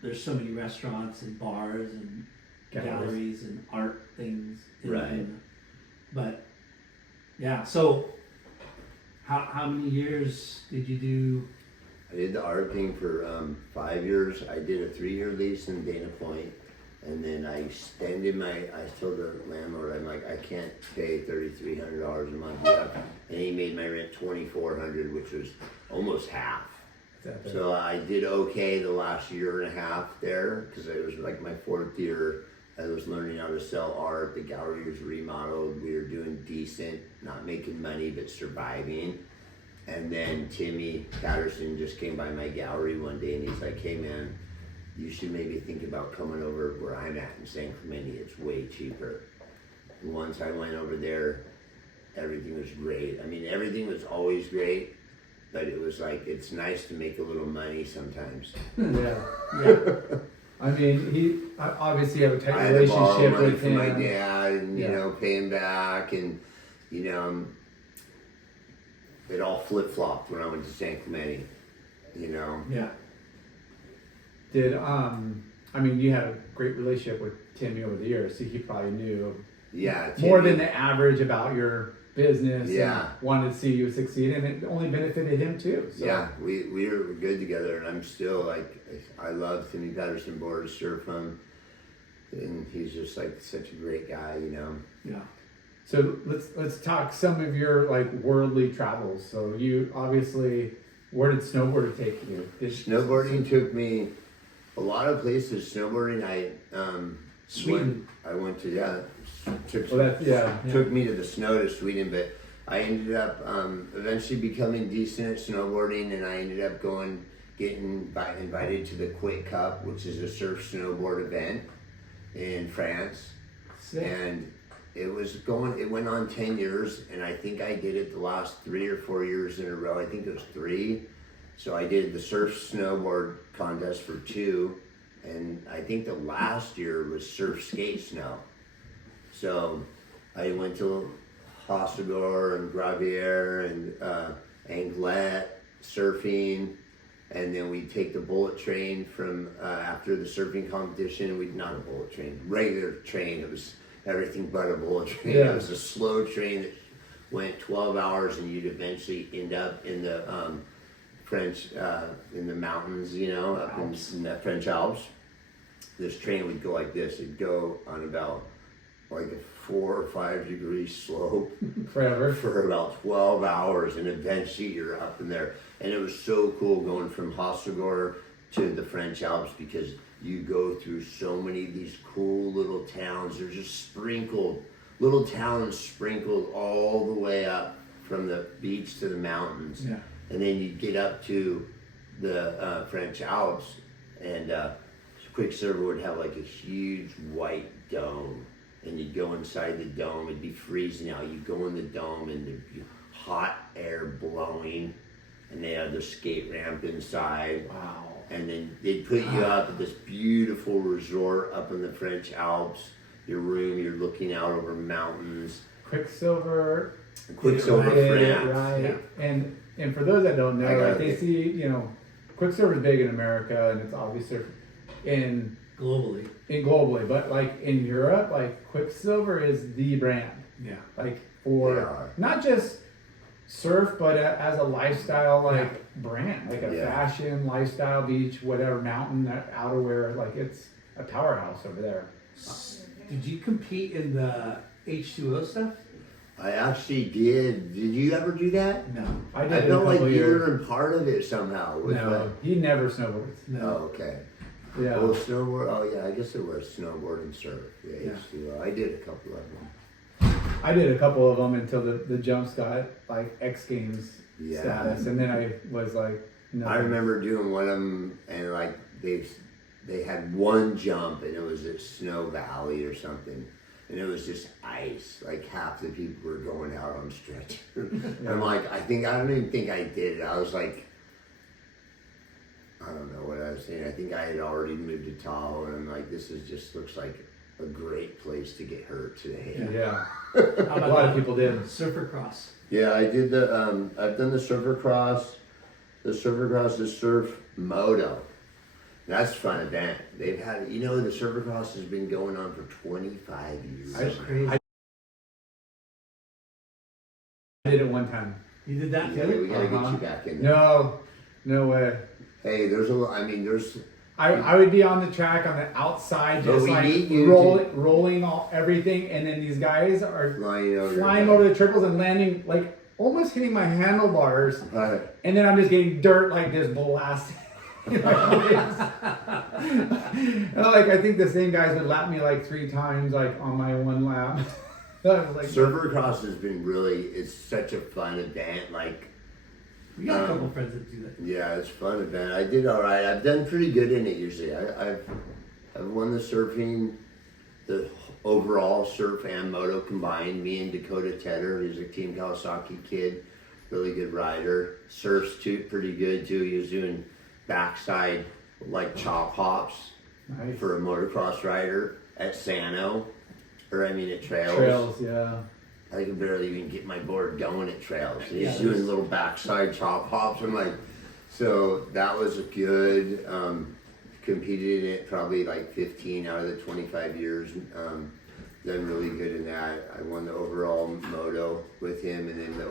there's so many restaurants and bars and galleries and art things in Right. Laguna. But yeah, so how many years did you do? I did the art thing for 5 years. I did a 3-year lease in Dana Point, and then I extended I told the landlord, I'm like, I can't pay $3,300 a month. Yeah. And he made my rent $2,400, which was almost half. So I did okay the last year and a half there, because it was like my 4th year. I was learning how to sell art. The gallery was remodeled. We were doing decent, not making money, but surviving. And then Timmy Patterson just came by my gallery one day and he's like, hey man, you should maybe think about coming over where I'm at in San Clemente. It's way cheaper. And once I went over there, everything was great. I mean, everything was always great, but it was like, it's nice to make a little money sometimes. Yeah. I mean, he obviously have a tight I had to borrow relationship money with from him. my dad and, you Yeah. know, pay him back, and, you know, it all flip-flopped when I went to San Clemente, you know. Yeah. Did I mean, you had a great relationship with Timmy over the years, so he probably knew Yeah. more Timmy- than the average about your business. Yeah. And wanted to see you succeed, and it only benefited him too. So. Yeah, we were good together, and I'm still like, I love Timmy Patterson, board surf him, and he's just like such a great guy, you know. Yeah. So let's talk some of your like worldly travels. So you obviously, where did snowboarding take you? Snowboarding took me a lot of places. Snowboarding, Sweden. I went to took me to the snow to Sweden, but I ended up eventually becoming decent at snowboarding, and I ended up getting invited to the Quick Cup, which is a surf snowboard event in France. Sick. And it went on 10 years, and I think I did it the last 3 or 4 years in a row. I think it was 3. So I did the surf snowboard contest for 2, and I think the last year was surf skate snow. So I went to Hossegor and Gravier and Anglet surfing, And then we'd take the bullet train from after the surfing competition. Not a bullet train, regular train. It was everything but a bullet train. Yeah. It was a slow train that went 12 hours, and you'd eventually end up in the French, in the mountains, you know, up in the French Alps. This train would go like this. It'd go on about like a 4 or 5 degree slope Forever. for about 12 hours, and eventually you're up in there. And it was so cool going from Hossegor to the French Alps, because you go through so many of these cool little towns. They're just sprinkled, little towns sprinkled all the way up from the beach to the mountains. Yeah. And then you get up to the French Alps, and Quicksilver would have like a huge white dome. And you'd go inside the dome, it'd be freezing out. You'd go in the dome, and there'd be hot air blowing, and they had the skate ramp inside. Wow. And then they'd put you up at this beautiful resort up in the French Alps. Your room, you're looking out over mountains. Quicksilver. Quicksilver did it France. right. And for those that don't know, like they see, you know, Quicksilver is big in America, and it's obviously in globally, but like in Europe, like Quicksilver is the brand. Yeah. Like for not just surf, but as a lifestyle brand, like a fashion, lifestyle, beach, whatever, mountain, outerwear, like it's a powerhouse over there. Did you compete in the H2O stuff? I actually did. Did you ever do that? No. I did I it felt a like couple you years. were a part of it somehow. No, he never snowboards. No. Oh, okay. Yeah. Well, snowboard. Oh, yeah. I guess it was snowboard and surf. Yeah. H2O. I did a couple of them. I did a couple of them until the jumps got like X Games status, and then I was like, no. I remember doing one of them, and like they had one jump, and it was at Snow Valley or something, and it was just ice. Like half the people were going out on stretcher. I'm like, I don't even think I did it. I was like, I don't know what I was saying. I think I had already moved to Tahoe, and I'm like, this just looks like a great place to get hurt today. Yeah. How A about lot of the people did. Surfer Cross? Yeah, I did I've done the Surfer Cross, the Surf Moto. That's a fun event. They've had, the Surfer Cross has been going on for 25 years. That's crazy. I did it one time. You did that Yeah, too? we gotta get you back in there. No way. Hey, there's I would be on the track on the outside, But just we like need you rolling everything, and then these guys are flying over the triples and landing, like almost hitting my handlebars, Right. and then I'm just getting dirt like this blasting. And like I think the same guys would lap me like 3 times, like on my one lap. I was like, Surfer Cross has been it's such a fun event. Like, We got a couple friends that do that. yeah, it's a fun event. I did all right. I've done pretty good in it usually. I've won the surfing, the overall surf and moto combined. Me and Dakota Tedder, who's a Team Kawasaki kid, really good rider. Surfs too, pretty good too. He was doing backside like chop hops nice. for a motocross rider at Sano, at Trails. Trails, yeah. I can barely even get my board going at Trails. He's Yeah, doing little backside chop hops. I'm like, so that was a good. Competed in it probably like 15 out of the 25 years. Done really good in that. I won the overall moto with him, and then the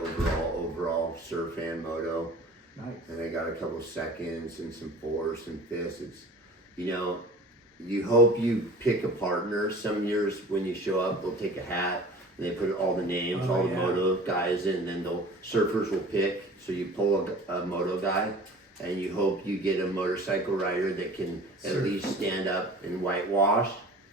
overall surf and moto. Nice. And I got a couple seconds and some fourths and fifths. It's, you hope you pick a partner. Some years when you show up, they'll take a hat and they put all the names, all the moto guys in, and then surfers will pick. So you pull a moto guy, and you hope you get a motorcycle rider that can at least stand up and whitewash.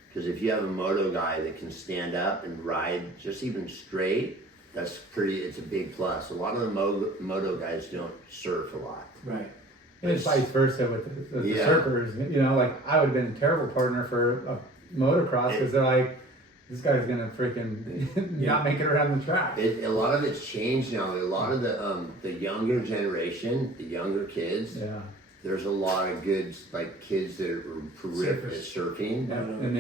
Because if you have a moto guy that can stand up and ride just even straight, it's a big plus. A lot of the moto guys don't surf a lot. Right. And it's vice versa with the surfers. Like I would have been a terrible partner for a motocross because they're like, this guy's gonna freaking not make it around the track. A lot of it's changed now. A lot of the younger generation, the younger kids, there's a lot of good kids that are terrific at surfing, Yeah.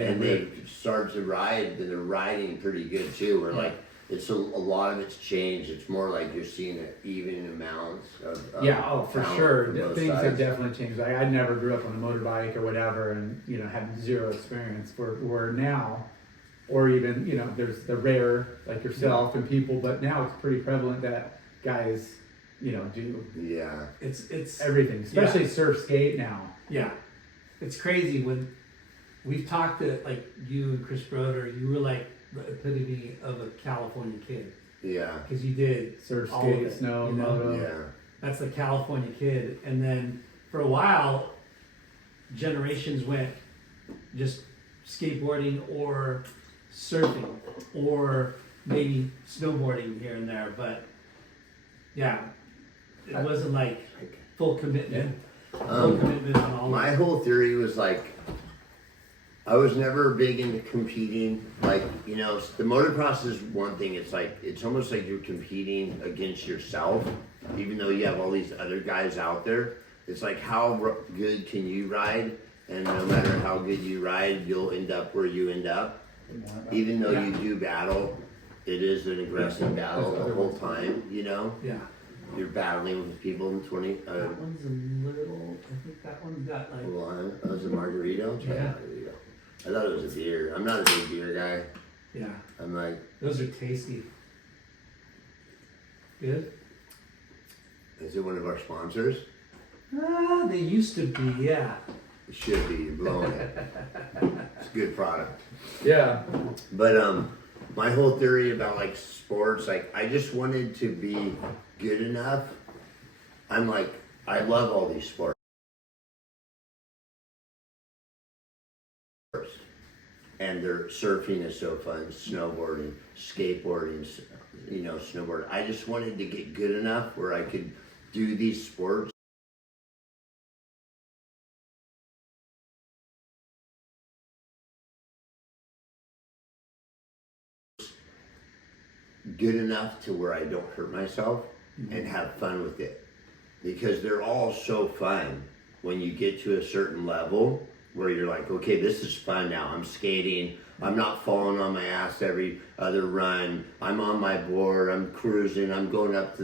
and they start to ride, and they're riding pretty good too. We're like it's a lot of it's changed. It's more like you're seeing an even amounts of Yeah, oh, for talent sure. from both Things have sides. definitely changed. Like, I never grew up on a motorbike or whatever, and had zero experience. Where now, or even there's the rare like yourself and people, but now it's pretty prevalent that guys, do Yeah. It's everything, especially surf skate now. Yeah, it's crazy when we've talked to like you and Chris Broder. You were like the epitome of a California kid Yeah. because you did Surf, all of skate, it, snow, you know? moto. Yeah. That's the California kid. And then for a while, generations went just skateboarding or surfing or maybe snowboarding here and there. But yeah, it wasn't like full commitment. Full commitment on all My of it. whole theory was like, I was never big into competing. Like, the motocross is one thing. It's almost like you're competing against yourself, even though you have all these other guys out there. It's like, how good can you ride? And no matter how good you ride, you'll end up where you end up. Even though you do battle, it is an aggressive battle the whole time, Yeah. You're battling with people in 20. That one's a little. I think that one's got like. Well, that was a margarito? Try Yeah. margarito. I thought it was a beer. I'm not a big beer guy. Yeah, I'm like, those are tasty. Good. is it one of our sponsors? They used to be. Yeah. It should be. You're blowing it. It's a good product. Yeah. But my whole theory about like sports, like I just wanted to be good enough. I'm like, I love all these sports. And their surfing is so fun, snowboarding, skateboarding, snowboard. I just wanted to get good enough where I could do these sports good enough to where I don't hurt myself and have fun with it. Because they're all so fun when you get to a certain level where you're like, okay, this is fun now. I'm skating. I'm not falling on my ass every other run. I'm on my board. I'm cruising. I'm going up to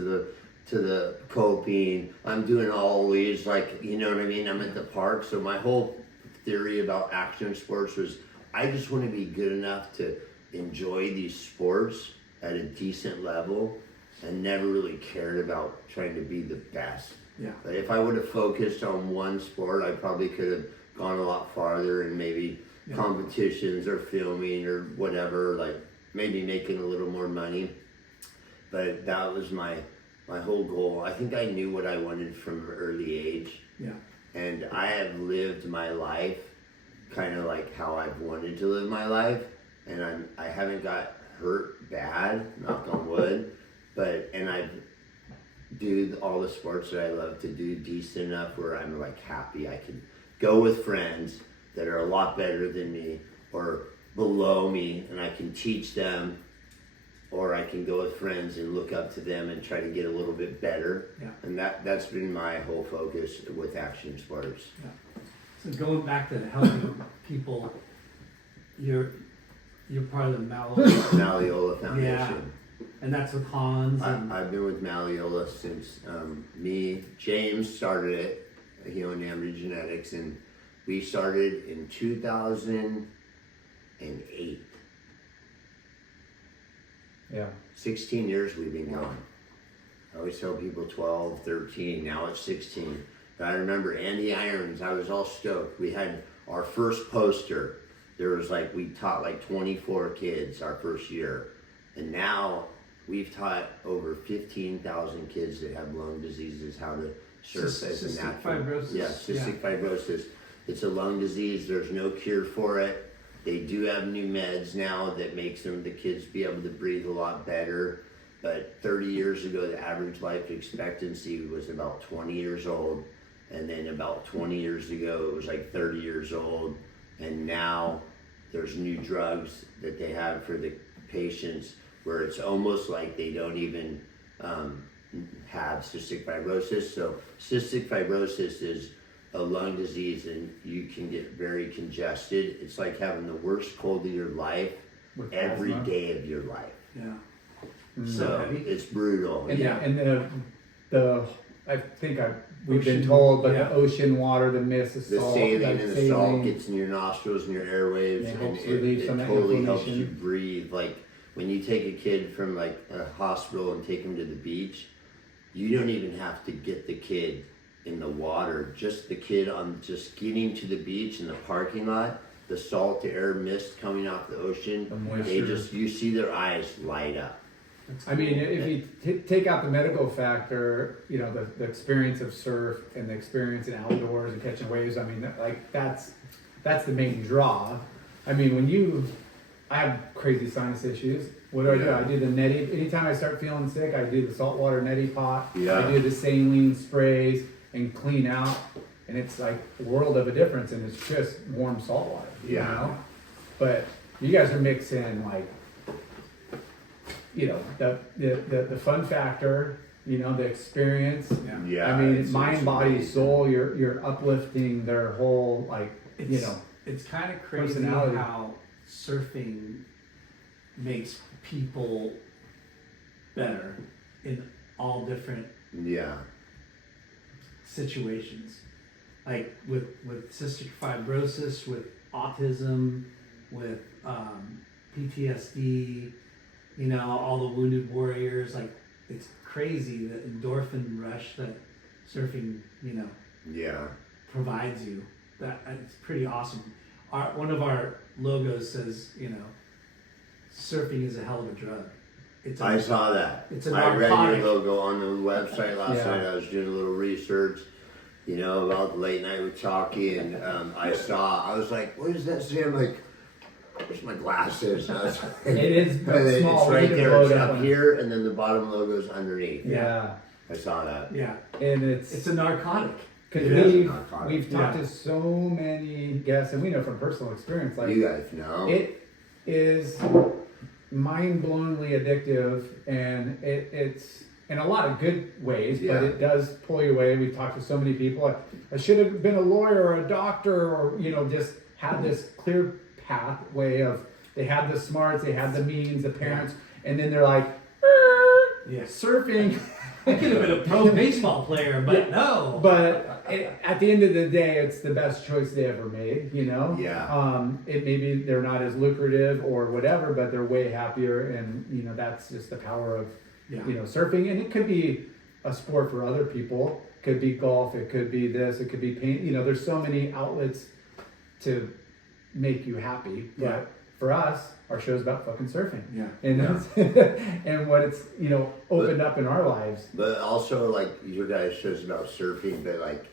the coping. I'm doing all these, like, you know what I mean? I'm at the park. So my whole theory about action sports was I just want to be good enough to enjoy these sports at a decent level and never really cared about trying to be the best. Yeah. But if I would have focused on one sport, I probably could have gone a lot farther and maybe competitions or filming or whatever, like maybe making a little more money. But that was my whole goal. I think I knew what I wanted from an early age. Yeah. And I have lived my life kind of like how I've wanted to live my life. And I haven't got hurt bad, knock on wood. And I do all the sports that I love to do decent enough where I'm like happy I can go with friends that are a lot better than me or below me and I can teach them, or I can go with friends and look up to them and try to get a little bit better. Yeah. And that's been my whole focus with action sports. Yeah. So going back to helping people, you're part of the Mauli Ola Foundation. Yeah. And that's with Hans. And I've been with Mauli Ola since James started it. He owned Ambry Genetics, and we started in 2008. Yeah. 16 years we've been going. I always tell people 12, 13, now it's 16. But I remember Andy Irons, I was all stoked. We had our first poster. There was we taught 24 kids our first year. And now we've taught over 15,000 kids that have lung diseases how to surf as a cystic natural. fibrosis. Yeah, cystic fibrosis. It's a lung disease. There's no cure for it. They do have new meds now that makes the kids be able to breathe a lot better. But 30 years ago, the average life expectancy was about 20 years old. And then about 20 years ago, it was 30 years old. And now there's new drugs that they have for the patients where it's almost like they don't even have cystic fibrosis. So cystic fibrosis is a lung disease and you can get very congested. It's like having the worst cold of your life With every asthma. day of your life. yeah. So heavy. it's brutal. And Yeah. and the I think we've been told, but yeah. the ocean water, the mist, the The salt, saline like and the saline, salt gets in your nostrils and your airwaves, It and helps it relieve some of that totally helps inflammation. you breathe. Like when you take a kid from like a hospital and take him to the beach, you don't even have to get the kid in the water. Just the kid on just getting to the beach in the parking lot, the salt, the air mist coming off the ocean, The they moisture. you see their eyes light up. I mean, if you take out the medical factor, you know, the experience of surf and the experience in outdoors and catching waves, I mean, like that's the main draw. I mean, I have crazy sinus issues. What do? Yeah. I do the neti. Anytime I start feeling sick, I do the saltwater neti pot. Yeah. I do the saline sprays and clean out, and it's like a world of a difference, and it's just warm salt water. You Yeah. know? But you guys are mixing like, you know, the fun factor, you know, the experience. Yeah. Yeah, I mean, it's mind, body, amazing. soul. You're uplifting their whole, like, you know. It's kind of crazy personality. how surfing makes people better in all different Yeah, situations. Like with cystic fibrosis, with autism, with PTSD, you know, all the wounded warriors. Like, it's crazy the endorphin rush that surfing, you know, yeah. provides you. That it's pretty awesome. One of our logos says, you know, surfing is a hell of a drug. It's I saw that. It's a I read narcotic. your logo on the website last Yeah. night. I was doing a little research, you know, about Late Night with Chalky, and I was like, what does that say? I'm like, where's my glasses? And I was like, It is and then small. it's You right can there. blow It's it up up on- here, and then the bottom logo's underneath. Yeah. I saw that. yeah, And it's it's a narcotic. because It is a we've narcotic. talked Yeah. to so many guests, and we know from personal experience, like You guys know. it is mind-blowingly addictive, and it's in a lot of good ways, Yeah. but it does pull you away. We've talked to so many people. I should have been a lawyer or a doctor, or, you know, just had this clear pathway of, they had the smarts, they had the means, the parents, and then they're like, Yeah, surfing. I could have been a pro baseball player, but Yeah. no. But at the end of the day, it's the best choice they ever made, you know? Yeah. It maybe they're not as lucrative or whatever, but they're way happier, and, you know, that's just the power of, Yeah. you know, surfing. And it could be a sport for other people. It could be golf, it could be this, it could be paint. You know, there's so many outlets to make you happy. But Yeah. for us, our show's about fucking surfing. Yeah. And Yeah. that's, and what it's, you know, opened up in our lives. But also, like, your guys' show's about surfing, but like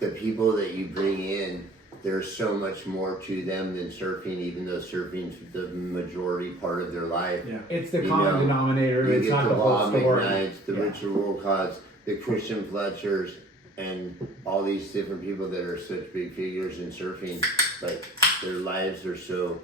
the people that you bring in, there's so much more to them than surfing, even though surfing's the majority part of their life. Yeah. It's the You common know, denominator. You It's get not the the whole Bob story. McKnights, the Yeah. Richard Wolcott's, the Christian Fletchers, and all these different people that are such big figures in surfing, but their lives are so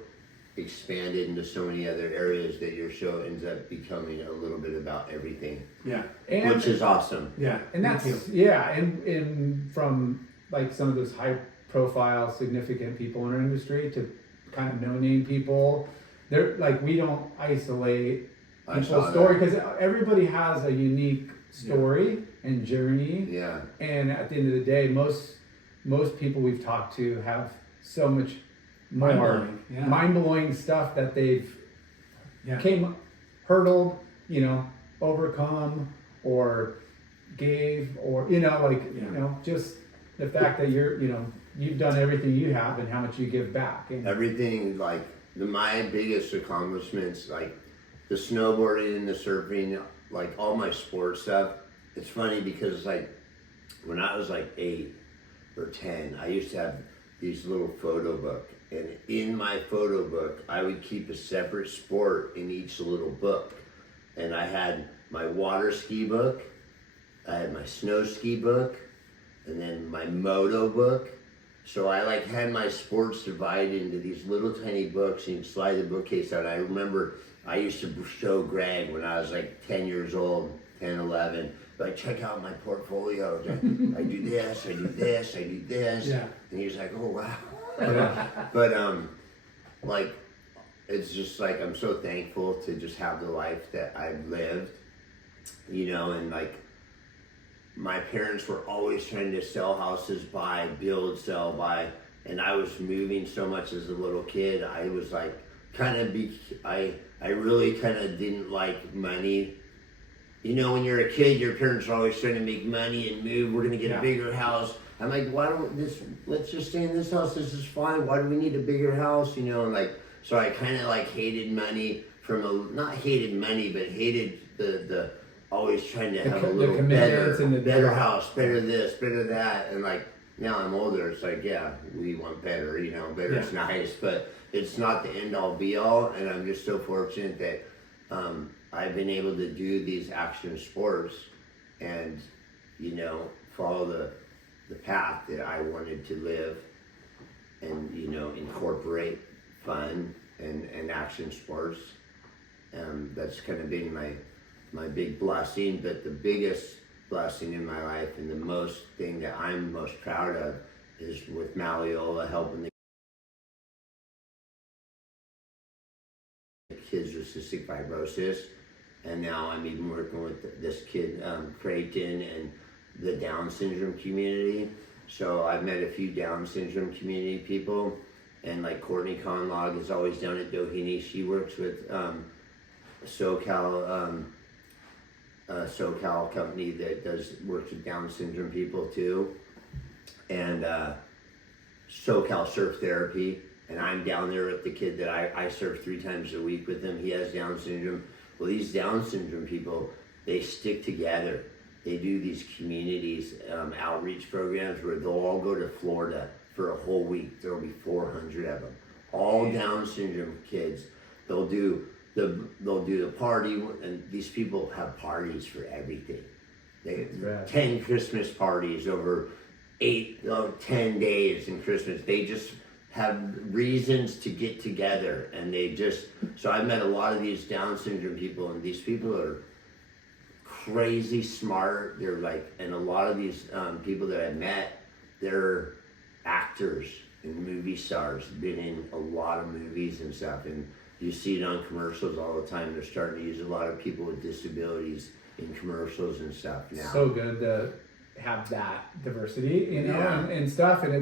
expanded into so many other areas that your show ends up becoming a little bit about everything, Yeah. And, which is awesome. Yeah. and that's, Thank you. yeah, and from like some of those high profile, significant people in our industry to kind of no-name people, they're like, we don't isolate I saw people's that. story, because everybody has a unique story and journey. Yeah, And at the end of the day, most people we've talked to have so much more Mind-blowing, yeah. mind-blowing stuff that they've Yeah. hurdled, you know, overcome, or gave, or, you know, like, Yeah. you know, just the fact that you've done everything you have and how much you give back. And everything, like my biggest accomplishments, like the snowboarding and the surfing, like all my sports stuff. It's funny because like when I was like 8 or 10, I used to have these little photo book, and in my photo book I would keep a separate sport in each little book. And I had my water ski book, I had my snow ski book, and then my moto book. So I like had my sports divided into these little tiny books, and you slide the bookcase out. I remember I used to show Greg when I was like 10 years old, 10, 11, like, check out my portfolio. I do this, I do this, I do this. Yeah. And he was like, oh, wow. Yeah. But like it's just like I'm so thankful to just have the life that I've lived, you know, and like my parents were always trying to sell houses, buy, build, sell, buy, and I was moving so much as a little kid. I was like I really kind of didn't like money. You know, when you're a kid, your parents are always trying to make money and move. We're gonna get a bigger house. I'm like, let's just stay in this house. This is fine. Why do we need a bigger house? You know, and like, so I kind of like hated money not hated money, but hated the always trying to have a little better house, better this, better that. And like, now I'm older, it's like, yeah, we want better, you know, better's nice, but it's not the end all be all. And I'm just so fortunate that I've been able to do these action sports and, you know, follow the path that I wanted to live and, you know, incorporate fun and action sports. That's kind of been my big blessing, but the biggest blessing in my life and the most thing that I'm most proud of is with Mauli Ola helping the kids with cystic fibrosis. And now I'm even working with this kid, Creighton, and the Down syndrome community. So I've met a few Down syndrome community people, and like Courtney Conlog is always down at Doheny. She works with SoCal company that works with Down syndrome people too, and SoCal Surf Therapy. And I'm down there with the kid that I surf 3 times a week with him. He has Down syndrome. Well, these Down syndrome people, they stick together. They do these communities outreach programs where they'll all go to Florida for a whole week. There'll be 400 of them, all Down syndrome kids. They'll do the party, and these people have parties for everything. 10 Christmas parties over 10 days in Christmas. They just have reasons to get together, and so I met a lot of these Down syndrome people, and these people are crazy smart. They're like, and a lot of these people that I met, they're actors and movie stars, been in a lot of movies and stuff, and you see it on commercials all the time. They're starting to use a lot of people with disabilities in commercials and stuff now. So good to have that diversity, you know, and stuff, and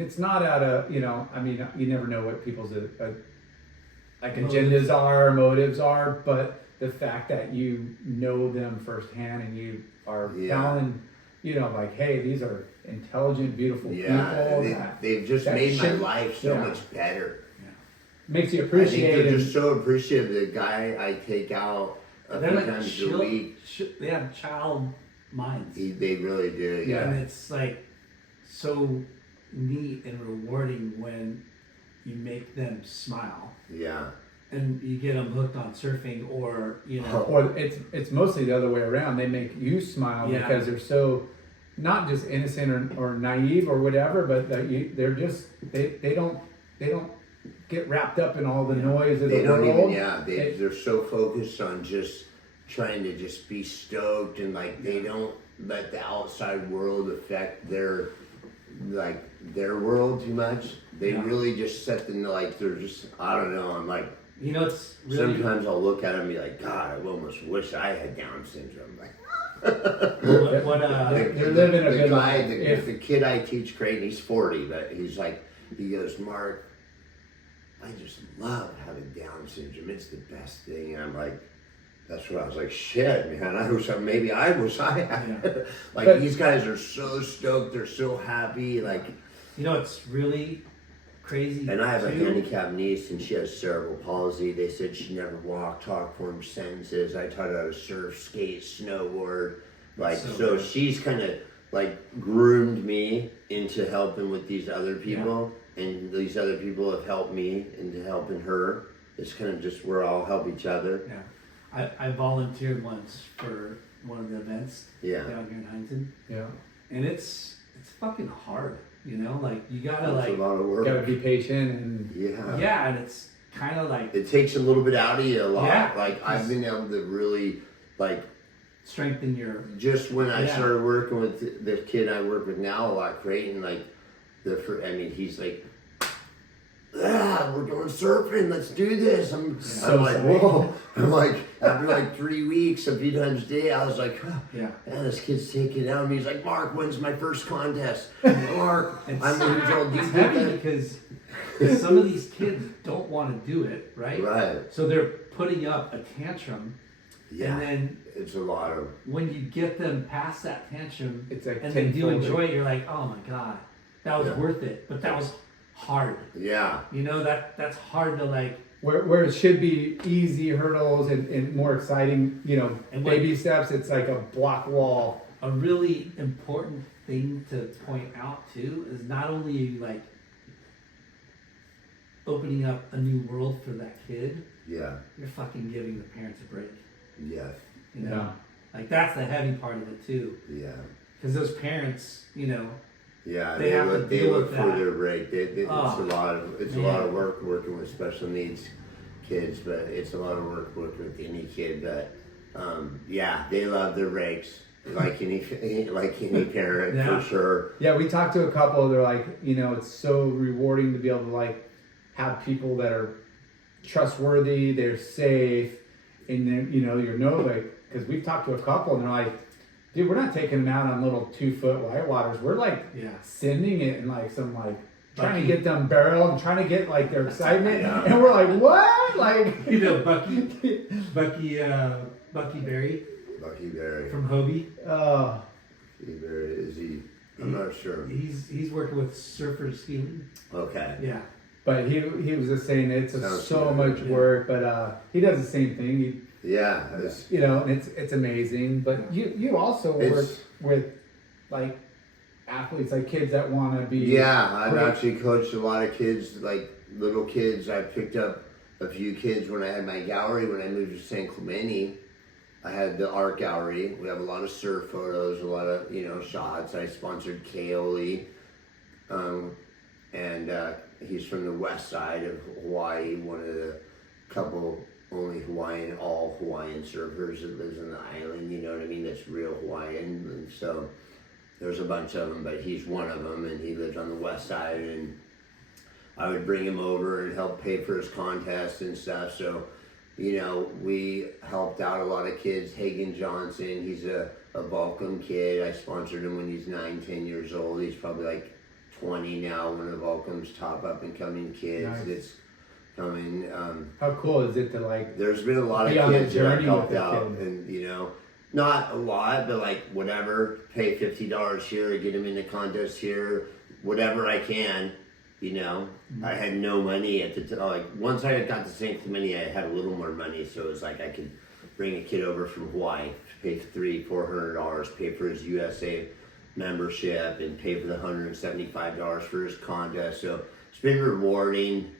it's not out of, you know, I mean, you never know what people's agendas are, motives are, but the fact that you know them firsthand and you are telling, you know, like, hey, these are intelligent, beautiful people. They've just made my life so much better. Makes you appreciate. I think they're just so appreciative. The guy I take out a few times a week. They have child minds. They really do. Yeah. And it's like so neat and rewarding when you make them smile. Yeah. And you get them hooked on surfing, or you know, or it's mostly the other way around. They make you smile because they're so not just innocent or naive or whatever, but they're just they don't get wrapped up in all the noise of the world. They're so focused on just trying to just be stoked, and like they don't let the outside world affect their world too much. They really just set the, like, they're just, I don't know, I'm like, you know, it's really, sometimes I'll look at them and be like, God, I almost wish I had Down syndrome. Like, they're living a good life. The kid I teach, Creighton, he's 40, but he's like, he goes, Mark, I just love having Down syndrome. It's the best thing. And I'm like, that's what I was like, shit, man. I wish I had. Like, these guys are so stoked. They're so happy. Like, you know, it's really crazy. And I have a handicapped niece, and she has cerebral palsy. They said she never walked, talk, formed sentences. I taught her how to surf, skate, snowboard. Like, so she's kind of like groomed me into helping with these other people, and these other people have helped me into helping her. It's kind of just, we're all help each other. Yeah. I volunteered once for one of the events down here in Huntington. Yeah. And it's fucking hard, you know? Like, you gotta a lot of work. Gotta be patient and and it's kind of like, it takes a little bit out of you a lot. Yeah. Like, I've been able to really, like, strengthen your, just when I started working with the kid I work with now a lot, Creighton, like, he's like, we're going surfing, let's do this. I'm like, psyched. whoa. I'm like, after like 3 weeks of few times a day, I was like, Yeah. man, this kid's taking it out of me. He's like, Mark, when's my first contest? Mark, I'm 8 years old. Do you It's think heavy that? because some of these kids don't want to do it, right? Right. So they're putting up a tantrum, Yeah. and then It's a lot of, when you get them past that tantrum, It's like and they do tenfold. enjoy it, you're like, oh my god, that was Yeah. worth it. But that was hard. yeah. You know, that's hard to like. Where it should be easy hurdles and more exciting, you know, And what- baby steps, it's like a block wall. A really important thing to point out too is not only like opening up a new world for that kid, Yeah. you're fucking giving the parents a break. Yes. You know, Yeah. like that's the heavy part of it too, Yeah. because those parents, you know, Yeah, They have to they deal look with for that. their break. It's Oh, a lot of work working with special needs kids, but it's a lot of work working with any kid. But yeah, they love their breaks, like any parent Yeah. for sure. Yeah, we talked to a couple, they're like, you know, it's so rewarding to be able to like have people that are trustworthy, they're safe, and then, you know, because we've talked to a couple and they're like, dude, we're not taking them out on little 2-foot whitewaters. We're like yeah, sending it in like some like trying Bucky. to get them barreled and trying to get like their excitement. Yeah. And we're like, what? Like, you know, Bucky Berry Lucky Berry. from Hobie. oh, Lucky Berry, is he? I'm not sure. He's working with surfers healing. Okay. Yeah, but he was just saying it's Sounds so familiar, much yeah. work, but he does the same thing. He, Yeah. It's, you know, and it's amazing. But you also work It's- with like athletes, like kids that want to be. yeah, I've great. actually coached a lot of kids, like little kids. I picked up a few kids when I had my gallery when I moved to San Clemente. I had the art gallery. We have a lot of surf photos, a lot of shots. I sponsored Kaoli, and he's from the west side of Hawaii. One of the couple only all Hawaiian surfers that lives on the island. You know what I mean? That's real Hawaiian. And so there's a bunch of them, but he's one of them, and he lives on the west side. And I would bring him over and help pay for his contest and stuff. So, we helped out a lot of kids. Hagen Johnson, he's a Vulcan kid. I sponsored him when he's 9-10 years old. He's probably like 20 now, one of Vulcan's top up and coming kids. Nice. That's coming. How cool is it to like? There's been a lot of Be on that kids that I've journey helped with the out, kid. and not a lot, but like whatever, pay $50 here, get them in the contest here, whatever I can. I had no money at the time. Like once I got to St. Clemente, I had a little more money, so it was like I could bring a kid over from Hawaii, pay $300-400, pay for his USA membership, and pay for the $175 for his contest. So it's been rewarding,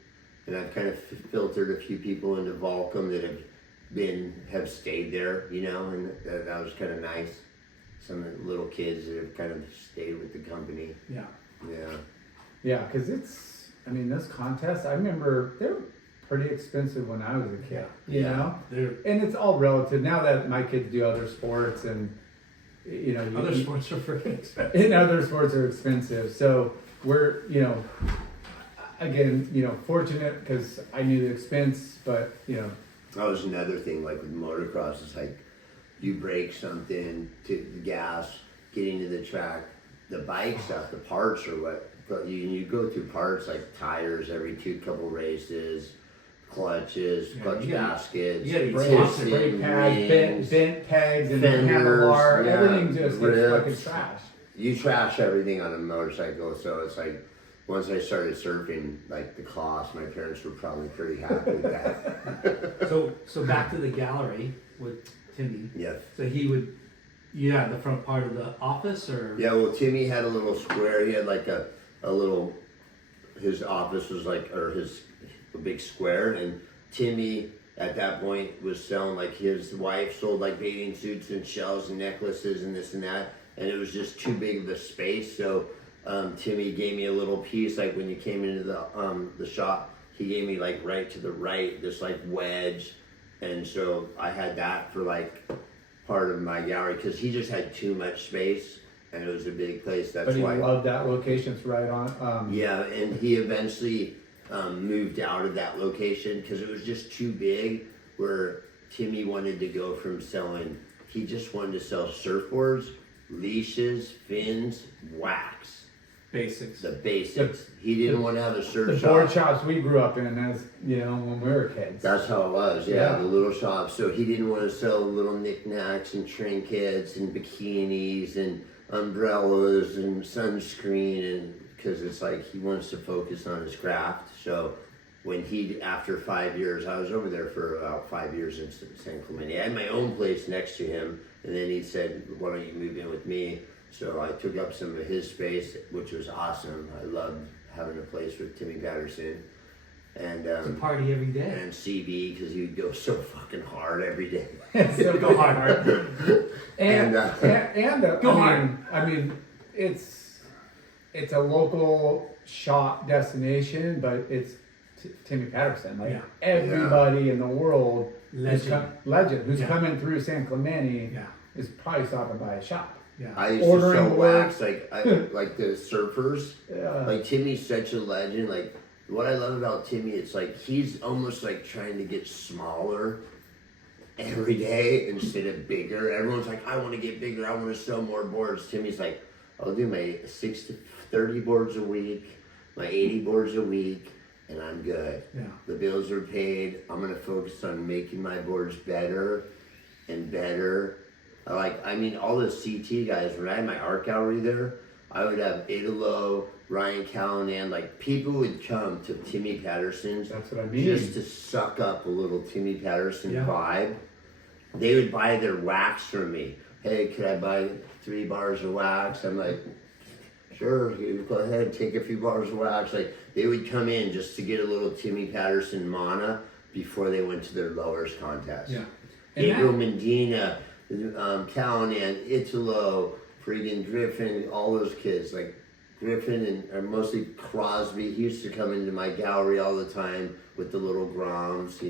and I've kind of filtered a few people into Vulcan that have stayed there, and that was kind of nice. Some of the little kids that have kind of stayed with the company. yeah. Yeah. Yeah, because those contests, I remember they were pretty expensive when I was a kid, you Yeah. know? They're, And it's all relative. Now that my kids do other sports and, other sports are freaking expensive. and other sports are expensive. So we're, again, fortunate because I knew the expense, but, That was another thing, like with motocross, it's like you break something to the gas, getting to the track, the bike stuff, the parts are what, but you go through parts like tires every couple races, clutches, Yeah, clutch you gotta- baskets, you gotta brake Awesome. pads, rings. bent pegs and fenders, handlebar, yeah, everything just gets fucking ribs. trash. You trash everything on a motorcycle, so it's like, once I started surfing, like the cost, my parents were probably pretty happy with that. So back to the gallery with Timmy. Yeah. So the front part of the office, or Yeah, well, Timmy had a little square. He had like a little, his office was like, or a big square. And Timmy at that point was selling, like his wife sold like bathing suits and shells and necklaces and this and that. And it was just too big of a space. So Timmy gave me a little piece, like when you came into the shop, he gave me like right to the right, this like wedge. And so I had that for like part of my gallery because he just had too much space and it was a big place. That's But he why. loved that location. It's right on. Yeah, and he eventually moved out of that location because it was just too big. Where Timmy wanted to go from he just wanted to sell surfboards, leashes, fins, wax. Basics. The basics. He didn't want to have a surf The shop. board shops we grew up in, as when we were kids. That's how it was, yeah, the little shop. So he didn't want to sell little knickknacks and trinkets and bikinis and umbrellas and sunscreen, and because it's like he wants to focus on his craft. So when after 5 years, I was over there for about 5 years in San Clemente. I had my own place next to him, and then he said, "Why don't you move in with me?" So I took up some of his space, which was awesome. I loved having a place with Timmy Patterson. And It's a party every day. and CB, because he would go so fucking hard every day. So go hard. Go hard. I mean, it's a local shop destination, but it's Timmy Patterson. Like Yeah. everybody in the world, Legend. who's Yeah. coming through San Clemente, Yeah. is probably stopping by a shop. Yeah. I used to Ordering sell wood. wax, like the surfers. Yeah. Like Timmy's such a legend. Like what I love about Timmy, it's like he's almost like trying to get smaller every day instead of bigger. Everyone's like, I want to get bigger. I want to sell more boards. Timmy's like, I'll do my 30 boards a week, my 80 boards a week, and I'm good. Yeah. The bills are paid. I'm gonna focus on making my boards better and better. All the CT guys, when I had my art gallery there, I would have Idolo, Ryan Callanan, like people would come to Timmy Patterson's That's what I mean. just to suck up a little Timmy Patterson Yeah. vibe. They would buy their wax from me. Hey, could I buy 3 bars of wax? I'm like, sure, you go ahead, take a few bars of wax. Like they would come in just to get a little Timmy Patterson mana before they went to their lowers contest. Yeah. Gabriel Medina, Callanan, Italo, friggin' Griffin, all those kids, like Griffin and mostly Crosby. He used to come into my gallery all the time with the little Groms,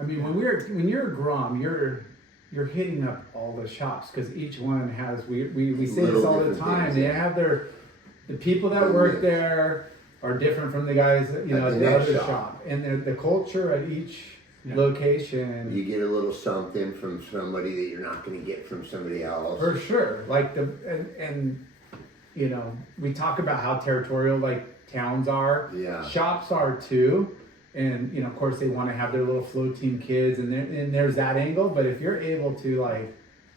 I mean, when you're a Grom, you're hitting up all the shops because each one has we say this Little all the different time. things, They yeah. have the people that work there are different from the guys that, At the at the next other shop. shop, and the culture at each Yeah. location. You get a little something from somebody that you're not going to get from somebody else. For sure. Like we talk about how territorial like towns are. Yeah. Shops are too. And of course they want to have their little flow team kids and there's that angle. But if you're able to like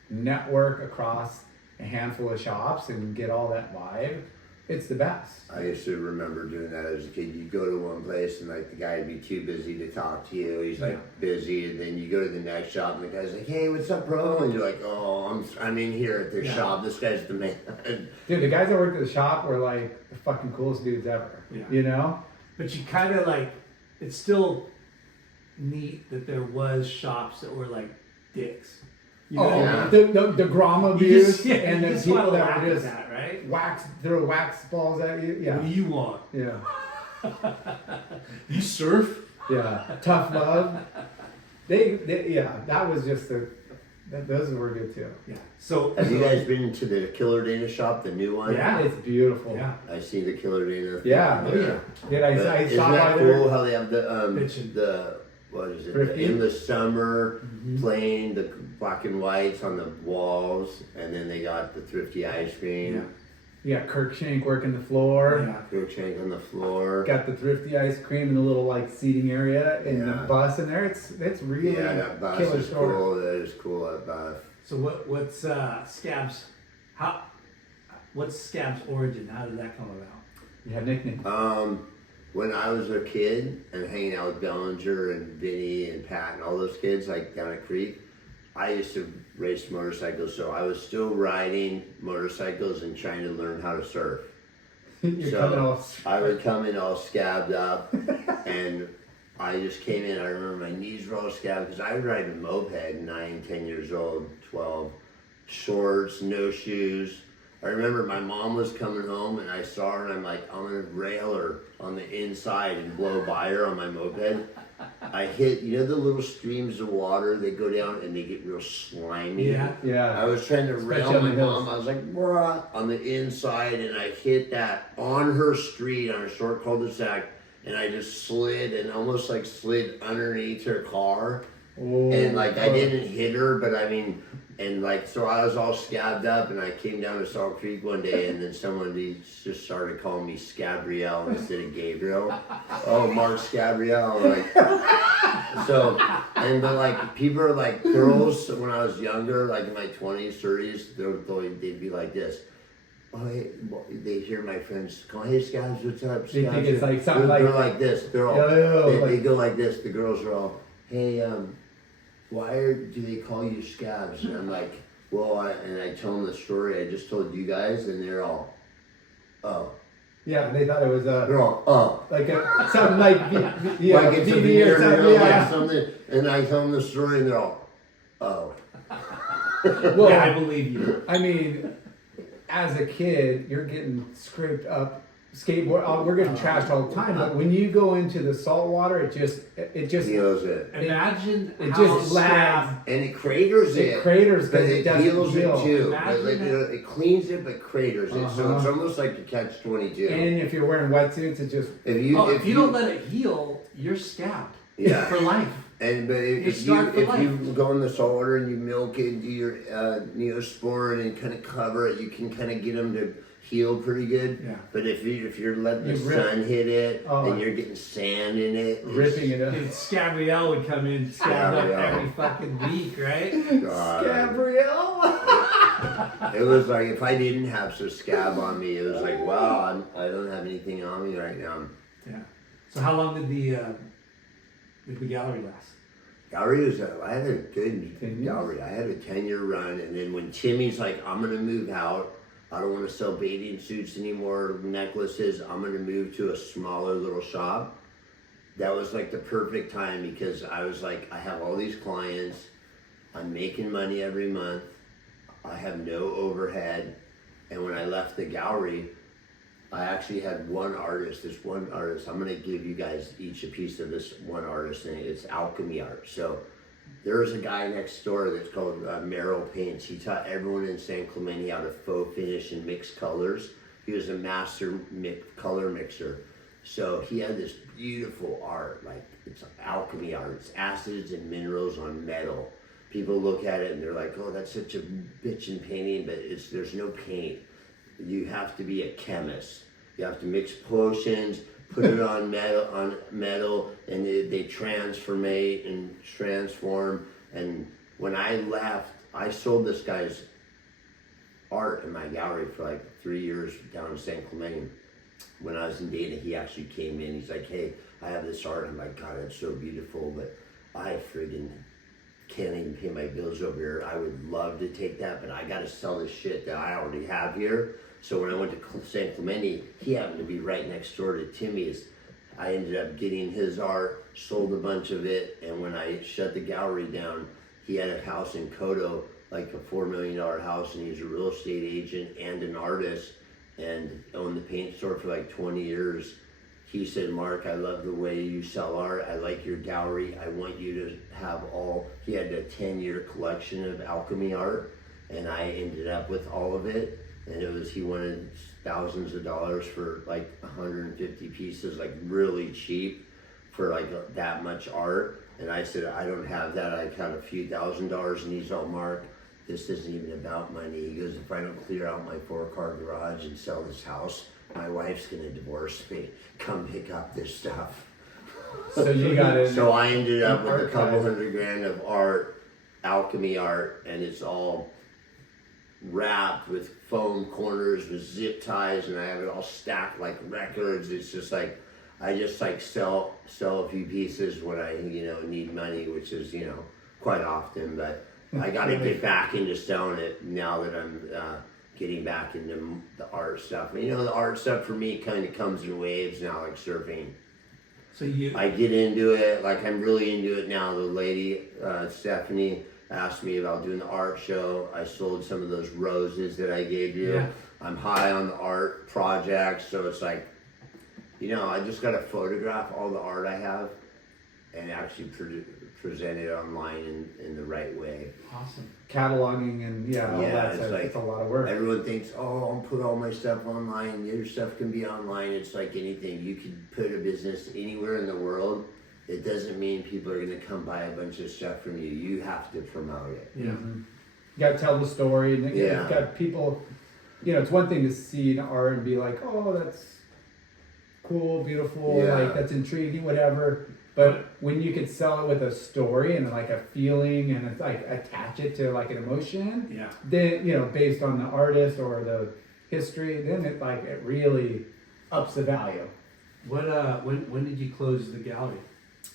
network across a handful of shops and get all that vibe, it's the best. I used to remember doing that as a kid. You go to one place and like the guy would be too busy to talk to you. He's like busy, and then you go to the next shop and the guy's like, "Hey, what's up, bro?" And you're like, "Oh, I'm in here at this shop. This guy's the man." Dude, the guys that worked at the shop were like the fucking coolest dudes ever. Yeah. But you kind of like, it's still neat that there was shops that were like dicks. You know? Yeah. The Grom abuse and you the just people wanna that laugh were at just that, right? throw wax balls at you. Yeah. What do you want? Yeah. You surf? Yeah. Tough love. That was just those were good too. Yeah. So Have you guys been to the Killer Dana shop, the new one? Yeah. It's beautiful. Yeah. I see the Killer Dana. Yeah. Oh, yeah. Did I Isn't saw that by cool there? how they have Pitching. what is it? Thrifty? In the summer, Mm-hmm. playing the black and whites on the walls, and then they got the thrifty ice cream. You got Kirk Shank working the floor. Yeah. Cruikshank on the floor. Got the thrifty ice cream in the little like seating area and the Yeah. bus in there. It's really Yeah, that bus killer is store. cool. That is cool. That bus. So what's Scabs? What's Scabs' origin? How did that come about? You have nickname. When I was a kid and hanging out with Bellinger and Vinny and Pat and all those kids, like down at Creek, I used to race motorcycles, so I was still riding motorcycles and trying to learn how to surf. You're So, coming off. I would come in all scabbed up, and I just came in. I remember my knees were all scabbed because I would ride a moped, 9, 10 years old, 12, shorts, no shoes. I remember my mom was coming home and I saw her and I'm like, I'm gonna rail her on the inside and blow by her on my moped. I hit, the little streams of water that go down and they get real slimy. Yeah. Yeah. I was trying to rail Especially on my the hills. mom. I was like, bruh, on the inside, and I hit that on her street on a short cul-de-sac, and I just slid and almost like slid underneath her car. Oh, And like I didn't hit her, but I mean, and like so I was all scabbed up, and I came down to Salt Creek one day, and then someone just started calling me Gabriel instead of Gabriel. Oh, Mark Gabriel, like so, and but like people are like girls when I was younger, like in my 20s, 30s, they'd be like this. Oh, hey, they hear my friends call, hey Scabs, what's up? They think Scabs?" it's like something they're like like this. They're all they go like this. The girls are all, hey, why do they call you Scabs? And I'm like, well, and I tell them the story I just told you guys, and they're all, oh. Yeah, they thought it was They're all, oh. like something like yeah, like it's a TV or something. like something, and I tell them the story, and they're all, oh. Well, Yeah, I believe you. I mean, as a kid, you're getting scraped up. Skateboard, we're getting trashed all the time. But when you go into the salt water, it just Heals it. Imagine it how just lags. And it craters it. It craters but because it doesn't heals heal. it too. Imagine It cleans it, but craters it. So Uh-huh. it's almost like the catch-22. And if you're wearing wetsuits, it just if you don't let it heal, you're scabbed Yeah. for life. And but You're if scarred for you life. go in the salt water and you milk it, do your Neosporin and kind of cover it, you can kind of get them to heal pretty good. Yeah. But if you're letting the You rip. sun hit it Oh. and you're getting sand in it, ripping it up. Dude, Gabriel would come in scabbed up Gabriel. every fucking week, right? God, Gabriel. it was like if I didn't have some scab on me, it was like wow, I don't have anything on me right now. Yeah. So how long did the gallery last? Gallery was I had a good 10 years? gallery. I had a 10-year run, and then when Timmy's like, I'm gonna move out. I don't want to sell bathing suits anymore, necklaces. I'm gonna move to a smaller little shop. That was like the perfect time because I was like, I have all these clients. I'm making money every month. I have no overhead. And when I left the gallery, I actually had one artist, I'm gonna give you guys each a piece of this one artist, and it's alchemy art. So there's a guy next door that's called Merrill Paints. He taught everyone in San Clemente how to faux finish and mix colors. He was a master color mixer. So he had this beautiful art, like it's alchemy art. It's acids and minerals on metal. People look at it and they're like, oh, that's such a bitchin' painting, but there's no paint. You have to be a chemist. You have to mix potions, put it on metal, and they transformate and transform. And when I left, I sold this guy's art in my gallery for like 3 years down in San Clemente. When I was in Dana, he actually came in. He's like, hey, I have this art. I'm like, God, it's so beautiful, but I friggin' can't even pay my bills over here. I would love to take that, but I got to sell this shit that I already have here. So when I went to San Clemente, he happened to be right next door to Timmy's. I ended up getting his art, sold a bunch of it, and when I shut the gallery down, he had a house in Kodo, like a $4 million house, and he's a real estate agent and an artist, and owned the paint store for like 20 years. He said, Mark, I love the way you sell art. I like your gallery. I want you to have he had a 10-year collection of alchemy art, and I ended up with all of it. And he wanted thousands of dollars for like 150 pieces, like really cheap for like that much art. And I said, I don't have that. I got a few $1,000s. And he's all, Mark, this isn't even about money. He goes, if I don't clear out my 4-car garage and sell this house, my wife's gonna divorce me. Come pick up this stuff. So you got it. So I ended up with a couple Archive. $100,000 of art, alchemy art, and it's all wrapped with foam corners with zip ties, and I have it all stacked like records. It's just like I just like sell a few pieces when I need money, which is quite often. But I got to get back into selling it now that I'm getting back into the art stuff. The art stuff for me kind of comes in waves now, like surfing. So I get into it, like I'm really into it now. The lady, Stephanie, asked me about doing the art show. I sold some of those roses that I gave you. Yeah. I'm high on the art projects, so it's like, I just got to photograph all the art I have and actually present it online in the right way. Awesome. Cataloging and all that it's stuff. like It's a lot of work. everyone thinks, oh, I'll put all my stuff online. Your stuff can be online. It's like anything. You could put a business anywhere in the world. It doesn't mean people are going to come buy a bunch of stuff from you. You have to promote it. Yeah. You got to tell the story, and you've got people. It's one thing to see an art and be like, oh, that's cool, beautiful, like that's intriguing, whatever. But when you could sell it with a story and like a feeling and it's like attach it to like an emotion, then based on the artist or the history, then it really ups the value. What when did you close the gallery?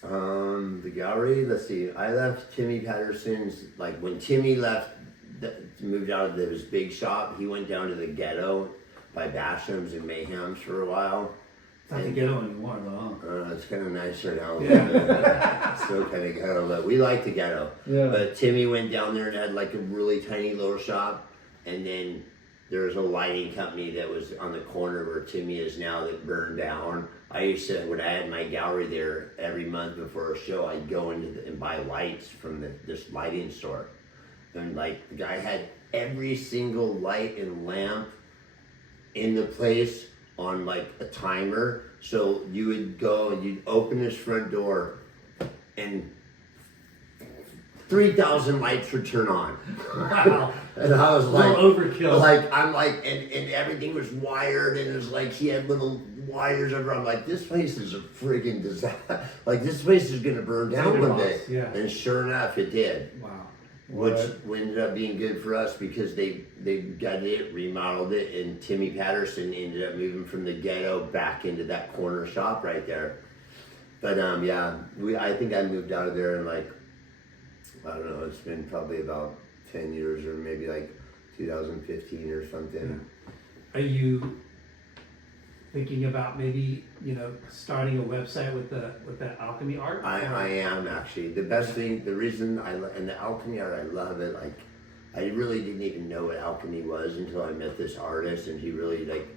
The gallery, let's see, I left Timmy Patterson's, like when Timmy left, moved out of his big shop, he went down to the ghetto by Basham's and Mayhem's for a while. It's not the ghetto anymore, though. It's kind of nicer now. Yeah. Still kind of ghetto, but we like the ghetto. Yeah. But Timmy went down there and had like a really tiny little shop, and then there was a lighting company that was on the corner where Timmy is now that burned down. I used to, when I had my gallery there, every month before a show, I'd go into and buy lights from this lighting store. And like the guy had every single light and lamp in the place on like a timer. So you would go and you'd open his front door and 3,000 lights would turn on. Wow. And I was like, overkill. And everything was wired, and it was like he had little wires over. I'm like, this place is a friggin' disaster. Like, this place is gonna burn down one day. Yeah. And sure enough, it did. Wow. Which ended up being good for us because they gutted it, remodeled it, and Timmy Patterson ended up moving from the ghetto back into that corner shop right there. But I think I moved out of there in like, I don't know, it's been probably about 10 years or maybe like 2015 or something. Are you thinking about maybe, starting a website with the alchemy art? I am actually. The best thing, the reason and the alchemy art, I love it. Like, I really didn't even know what alchemy was until I met this artist, and he really like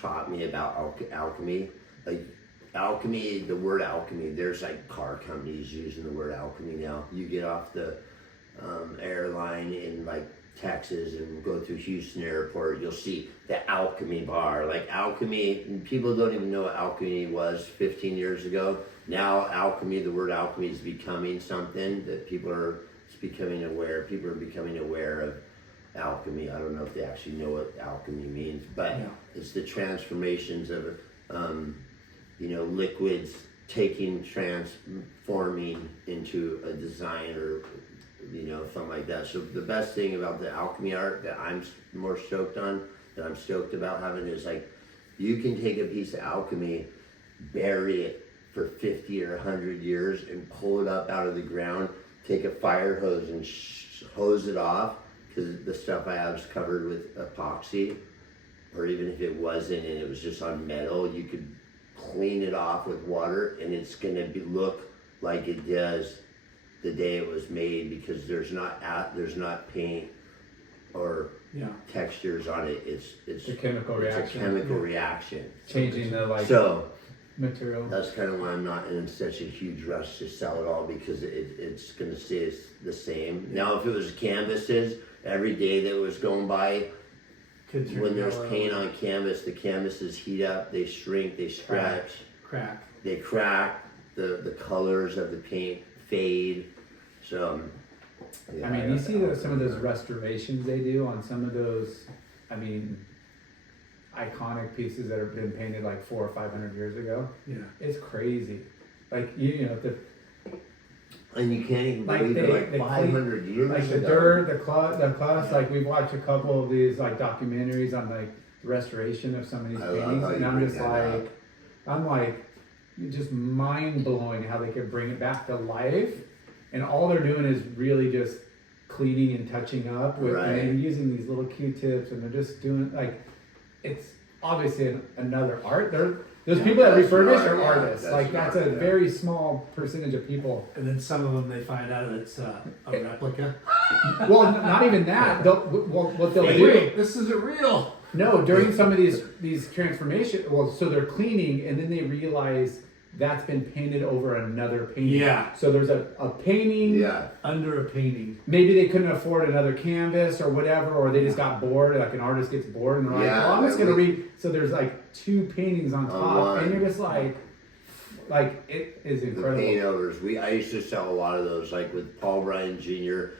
taught me about alchemy. Like, alchemy, the word alchemy, there's like car companies using the word alchemy now. You get off the airline in like Texas and go through Houston airport, you'll see the alchemy bar. Like alchemy, people don't even know what alchemy was 15 years ago. Now alchemy, the word alchemy is becoming something that people are becoming aware of alchemy. I don't know if they actually know what alchemy means, but it's the transformations of liquids transforming into a design or something like that. So the best thing about the alchemy art that I'm more stoked about having is like, you can take a piece of alchemy, bury it for 50 or 100 years and pull it up out of the ground, take a fire hose and hose it off, because the stuff I have is covered with epoxy, or even if it wasn't and it was just on metal, you could clean it off with water and it's gonna look like it does the day it was made, because there's not paint or textures on it. It's a chemical reaction. It's a chemical reaction. Changing the material. That's kind of why I'm not in such a huge rush to sell it all, because it's going to stay the same. Now, if it was canvases, every day that was going by, when there's paint on canvas, the canvases heat up, they shrink, they stretch, they crack, the colors of the paint fade. So, I mean, you see some of those restorations they do on some of those, iconic pieces that have been painted like 400 or 500 years ago. Yeah, it's crazy. Like and you can't even believe it, 500 years like ago. The dirt, the class. Like we've watched a couple of these like documentaries on like the restoration of some of these paintings, and I'm like, just mind blowing how they could bring it back to life, and all they're doing is really just cleaning and touching up with, and they're using these little Q-tips, and they're just doing like, it's obviously another art. Those people that refurbish are artists. That's a very small percentage of people. And then some of them, they find out it's a replica. Well, not even that. What they'll do. Wait, this isn't real. No, during some of these transformations, so they're cleaning, and then they realize that's been painted over another painting. Yeah. So there's a painting. Yeah. Under a painting. Maybe they couldn't afford another canvas or whatever, or they just got bored. Like an artist gets bored and they're like, Yeah, "Well, I'm just that gonna would- read." So there's like 2 paintings on top, one. and you're just like it is The incredible. paint overs. I used to sell a lot of those, like with Paul Bryan Jr.,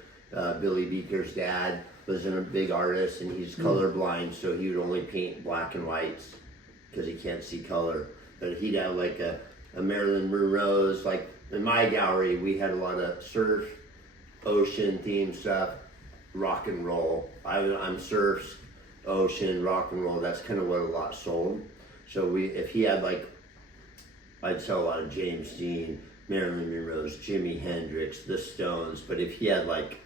Billy Beaker's dad was a big artist, and he's colorblind, so he would only paint black and whites because he can't see color. But he'd have like a Marilyn Monroe's, like in my gallery, we had a lot of surf, ocean themed stuff, rock and roll. I'm surfs, ocean, rock and roll. That's kind of what a lot sold. So if he had like, I'd sell a lot of James Dean, Marilyn Monroe's, Jimi Hendrix, the Stones. But if he had like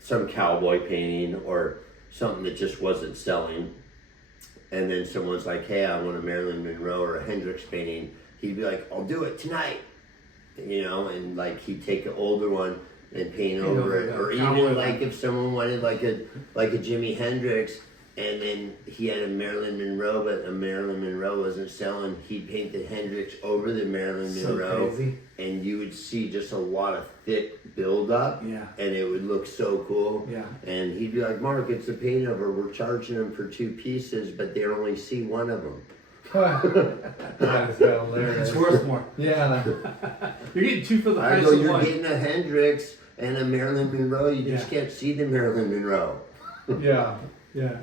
some cowboy painting or something that just wasn't selling, and then someone's like, "Hey, I want a Marilyn Monroe or a Hendrix painting," he'd be like, "I'll do it tonight," and like he'd take an older one and paint over it, or even like if someone wanted like a Jimi Hendrix, and then he had a Marilyn Monroe, but a Marilyn Monroe wasn't selling, he'd paint the Hendrix over the Marilyn Monroe, crazy. and you would see just a lot of thick buildup, Yeah. and it would look so cool. Yeah. And he'd be like, "Mark, it's a paint over. We're charging them for 2 pieces, but they only see one of them." That is hilarious. It's worth more. Yeah. You're getting 2 for the I price go, of "You're one. getting a Hendrix and a Marilyn Monroe. You just can't see the Marilyn Monroe." Yeah. Yeah.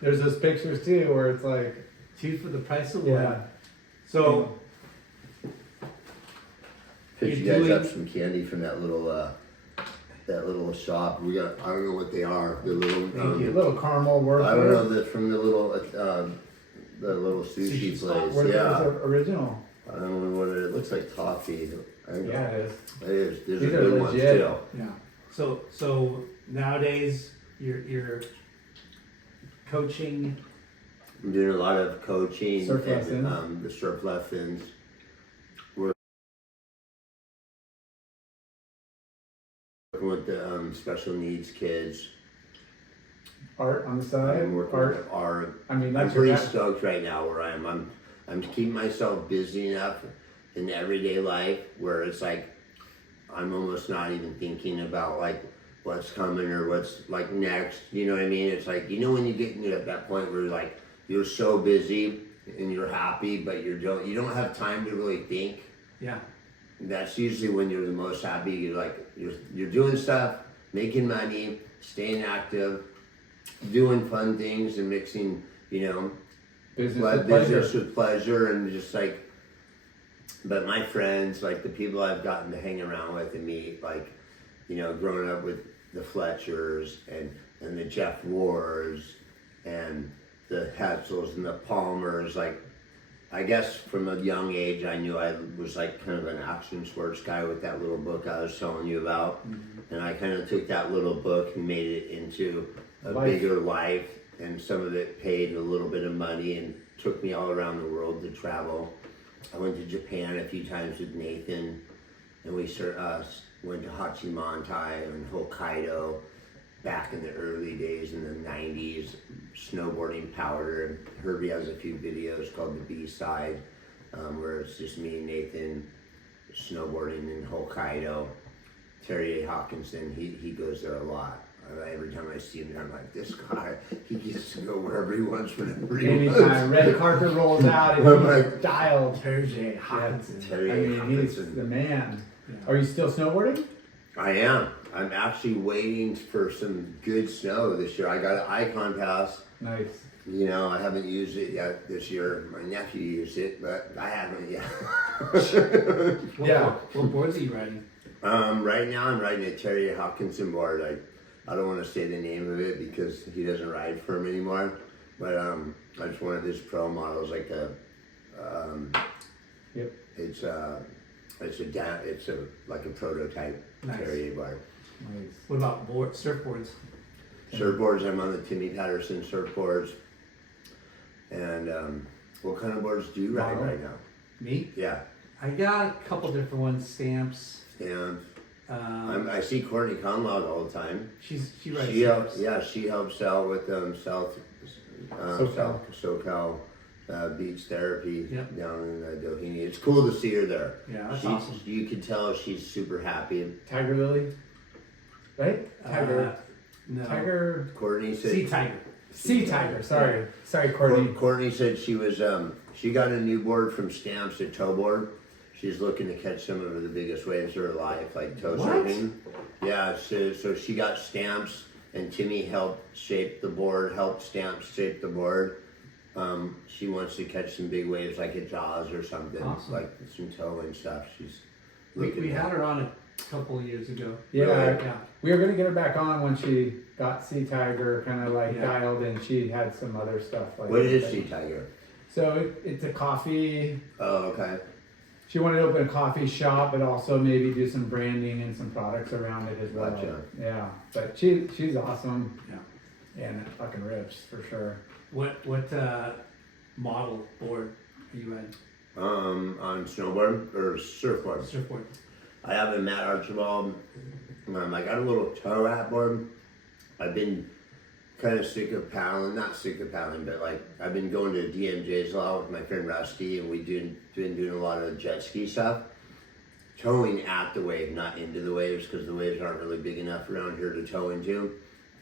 There's those pictures too where it's like, 2 for the price of yeah. one. So Pick you You're guys doing- up some candy from that little shop. We got, I don't know what they are. The little Thank A little caramel work. I don't know from the little sushi Sushi spot, place. Where Yeah, there's original. I don't know what it looks like. Toffee. Yeah, it is. It is. There's These a are good ones legit. too. yeah. So nowadays you're coaching. I'm doing a lot of coaching Surf and lessons. the surf lessons. We're working with the special needs kids. Art on the side. I'm working Art. with art. I mean, I'm that's pretty your stoked right now where I am. I'm keeping myself busy enough in everyday life where it's like I'm almost not even thinking about like what's coming or what's like next. You know what I mean? It's like, when you get at that point where like you're so busy and you're happy, but you don't have time to really think. Yeah. That's usually when you're the most happy. You're doing stuff, making money, staying active, doing fun things, and mixing, business with pleasure, and just like. But my friends, like the people I've gotten to hang around with and meet, like, growing up with the Fletchers and the Jeff Wards and the Hetzels and the Palmers, like, I guess from a young age, I knew I was like kind of an action sports guy with that little book I was telling you about. Mm-hmm. And I kind of took that little book and made it into a bigger life. And some of it paid a little bit of money and took me all around the world to travel. I went to Japan a few times with Nathan, and we went to Hachimantai and Hokkaido back in the early days in the 90s, snowboarding powder. Herbie has a few videos called The B-Side, where it's just me and Nathan snowboarding in Hokkaido. Terry Hawkinson, he goes there a lot. Every time I see him there, I'm like, this guy, he gets to go wherever he wants, whenever he wants. Anytime red carpet rolls out, and I'm he's like, dialed. Terry Hawkinson. Terry He's Hawkinson. the man. Yeah. Are you still snowboarding? I am. I'm actually waiting for some good snow this year. I got an Icon Pass. Nice. I haven't used it yet this year. My nephew used it, but I haven't yet. What boards are you riding? Right now I'm riding a Terry Hawkinson board. I don't want to say the name of it because he doesn't ride for him anymore. But I just wanted this pro models, like a Yep. it's like a prototype Nice. Terry board. Nice. What about surfboards? Surfboards, I'm on the Timmy Patterson surfboards. And what kind of boards do you ride Wow. right now? Me? Yeah, I got a couple different ones. Stamps. and I I see Courtney Conlog all the time. she rides She helps, stamps. she helps out with SoCal beach therapy Yep. down in Doheny. It's cool to see her there. Yeah, that's She's, awesome. You can tell she's super happy. Tiger Lily, right? Tiger. No. Tiger. Courtney said. Sea tiger. Sea Tiger. Sorry, Courtney. Courtney said she was she got a new board from Scabs at toe board. She's looking to catch some of the biggest waves of her life, like toe What? surfing. Yeah, so she got stamps, and Timmy helped shape the board, shape the board. She wants to catch some big waves like at Jaws or something, Awesome. like some towing stuff. She's We looking had her on a couple of years ago. Yeah, Yeah. we were gonna get her back on when she got Sea Tiger kind of like Yeah. dialed, and she had some other stuff like. What is that. Sea Tiger? So it's a coffee. Oh, okay. She wanted to open a coffee shop, but also maybe do some branding and some products around it as well. Gotcha. Yeah, but she's awesome. Yeah. And it fucking rips for sure. What model board are you in? On snowboard or surfboard. Surfboard. I have a Matt Archibald. I got a little tow wrap board. I've been kind of sick of paddling, not sick of paddling, but like I've been going to DMJ's a lot with my friend Rusty, and we've been doing a lot of jet ski stuff. Towing at the wave, not into the waves, because the waves aren't really big enough around here to tow into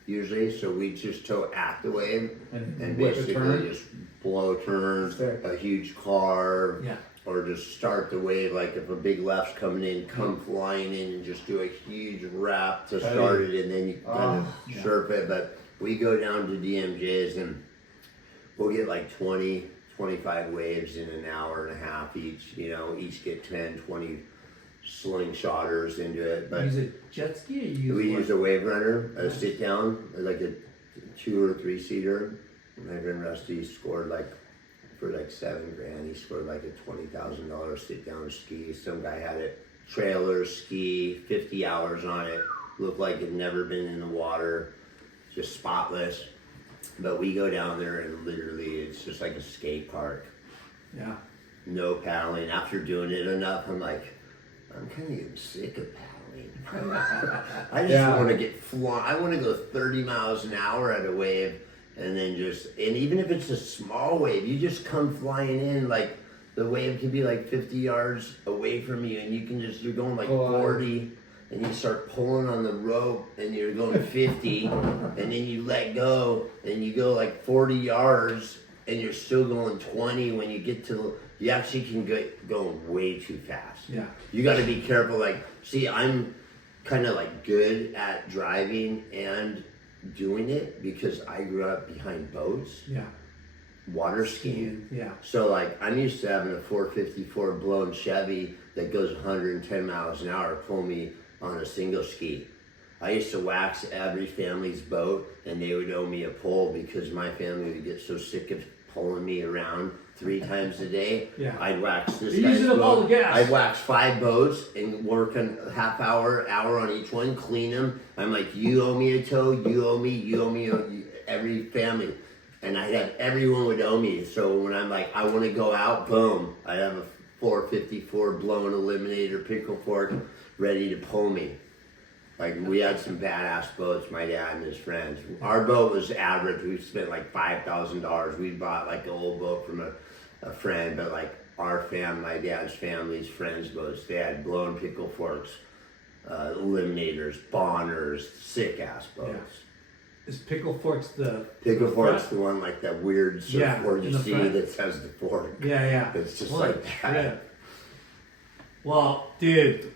usually. So we just tow at the wave and whip a basically turn? just blow turns, Sick. a huge car, Yeah. or just start the wave. Like if a big left's coming in, come flying in and just do a huge wrap to start it, and then you kind of surf it. But we go down to DMJ's and we'll get like 20, 25 waves in an hour and a half each. Each get 10, 20 slingshotters into it. But Use a jet ski or you we use use a wave runner, a sit down, like a 2 or 3 seater. My friend Rusty scored for $7,000. He scored like a $20,000 sit down ski. Some guy had it trailer ski, 50 hours on it. Looked like it'd never been in the water, just spotless. But we go down there and literally it's just like a skate park. Yeah. No paddling. After doing it enough, I'm like, I'm kind of getting sick of paddling. I just want to get flying. I want to go 30 miles an hour at a wave, and then and even if it's a small wave, you just come flying in. Like the wave can be like 50 yards away from you, and you're going like 40, and you start pulling on the rope, and you're going 50, and then you let go, and you go like 40 yards, and you're still going 20 when you get to. You actually can go way too fast. Yeah. You got to be careful. Like, see, I'm kind of like good at driving and doing it because I grew up behind boats. Yeah. Water skiing. Yeah. So like, I'm used to having a 454 blown Chevy that goes 110 miles an hour pull me on a single ski. I used to wax every family's boat, and they would owe me a pole because my family would get so sick of pulling me around 3 times a day. Yeah. I'd wax this You're guy's using up all the boat. gas. I'd wax 5 boats and work a half hour on each one, clean them. I'm like, you owe me a tow, you owe me, every family. And I'd have, everyone would owe me. So when I'm like, I want to go out, boom, I have a 454 blown eliminator pickle fork ready to pull me. Like, we had some badass boats, my dad and his friends. Our boat was average. We spent like $5,000. We bought like an old boat from a friend, but like my dad's family's friends' boats, they had blown pickle forks, eliminators, bonners, sick ass boats. Yeah. Is Pickle Forks the Pickle fork's the one like that weird surfboard in you the see front. that has the fork. Yeah. It's just What a like that. trip. Well, dude,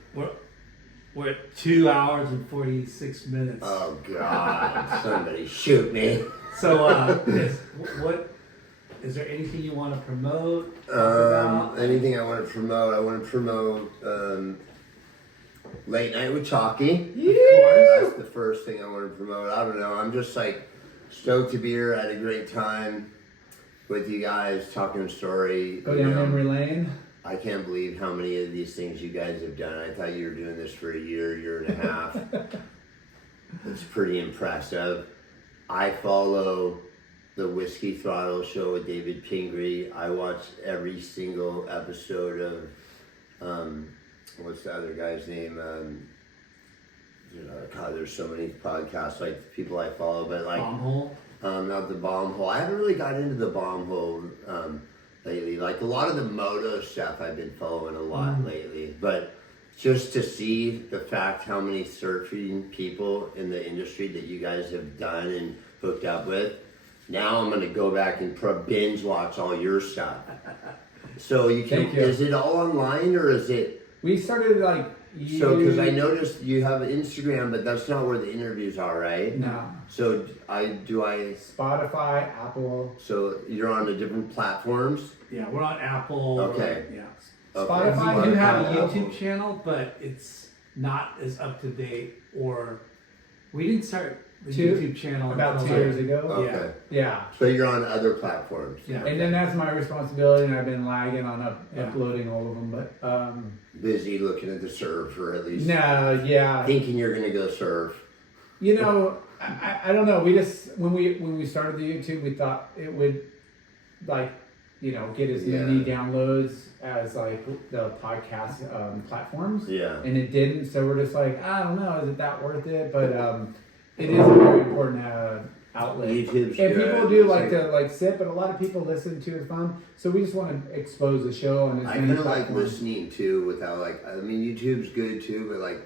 we're at 2 hours and 46 minutes. Oh God! Somebody shoot me. So, is there anything you want to promote? talk about? Anything I want to promote? I want to promote Late Night with Chalky. Of course. That's the first thing I want to promote. I don't know. I'm just like stoked to be here. I had a great time with you guys, talking story. Go down memory lane. I can't believe how many of these things you guys have done. I thought you were doing this for a year and a half. It's pretty impressive. I follow the Whiskey Throttle show with David Pingree. I watch every single episode of, what's the other guy's name? God, there's so many podcasts, like people I follow, but like, Bomb Hole? not the Bomb Hole. I haven't really got into the Bomb Hole. lately. Like a lot of the Moto stuff I've been following a lot lately. But just to see the fact how many surfing people in the industry that you guys have done and hooked up with, now I'm gonna go back and binge watch all your stuff. So you can, Thank you. is it all online or is it? We started like. So, because I noticed you have an Instagram, but that's not where the interviews are, right? No. So Spotify, Apple. So you're on the different platforms. Yeah, we're on Apple. Okay. Yeah. Okay. Spotify, We do have a Apple. YouTube channel, but it's not as up to date. Or we didn't start the YouTube channel about until 2 years ago. Okay. Yeah. So you're on other platforms. Yeah. And then that's my responsibility, and I've been lagging on Yeah. uploading all of them. But Busy looking at the surf, or at least no, yeah. thinking you're gonna go surf. You know, I don't know. We just when we started the YouTube, we thought it would like get as many downloads as like the podcast platforms. Yeah. And it didn't, so we're just like, I don't know, is it that worth it? But it is a very important outlet. YouTube's And good. people do like to sit, but a lot of people listen to it fun. So we just want to expose the show on as I many kind of like platforms. listening too, without like. I mean, YouTube's good too, but like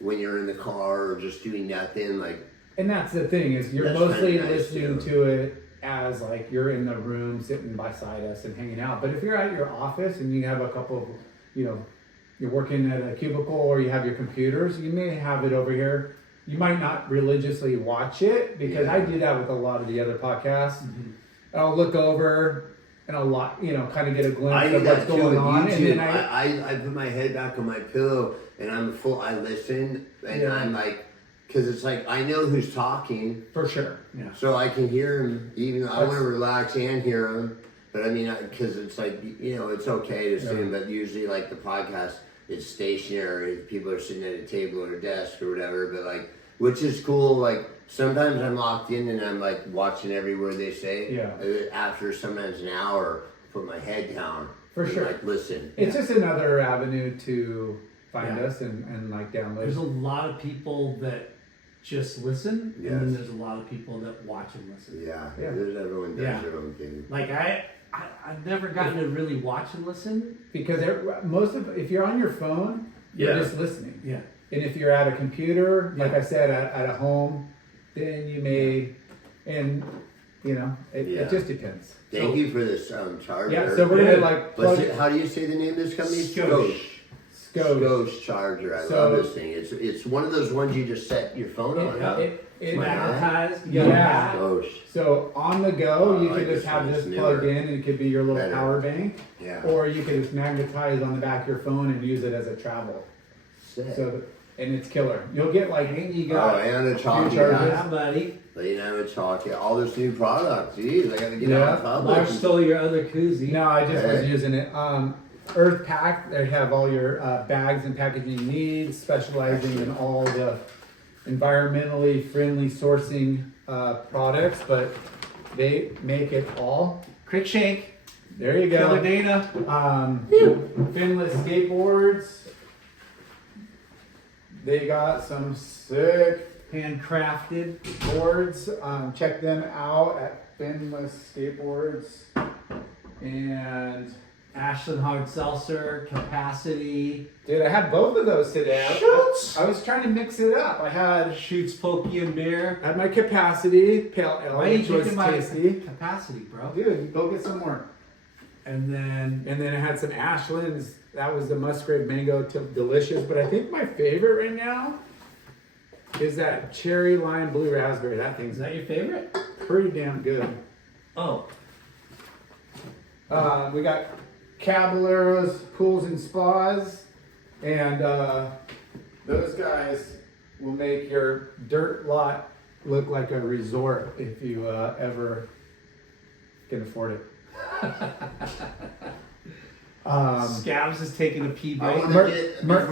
when you're in the car or just doing nothing, like. And that's the thing is you're That's mostly kinda nice, listening too. to it as like you're in the room sitting beside us and hanging out. But if you're at your office and you have a couple of, you're working at a cubicle or you have your computers, you may have it over here. You might not religiously watch it because I do that with a lot of the other podcasts. Mm-hmm. I'll look over and kind of get a glimpse I of do what's that too going with on. YouTube. And then I put my head back on my pillow and I listen and I'm like, because it's like I know who's talking. for sure. Yeah. So I can hear him, even though I want to relax and hear him. But I mean, because it's like, it's okay to sing, but usually like the podcast, it's stationary. People are sitting at a table or a desk or whatever, but like, which is cool. Like sometimes I'm locked in and I'm like watching every word they say. Yeah. After sometimes an hour, put my head down. For and, sure. Like listen. It's just another avenue to find Yeah. us and like download. There's a lot of people that just listen, and Yes. then there's a lot of people that watch and listen. Yeah. Yeah. There's everyone does Yeah. their own thing. Like I've never gotten to really watch and listen. Because if you're on your phone, you're Yeah. just listening. Yeah. And if you're at a computer, like Yeah. I said, at a home, then you may, and it just depends. Thank you for this charger. Yeah, so we're gonna like plug How do you say the name of this company? Skosh. Skosh. Charger. I So- love this thing. It's one of those ones you just set your phone on. Huh? It Magnetized. Yeah. Yeah. Skosh. So on the go, you I can like just this have one. this It's plugged newer. in, and it could be your little Better. power bank, Yeah. or you can just magnetize on the back of your phone and use it as a travel. Sick. And it's killer. You'll get like And you Oh, got and a Few chalky. chargers. yeah, buddy. Late night with chalky. All this new product. Jeez, I gotta get Yeah. out in public. Mark stole your other koozie. No, I just was Hey. using it. Earth Pack, they have all your bags and packaging needs, specializing in all the environmentally friendly sourcing products, but they make it all. Quick Shank. There you Killer go. Dana. Finless skateboards. They got some sick Handcrafted. boards. Check them out at Finless Skateboards. And Ashland Hard Seltzer. Capacity. dude, I had both of those today. I was trying to mix it up. I had Shoots Pokey and Beer. my Capacity Pale Ale, Why are you which was drinking my tasty. Capacity, bro? Dude, go get some more. And then And then I had some Ashlands. That was the Musgrave Mango, delicious. But I think my favorite right now is that Cherry Lime Blue Raspberry. That is thing's that your favorite? pretty damn good. Oh, We got Caballeros Pools and Spas, and those guys will make your dirt lot look like a resort if you ever can afford it. Scabs is taking a pee I break. want Mer- to get Mer-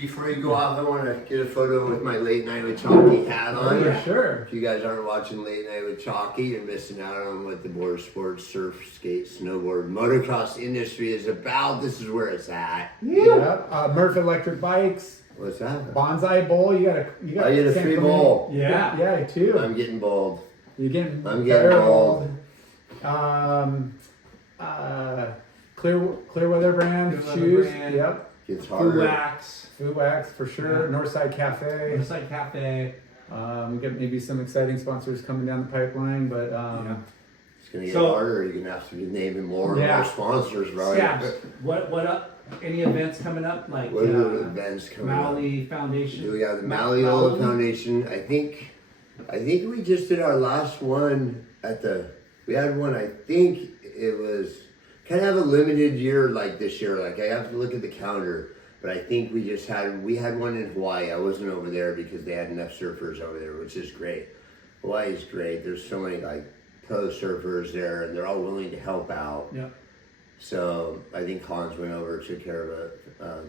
before you go off. I want to get a photo with my late night with Chalky hat on. For sure. If you guys aren't watching Late Night with Chalky, you're missing out on what the board sports, surf, skate, snowboard, motocross industry is about. This is where it's at. Yeah. Murph Electric Bikes, What's that? Bonsai Bowl. You got. I get a San free Clemente. bowl. Yeah. Yeah, two. I'm getting bold. You're getting. I'm getting better bold. Clearweather brand Clearweather shoes. brand. Yep. Gets Blue harder. Wax, Food Wax for sure. Yeah. Northside Cafe. Riverside Cafe. We got maybe some exciting sponsors coming down the pipeline, but Yeah. It's gonna get So- harder. You're gonna have to be naming more and Yeah. more sponsors, bro. Scabs. What up? Any events coming up? Like What are the events coming up? Mauli Foundation. We got the Mauli Ola Foundation. I think we just did our last one at the. We had one. I think it was kind of a limited year like this year. Like I have to look at the calendar, but I think we had one in Hawaii. I wasn't over there because they had enough surfers over there, which is great. Hawaii's great. There's so many like pro surfers there, and they're all willing to help out. Yeah. So I think Collins went over, took care of a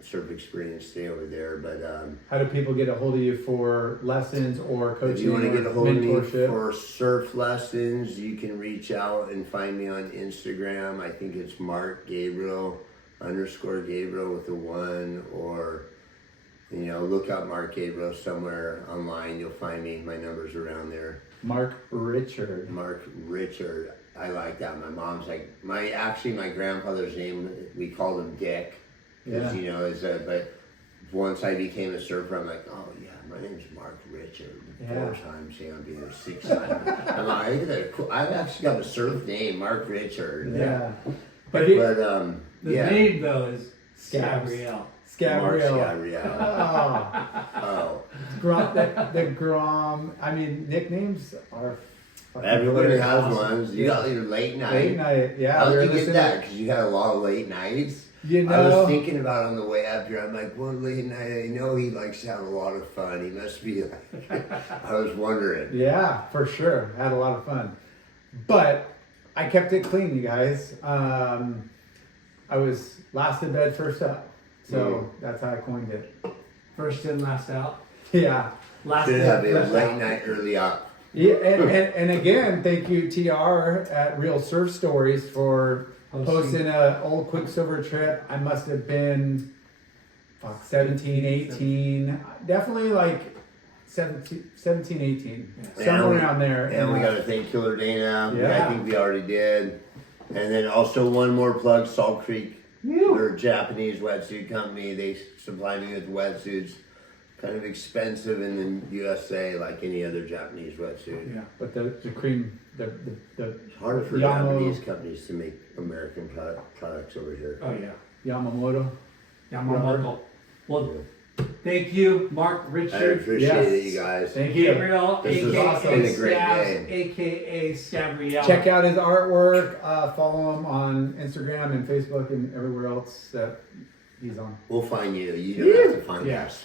surf experience stay over there. But how do people get a hold of you for lessons or coaching if you want to or get a hold of me mentorship? for surf lessons, you can reach out and find me on Instagram. I think it's Mark Gabriel _Gabriel with a 1, or look up Mark Gabriel somewhere online. You'll find me. My number's around there. Mark Richard. Mark Richard. I like that. My mom's like my grandfather's name. We called him Dick. Yeah. But once I became a surfer, I'm like, oh yeah, my name's Mark Richard. Yeah. 4 times champion, 6 times. I'm like, I've actually got a surf name, Mark Richard. Yeah. But But the yeah. name though is Scabs. Gabriel. Mark Gabriel. Gabriel. Oh. Oh. The Grom. I mean, nicknames are. fucking Everybody has awesome. ones. You got your late night. Late night. Yeah. How we were did you get listening- that? Because you had a lot of late nights. You I was know. thinking about it on the way up here. I'm like, one late night. I know he likes to have a lot of fun. He must be like. I was wondering. Yeah, for sure. Had a lot of fun. But I kept it clean, you guys. I was last in bed, first up. So that's how I coined it. First in, last out. Yeah. Last Should in, have been first late out. night, early up. Yeah, and again, thank you, TR at Real Surf Stories for posting an old Quicksilver trip. I must have been 17, 18. Definitely like 17, 18. Somewhere around there. And we got to thank Killer Dana. Yeah. I think we already did. And then also one more plug, Salt Creek. They're a Japanese wetsuit company. They supply me with wetsuits. Kind of expensive in the USA, like any other Japanese wetsuit. Yeah. But the cream, the It's hard for Yamo- Japanese companies to make American products over here. Oh yeah. Yamamoto. Yamamoto. Well, thank you, Mark I Richard. appreciate Yes. it, you guys. Thank you. Gabriel, This has aka been a great Scabs, day. aka Gabriel. Check out his artwork. Follow him on Instagram and Facebook and everywhere else that he's on. We'll find you. You don't have to find Yeah. us.